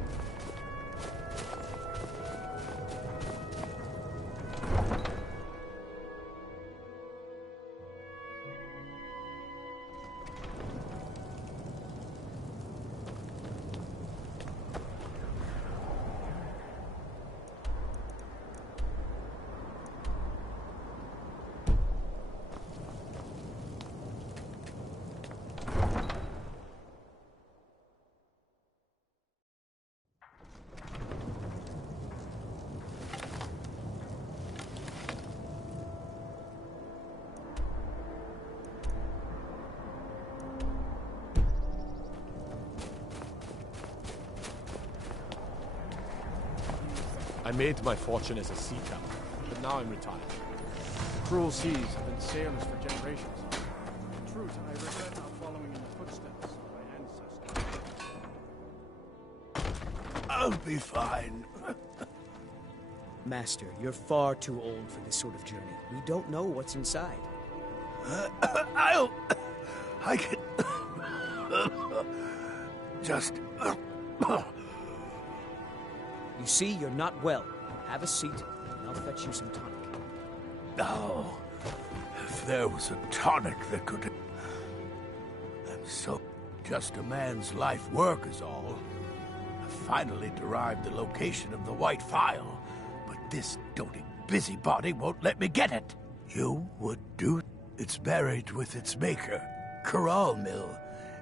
I made my fortune as a sea captain, but now I'm retired. Cruel seas have been sailors for generations. In truth, I regret not following in the footsteps of my ancestors. I'll be fine. Master, you're far too old for this sort of journey. We don't know what's inside. I can... just... You see, you're not well. Have a seat, and I'll fetch you some tonic. Oh, if there was a tonic that could... I'm so... just a man's life work is all. I finally derived the location of the White Phial, but this doting busybody won't let me get it. You would do... It's buried with its maker, Corral Mill,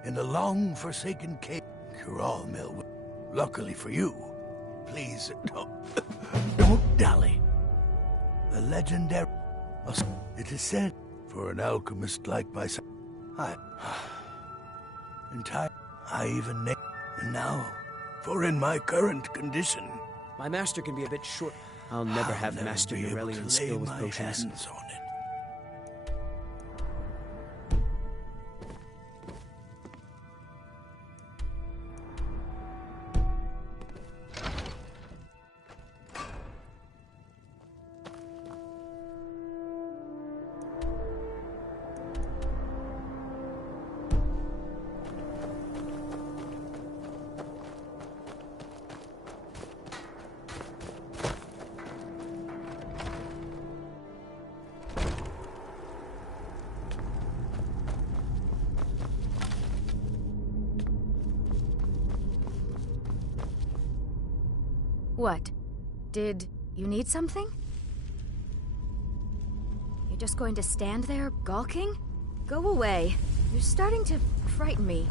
in a long-forsaken cave. Corral Mill, luckily for you. Please, don't dally. The legendary... It is said, for an alchemist like myself, in time, I even named... And now, for in my current condition... My master can be a bit short. I'll never have mastered Aurelian skill with potions. Hands on it. What? Did you need something? You're just going to stand there, gawking? Go away. You're starting to frighten me.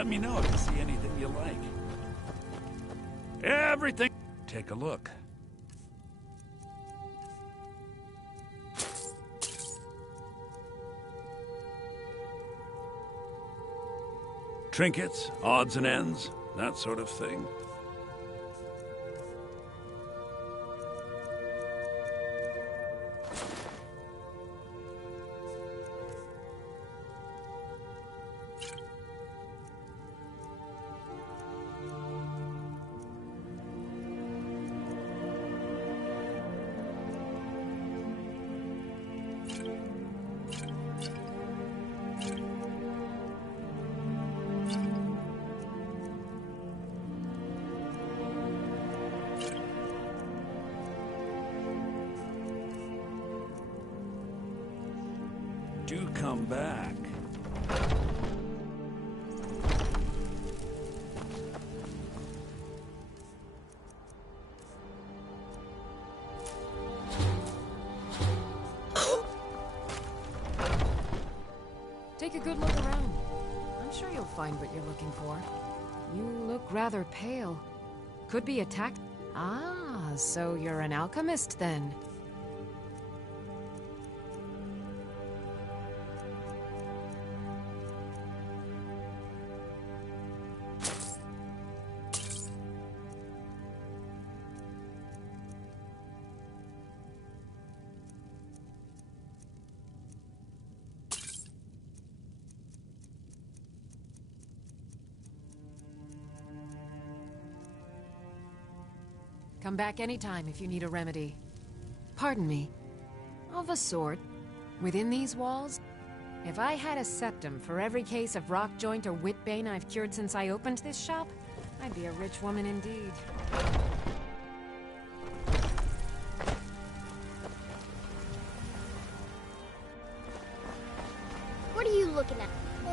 Let me know if you see anything you like. Everything. Take a look. Trinkets, odds and ends, that sort of thing. Do come back. Take a good look around. I'm sure you'll find what you're looking for. You look rather pale. Could be attacked. Ah, so you're an alchemist then. Come back anytime if you need a remedy. Pardon me. Of a sort. Within these walls? If I had a septum for every case of rock joint or witbane I've cured since I opened this shop, I'd be a rich woman indeed. What are you looking at?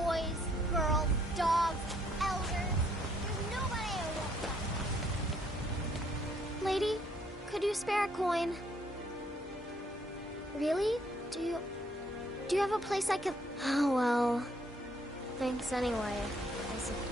Boys, girls, dogs, elders. There's nobody I won't fight. Lady, could you spare a coin? Really? Do you have a place I could... Oh, well... Thanks anyway, I suppose.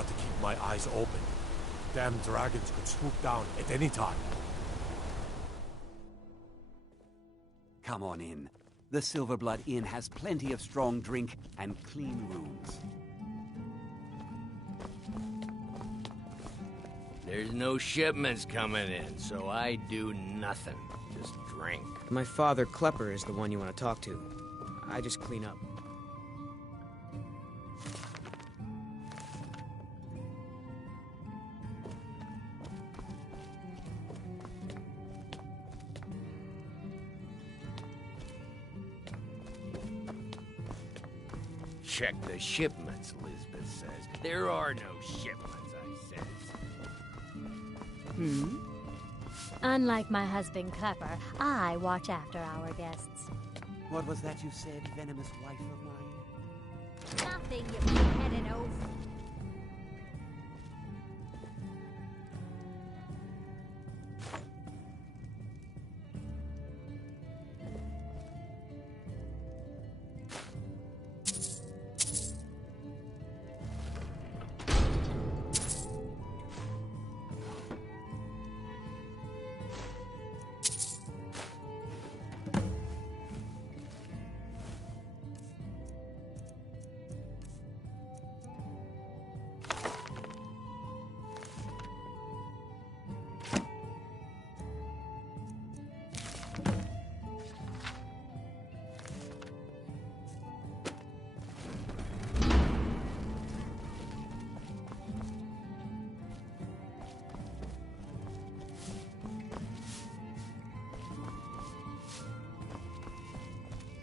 Got to keep my eyes open. Damn dragons could swoop down at any time. Come on in. The Silverblood Inn has plenty of strong drink and clean rooms. There's no shipments coming in, so I do nothing. Just drink. My father, Klepper, is the one you want to talk to. I just clean up. Check the shipments, Lisbeth says. There are no shipments, I says. Unlike my husband Klepper, I watch after our guests. What was that you said, venomous wife of mine? Nothing, you big-headed oaf.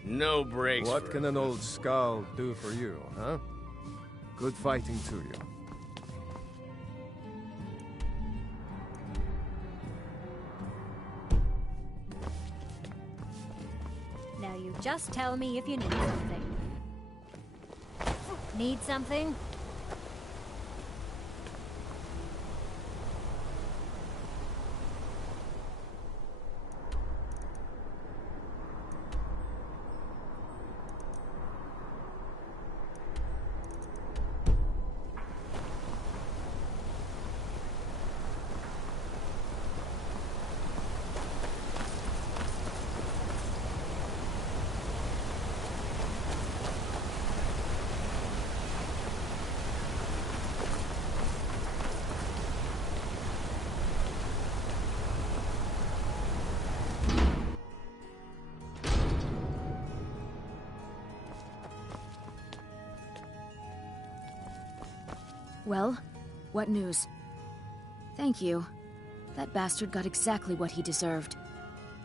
No breaks. What can an old skull do for you, huh? Good fighting to you. Now you just tell me if you need something. Need something? Well, what news? Thank you. That bastard got exactly what he deserved.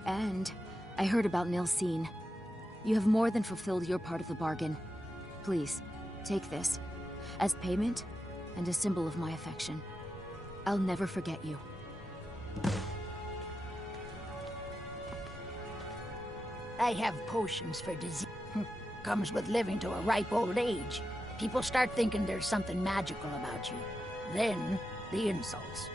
And I heard about Nilsine. You have more than fulfilled your part of the bargain. Please, take this. As payment, and a symbol of my affection. I'll never forget you. I have potions for disease. Comes with living to a ripe old age. People start thinking there's something magical about you. Then, the insults.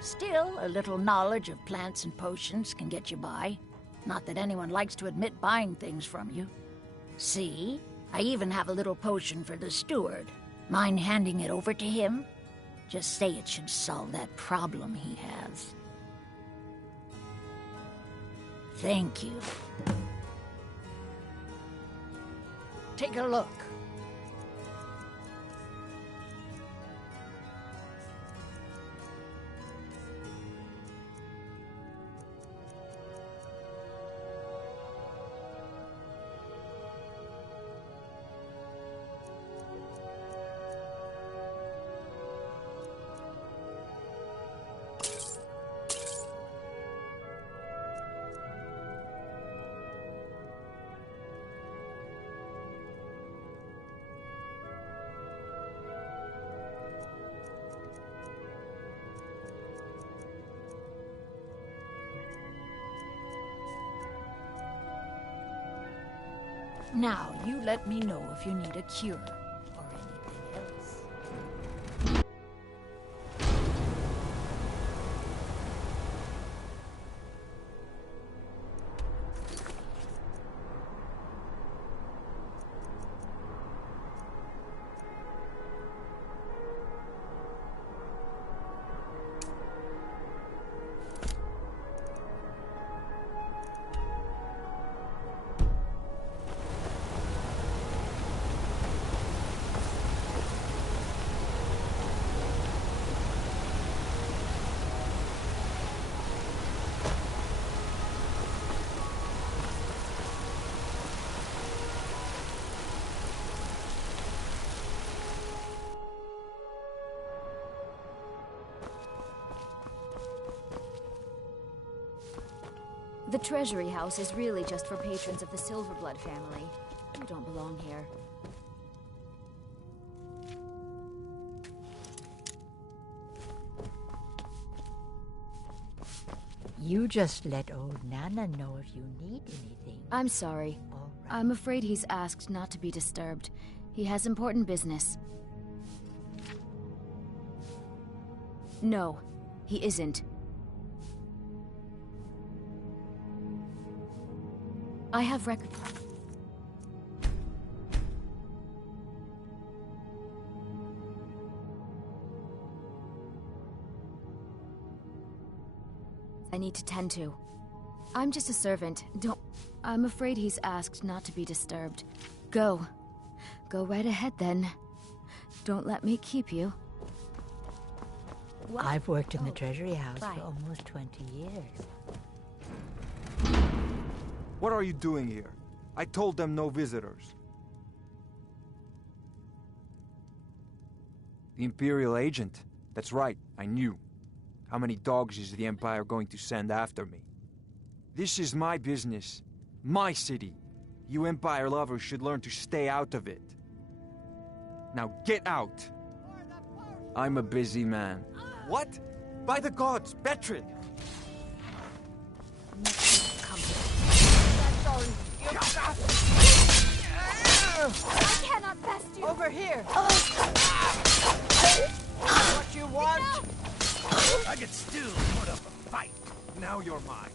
Still, a little knowledge of plants and potions can get you by. Not that anyone likes to admit buying things from you. See? I even have a little potion for the steward. Mind handing it over to him? Just say it should solve that problem he has. Thank you. Take a look. Now, you let me know if you need a cure or anything else. The Treasury House is really just for patrons of the Silverblood family, who don't belong here. You just let old Nana know if you need anything. I'm sorry. I'm afraid he's asked not to be disturbed. He has important business. No, he isn't. I have record... I need to tend to. I'm just a servant. Don't... I'm afraid he's asked not to be disturbed. Go. Go right ahead, then. Don't let me keep you. What? I've worked in the Treasury House for almost 20 years. What are you doing here? I told them no visitors. The Imperial agent. That's right, I knew. How many dogs is the Empire going to send after me? This is my business. My city. You Empire lovers should learn to stay out of it. Now get out! I'm a busy man. What? By the gods, Betrid! I cannot best you! Over here! What you want? I could still put up a fight. Now you're mine.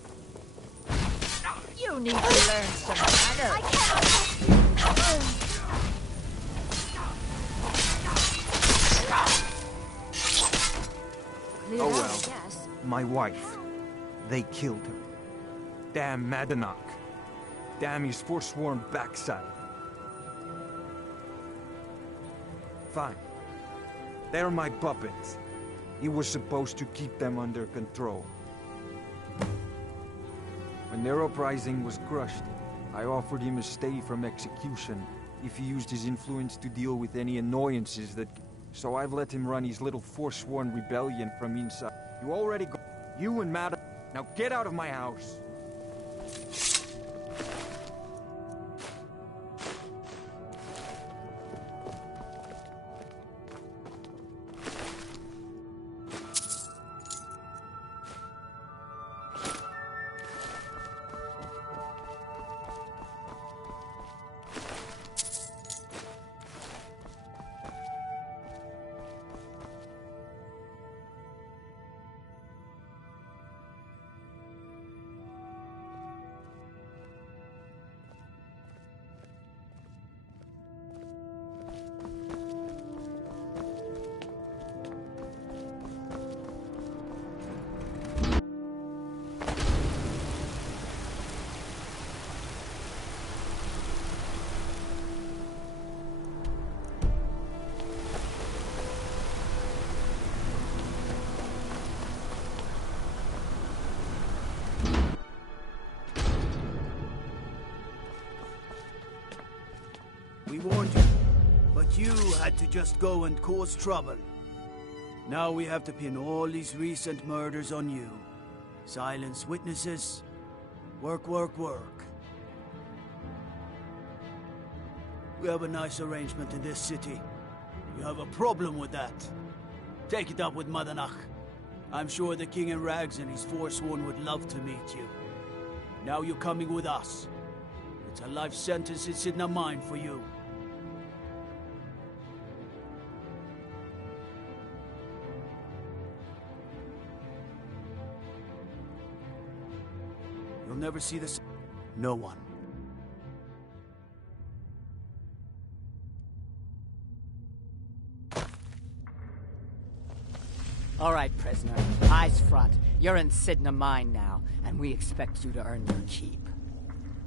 You need to learn some manners. I cannot Oh well, my wife. They killed her. Damn Madanach. Damn his forsworn backside. Fine. They're my puppets. He was supposed to keep them under control. When their uprising was crushed, I offered him a stay from execution if he used his influence to deal with any annoyances that... So I've let him run his little forsworn rebellion from inside. You already go... You and Madam... Now get out of my house! We warned you, but you had to just go and cause trouble. Now we have to pin all these recent murders on you. Silence witnesses. Work, work, work. We have a nice arrangement in this city. You have a problem with that. Take it up with Madanach. I'm sure the King in Rags and his Forsworn would love to meet you. Now you're coming with us. It's a life sentence in Cidhna Mine for you. You'll never see this. No one. All right, prisoner. Eyes front. You're in Cidhna Mine now, and we expect you to earn your keep.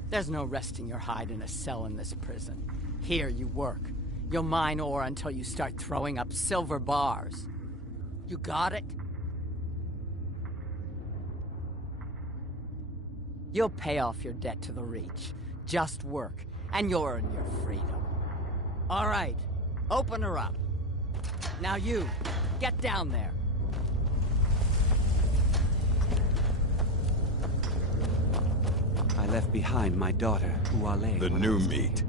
There's no resting your hide in a cell in this prison. Here you work. You'll mine ore until you start throwing up silver bars. You got it? You'll pay off your debt to the Reach. Just work, and you'll earn your freedom. All right, open her up. Now you, get down there. I left behind my daughter, Uale. The new meat.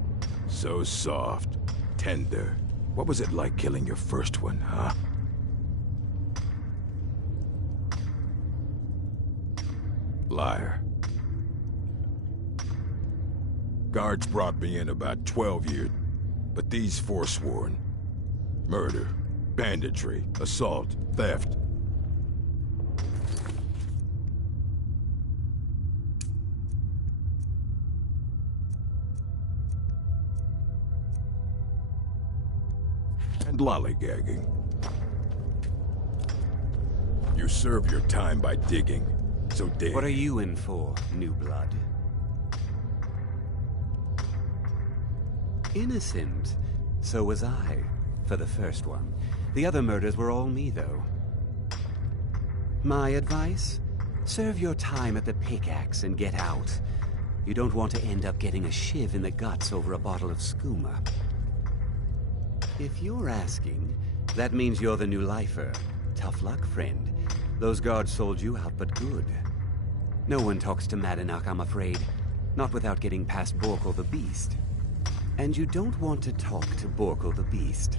So soft, tender. What was it like killing your first one, huh? Liar. Guards brought me in about 12 years, but these forsworn. Murder, banditry, assault, theft. And lollygagging. You serve your time by digging, so dig. What are you in for, new blood? Innocent. So was I, for the first one. The other murders were all me, though. My advice? Serve your time at the pickaxe and get out. You don't want to end up getting a shiv in the guts over a bottle of skooma. If you're asking, that means you're the new lifer. Tough luck, friend. Those guards sold you out, but good. No one talks to Madanach, I'm afraid. Not without getting past Borkul the Beast. And you don't want to talk to Borkul the Beast.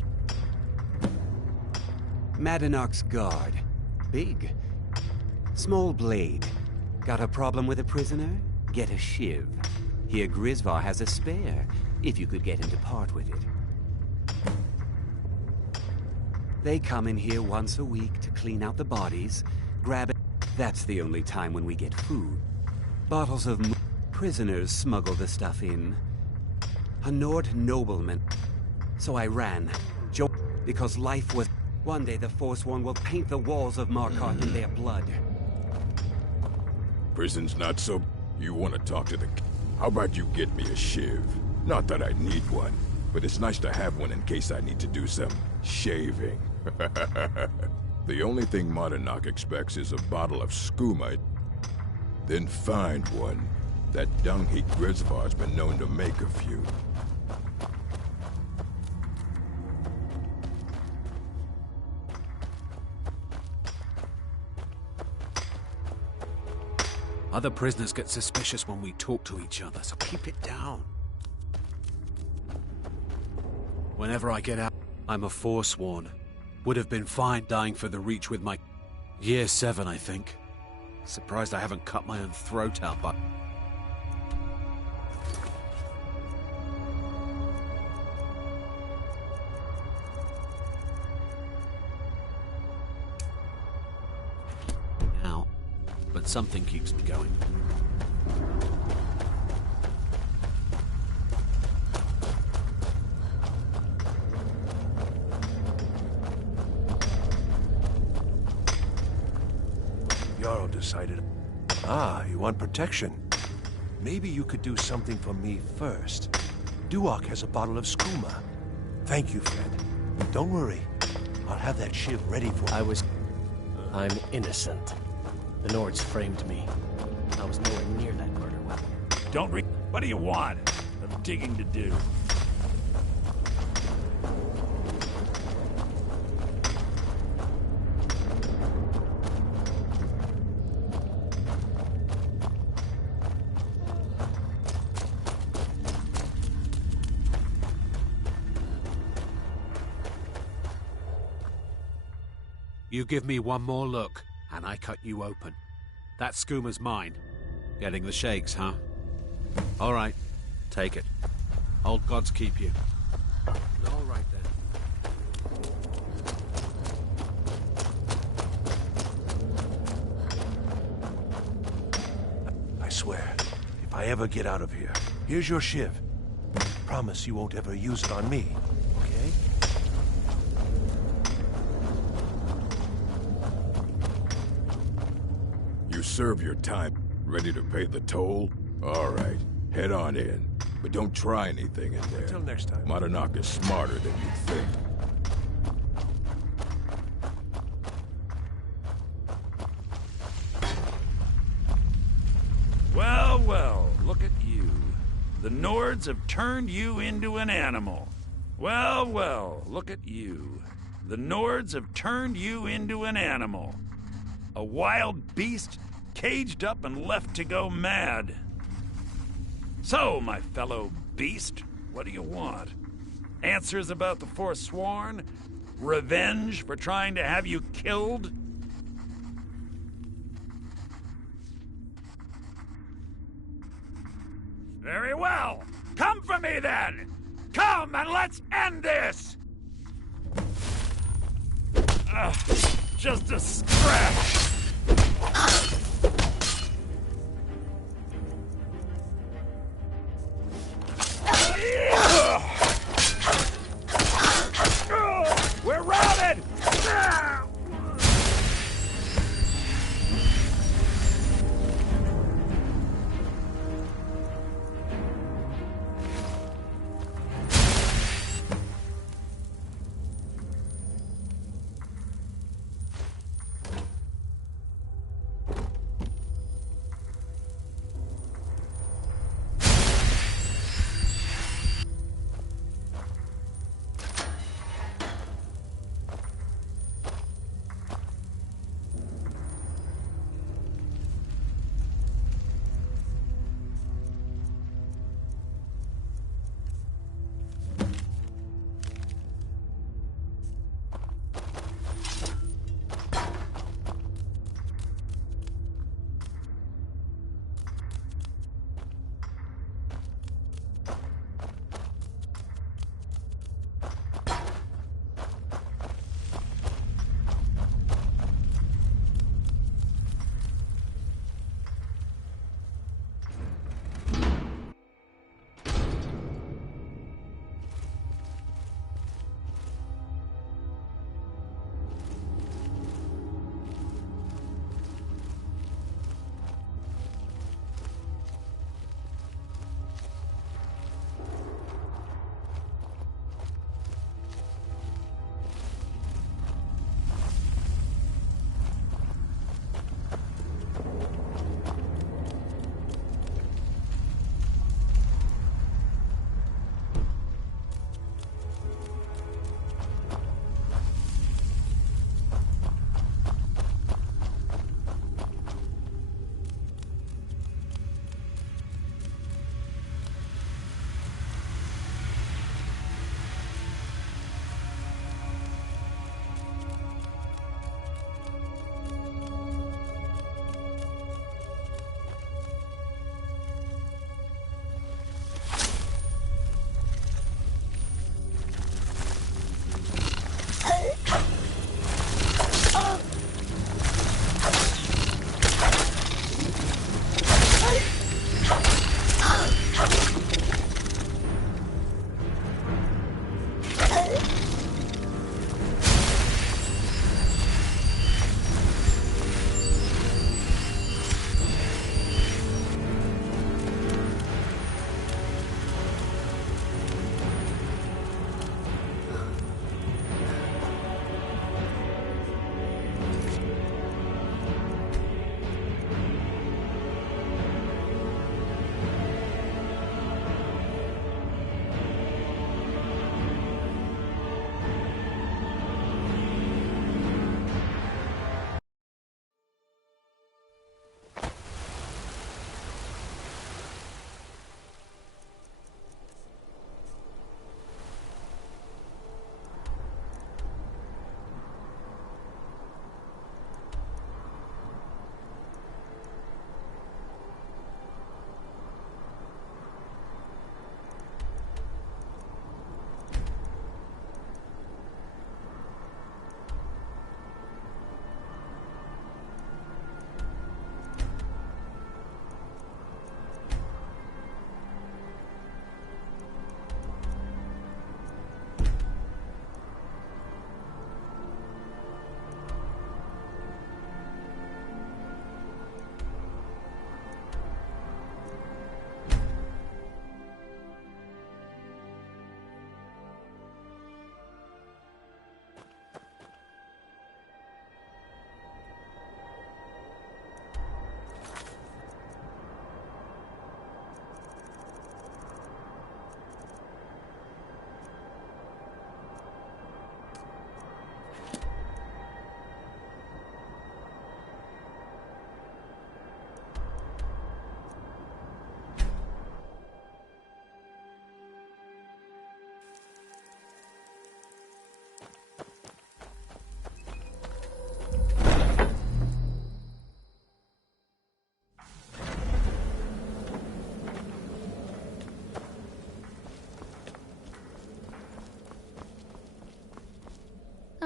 Madanach's guard. Big. Small blade. Got a problem with a prisoner? Get a shiv. Here Grisvar has a spare, if you could get him to part with it. They come in here once a week to clean out the bodies, grab it. That's the only time when we get food. Bottles of prisoners smuggle the stuff in. A Nord nobleman. So I ran. Because life was... One day the Forsworn will paint the walls of Markarth in their blood. Prison's not so... You want to talk to the... How about you get me a shiv? Not that I need one, but it's nice to have one in case I need to do some shaving. The only thing Madanach expects is a bottle of skooma. Then find one. That dung-heap Grisvar's been known to make a few. Other prisoners get suspicious when we talk to each other, so keep it down. Whenever I get out, I'm a Forsworn. Would have been fine dying for the Reach with my... Year 7, I think. Surprised I haven't cut my own throat out, but... Now, but something keeps me going. Jarl decided... Ah, you want protection? Maybe you could do something for me first. Duach has a bottle of skooma. Thank you, friend. Don't worry. I'll have that shiv ready for you. I'm innocent. The Nords framed me. I was nowhere near that murder weapon. Don't What do you want? I've digging to do. You give me one more look, and I cut you open. That skooma's mine. Getting the shakes, huh? All right, take it. Old gods keep you. All right, then. I swear, if I ever get out of here, here's your shiv. Promise you won't ever use it on me, okay? You serve your time. Ready to pay the toll? All right, head on in. But don't try anything in there. Until next time. Madanach is smarter than you think. Well, well, look at you. The Nords have turned you into an animal. Well, well, look at you. The Nords have turned you into an animal. A wild beast, caged up and left to go mad. So, my fellow beast, what do you want? Answers about the Forsworn? Revenge for trying to have you killed? Very well. Come for me then! Come and let's end this! Just a scratch. We're routed!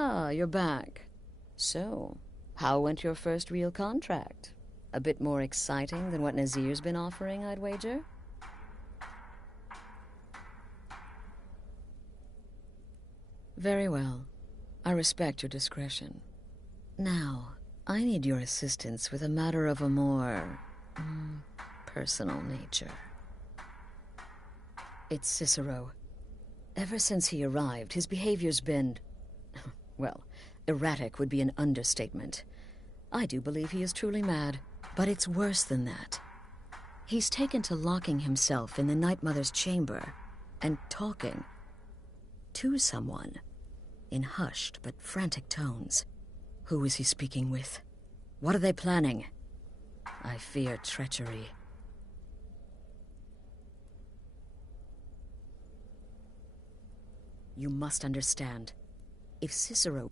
Ah, you're back. So, how went your first real contract? A bit more exciting than what Nazir's been offering, I'd wager? Very well. I respect your discretion. Now, I need your assistance with a matter of a more... personal nature. It's Cicero. Ever since he arrived, his behavior's been... well, erratic would be an understatement. I do believe he is truly mad, but it's worse than that. He's taken to locking himself in the Night Mother's chamber and talking to someone in hushed but frantic tones. Who is he speaking with? What are they planning? I fear treachery. You must understand. If Cicero...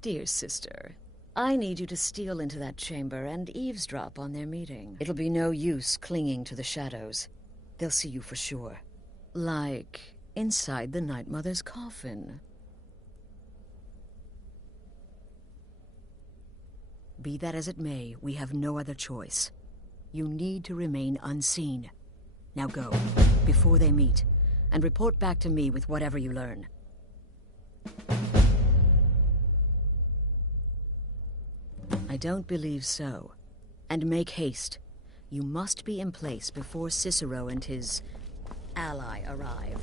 Dear sister, I need you to steal into that chamber and eavesdrop on their meeting. It'll be no use clinging to the shadows. They'll see you for sure. Like inside the Night Mother's coffin. Be that as it may, we have no other choice. You need to remain unseen. Now go, before they meet, and report back to me with whatever you learn. I don't believe so. And make haste. You must be in place before Cicero and his ally arrive.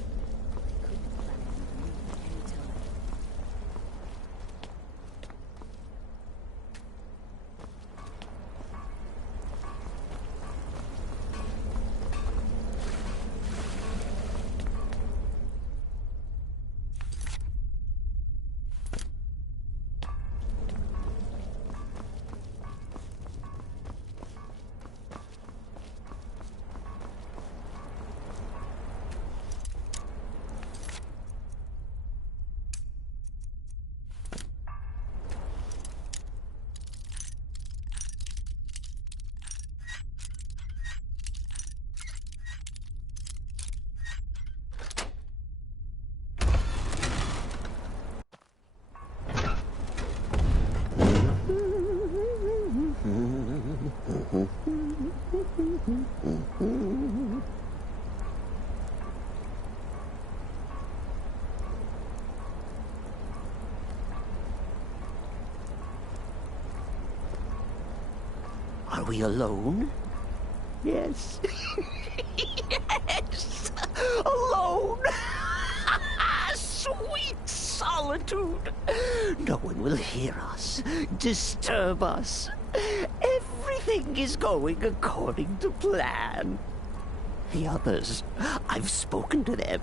Are we alone? Yes. Yes! Alone! Sweet solitude! No one will hear us, disturb us. Everything is going according to plan. The others, I've spoken to them,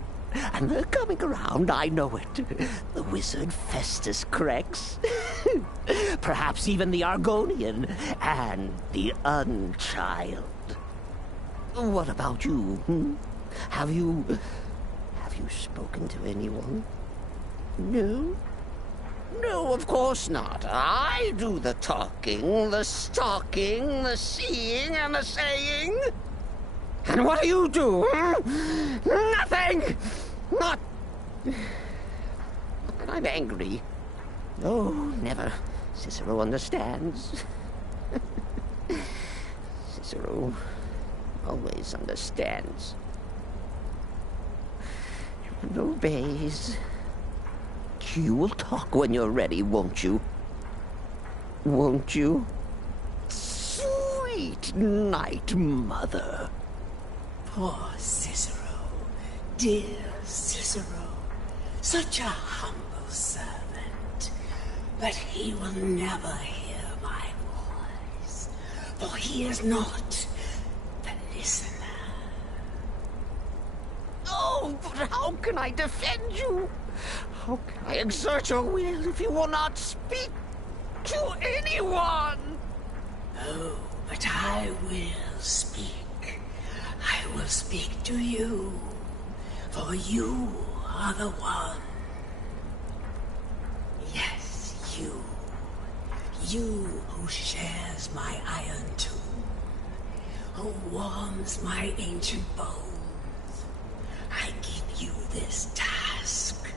and they're coming around, I know it. The wizard Festus Crex. Perhaps even the Argonian and the Unchild. What about you? Have you spoken to anyone? No? No, of course not. I do the talking, the stalking, the seeing, and the saying. And what do you do? Nothing! Not that I'm angry. Oh, never. Cicero understands. Cicero always understands. And obeys. You will talk when you're ready, won't you? Won't you? Sweet Night Mother. Poor Cicero. Dear Cicero. Such a humble servant. But he will never hear my voice. For he is not the listener. Oh, but how can I defend you? How can I exert your will if you will not speak to anyone? Oh, but I will speak. I will speak to you, for you are the one. Yes, you. You who shares my iron tomb, who warms my ancient bones. I give you this task.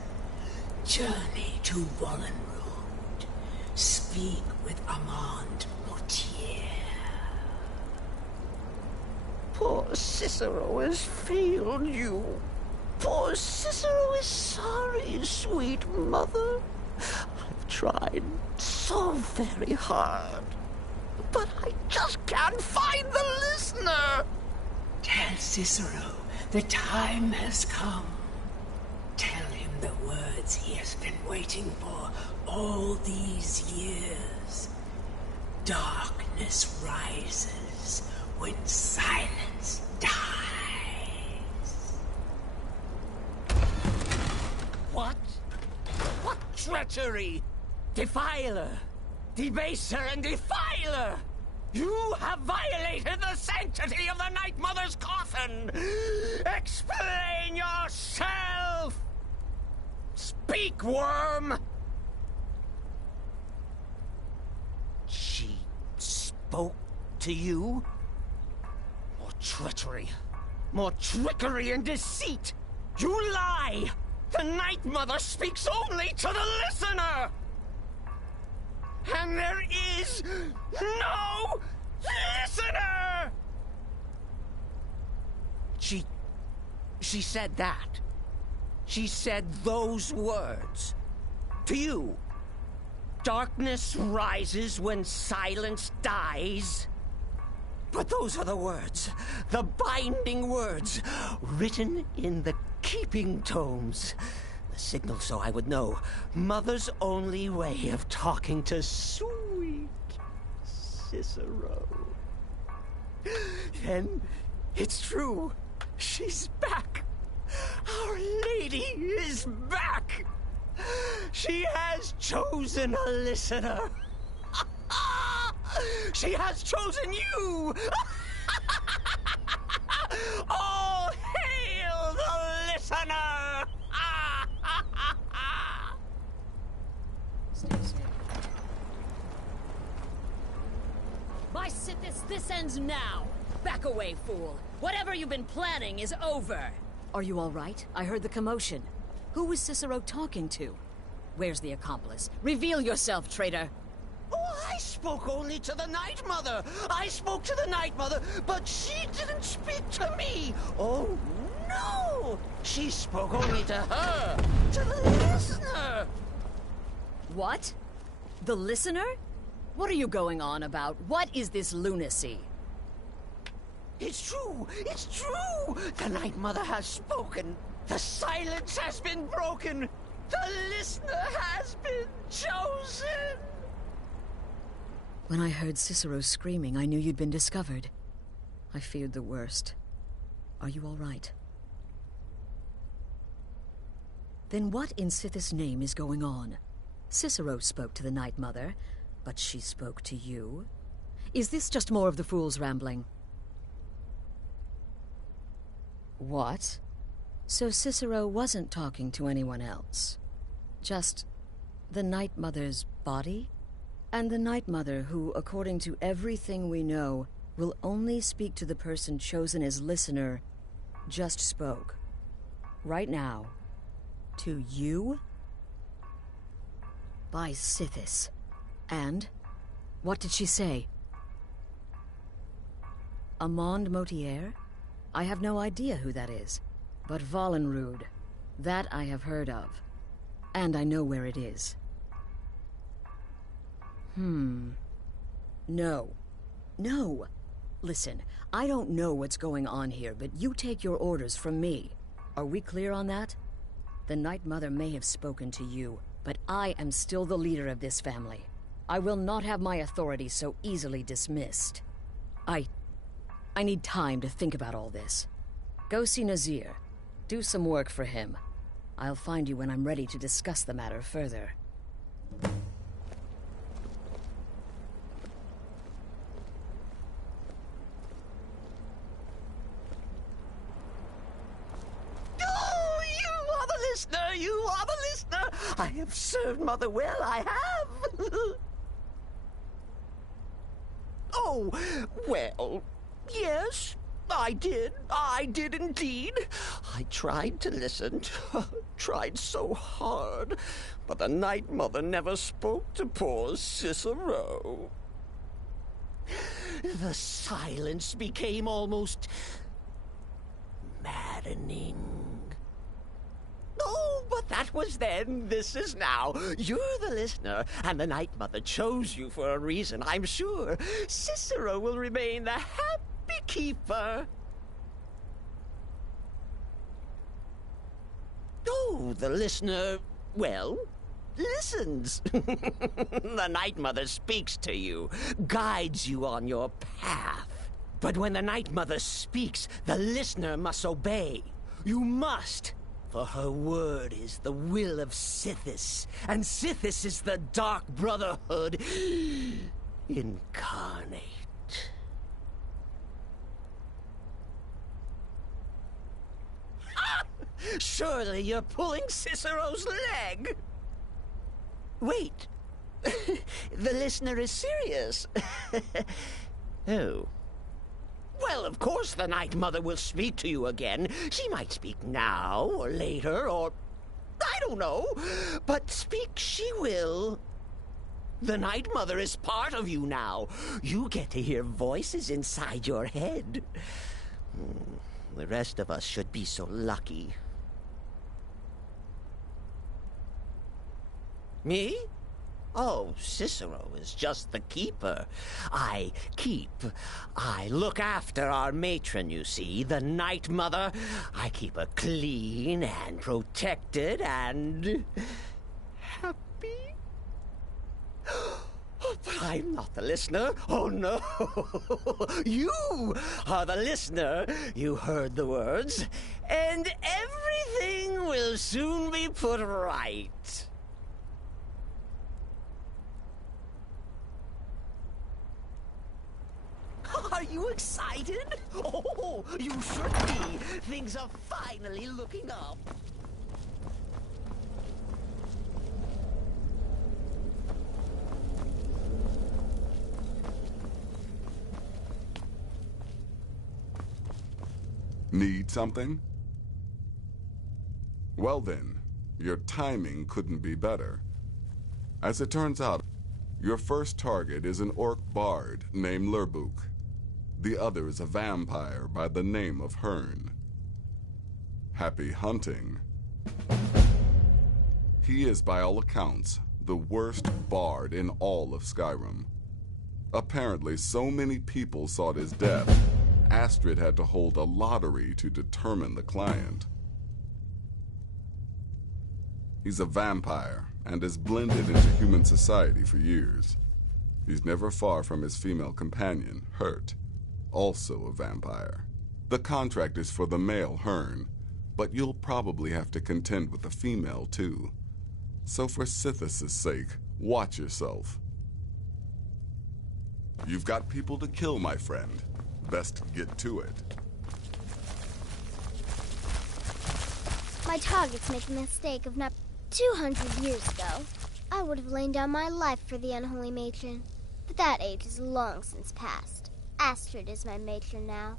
Journey to to Wallenrode. Speak with Armand Mortier. Poor Cicero has failed you. Poor Cicero is sorry, sweet mother. I've tried so very hard, but I just can't find the listener. Tell Cicero the time has come. Tell him the words he has been waiting for all these years. Darkness rises when silence dies. What? What treachery! Defiler! Debaser and defiler! You have violated the sanctity of the Night Mother's coffin! Explain yourself! Speak, worm! She spoke to you? More treachery, more trickery and deceit! You lie! The Night Mother speaks only to the listener! And there is no listener! She said that. She said those words. To you. Darkness rises when silence dies. But those are the words, the binding words, written in the keeping tomes. The signal so I would know. Mother's only way of talking to sweet Cicero. And it's true. She's back. Our Lady is back. She has chosen a listener. She has chosen you. All hail the listener. My Sithis, this ends now. Back away, fool. Whatever you've been planning is over. Are you all right? I heard the commotion. Who was Cicero talking to? Where's the accomplice? Reveal yourself, traitor. Oh, I spoke only to the Night Mother. I spoke to the Night Mother, but she didn't speak to me. Oh, no. She spoke only to her, to the listener. What? The listener? What are you going on about? What is this lunacy? It's true! It's true! The Night Mother has spoken! The silence has been broken! The listener has been chosen! When I heard Cicero screaming, I knew you'd been discovered. I feared the worst. Are you all right? Then what in Sithis' name is going on? Cicero spoke to the Night Mother, but she spoke to you? Is this just more of the fool's rambling? What? So Cicero wasn't talking to anyone else? Just the Night Mother's body? And the Night Mother who, according to everything we know, will only speak to the person chosen as listener, just spoke. Right now. To you? By Sithis. And? What did she say? Armand Mortier? I have no idea who that is. But Wallenrode, that I have heard of. And I know where it is. No. No. Listen, I don't know what's going on here, but you take your orders from me. Are we clear on that? The Night Mother may have spoken to you, but I am still the leader of this family. I will not have my authority so easily dismissed. I need time to think about all this. Go see Nazir. Do some work for him. I'll find you when I'm ready to discuss the matter further. Oh, you are the listener! You are the listener! I have served Mother well, I have! Oh, well, yes, I did indeed. I tried to listen, tried so hard, but the Night Mother never spoke to poor Cicero. The silence became almost maddening. Oh, but that was then, this is now. You're the listener, and the Night Mother chose you for a reason, I'm sure. Cicero will remain the happy keeper. Oh, the listener, well, listens. The Night Mother speaks to you, guides you on your path. But when the Night Mother speaks, the listener must obey. You must. For her word is the will of Sithis, and Sithis is the Dark Brotherhood incarnate. Surely you're pulling Cicero's leg. Wait. The listener is serious. Oh. Well, of course the Night Mother will speak to you again. She might speak now, or later, or... I don't know. But speak she will. The Night Mother is part of you now. You get to hear voices inside your head. The rest of us should be so lucky. Me? Oh, Cicero is just the keeper. I look after our matron, you see, the Night Mother. I keep her clean and protected and... happy. But I'm not the listener. Oh, no. You are the listener. You heard the words. And everything will soon be put right. Are you excited? Oh, you should be. Things are finally looking up. Need something? Well then, your timing couldn't be better. As it turns out, your first target is an orc bard named Lurbuk. The other is a vampire by the name of Hearn. Happy hunting. He is, by all accounts, the worst bard in all of Skyrim. Apparently, so many people sought his death, Astrid had to hold a lottery to determine the client. He's a vampire and has blended into human society for years. He's never far from his female companion, Hurt, also a vampire. The contract is for the male Hearn, but you'll probably have to contend with the female too. So for Sithis' sake, watch yourself. You've got people to kill, my friend. Best get to it. My target's making the mistake of not 200 years ago. I would have lain down my life for the unholy matron. But that age is long since past. Astrid is my matron now.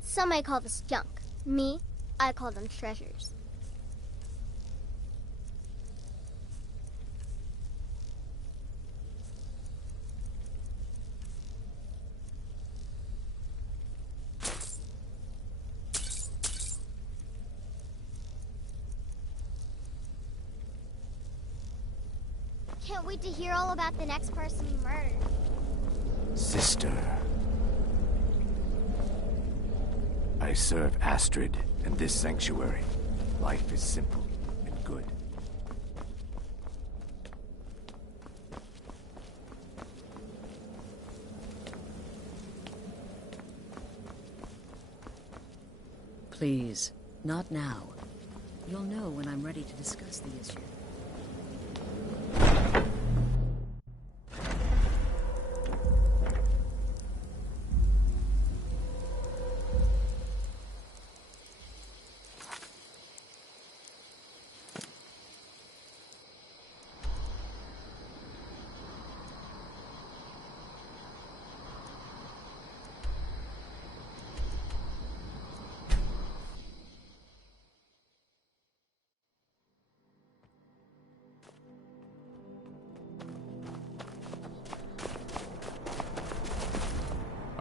Some may call this junk. Me, I call them treasures. Can't wait to hear all about the next person you murdered. Sister. I serve Astrid and this sanctuary. Life is simple and good. Please, not now. You'll know when I'm ready to discuss the issue.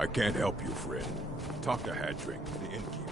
I can't help you, friend. Talk to Hadring, the innkeeper.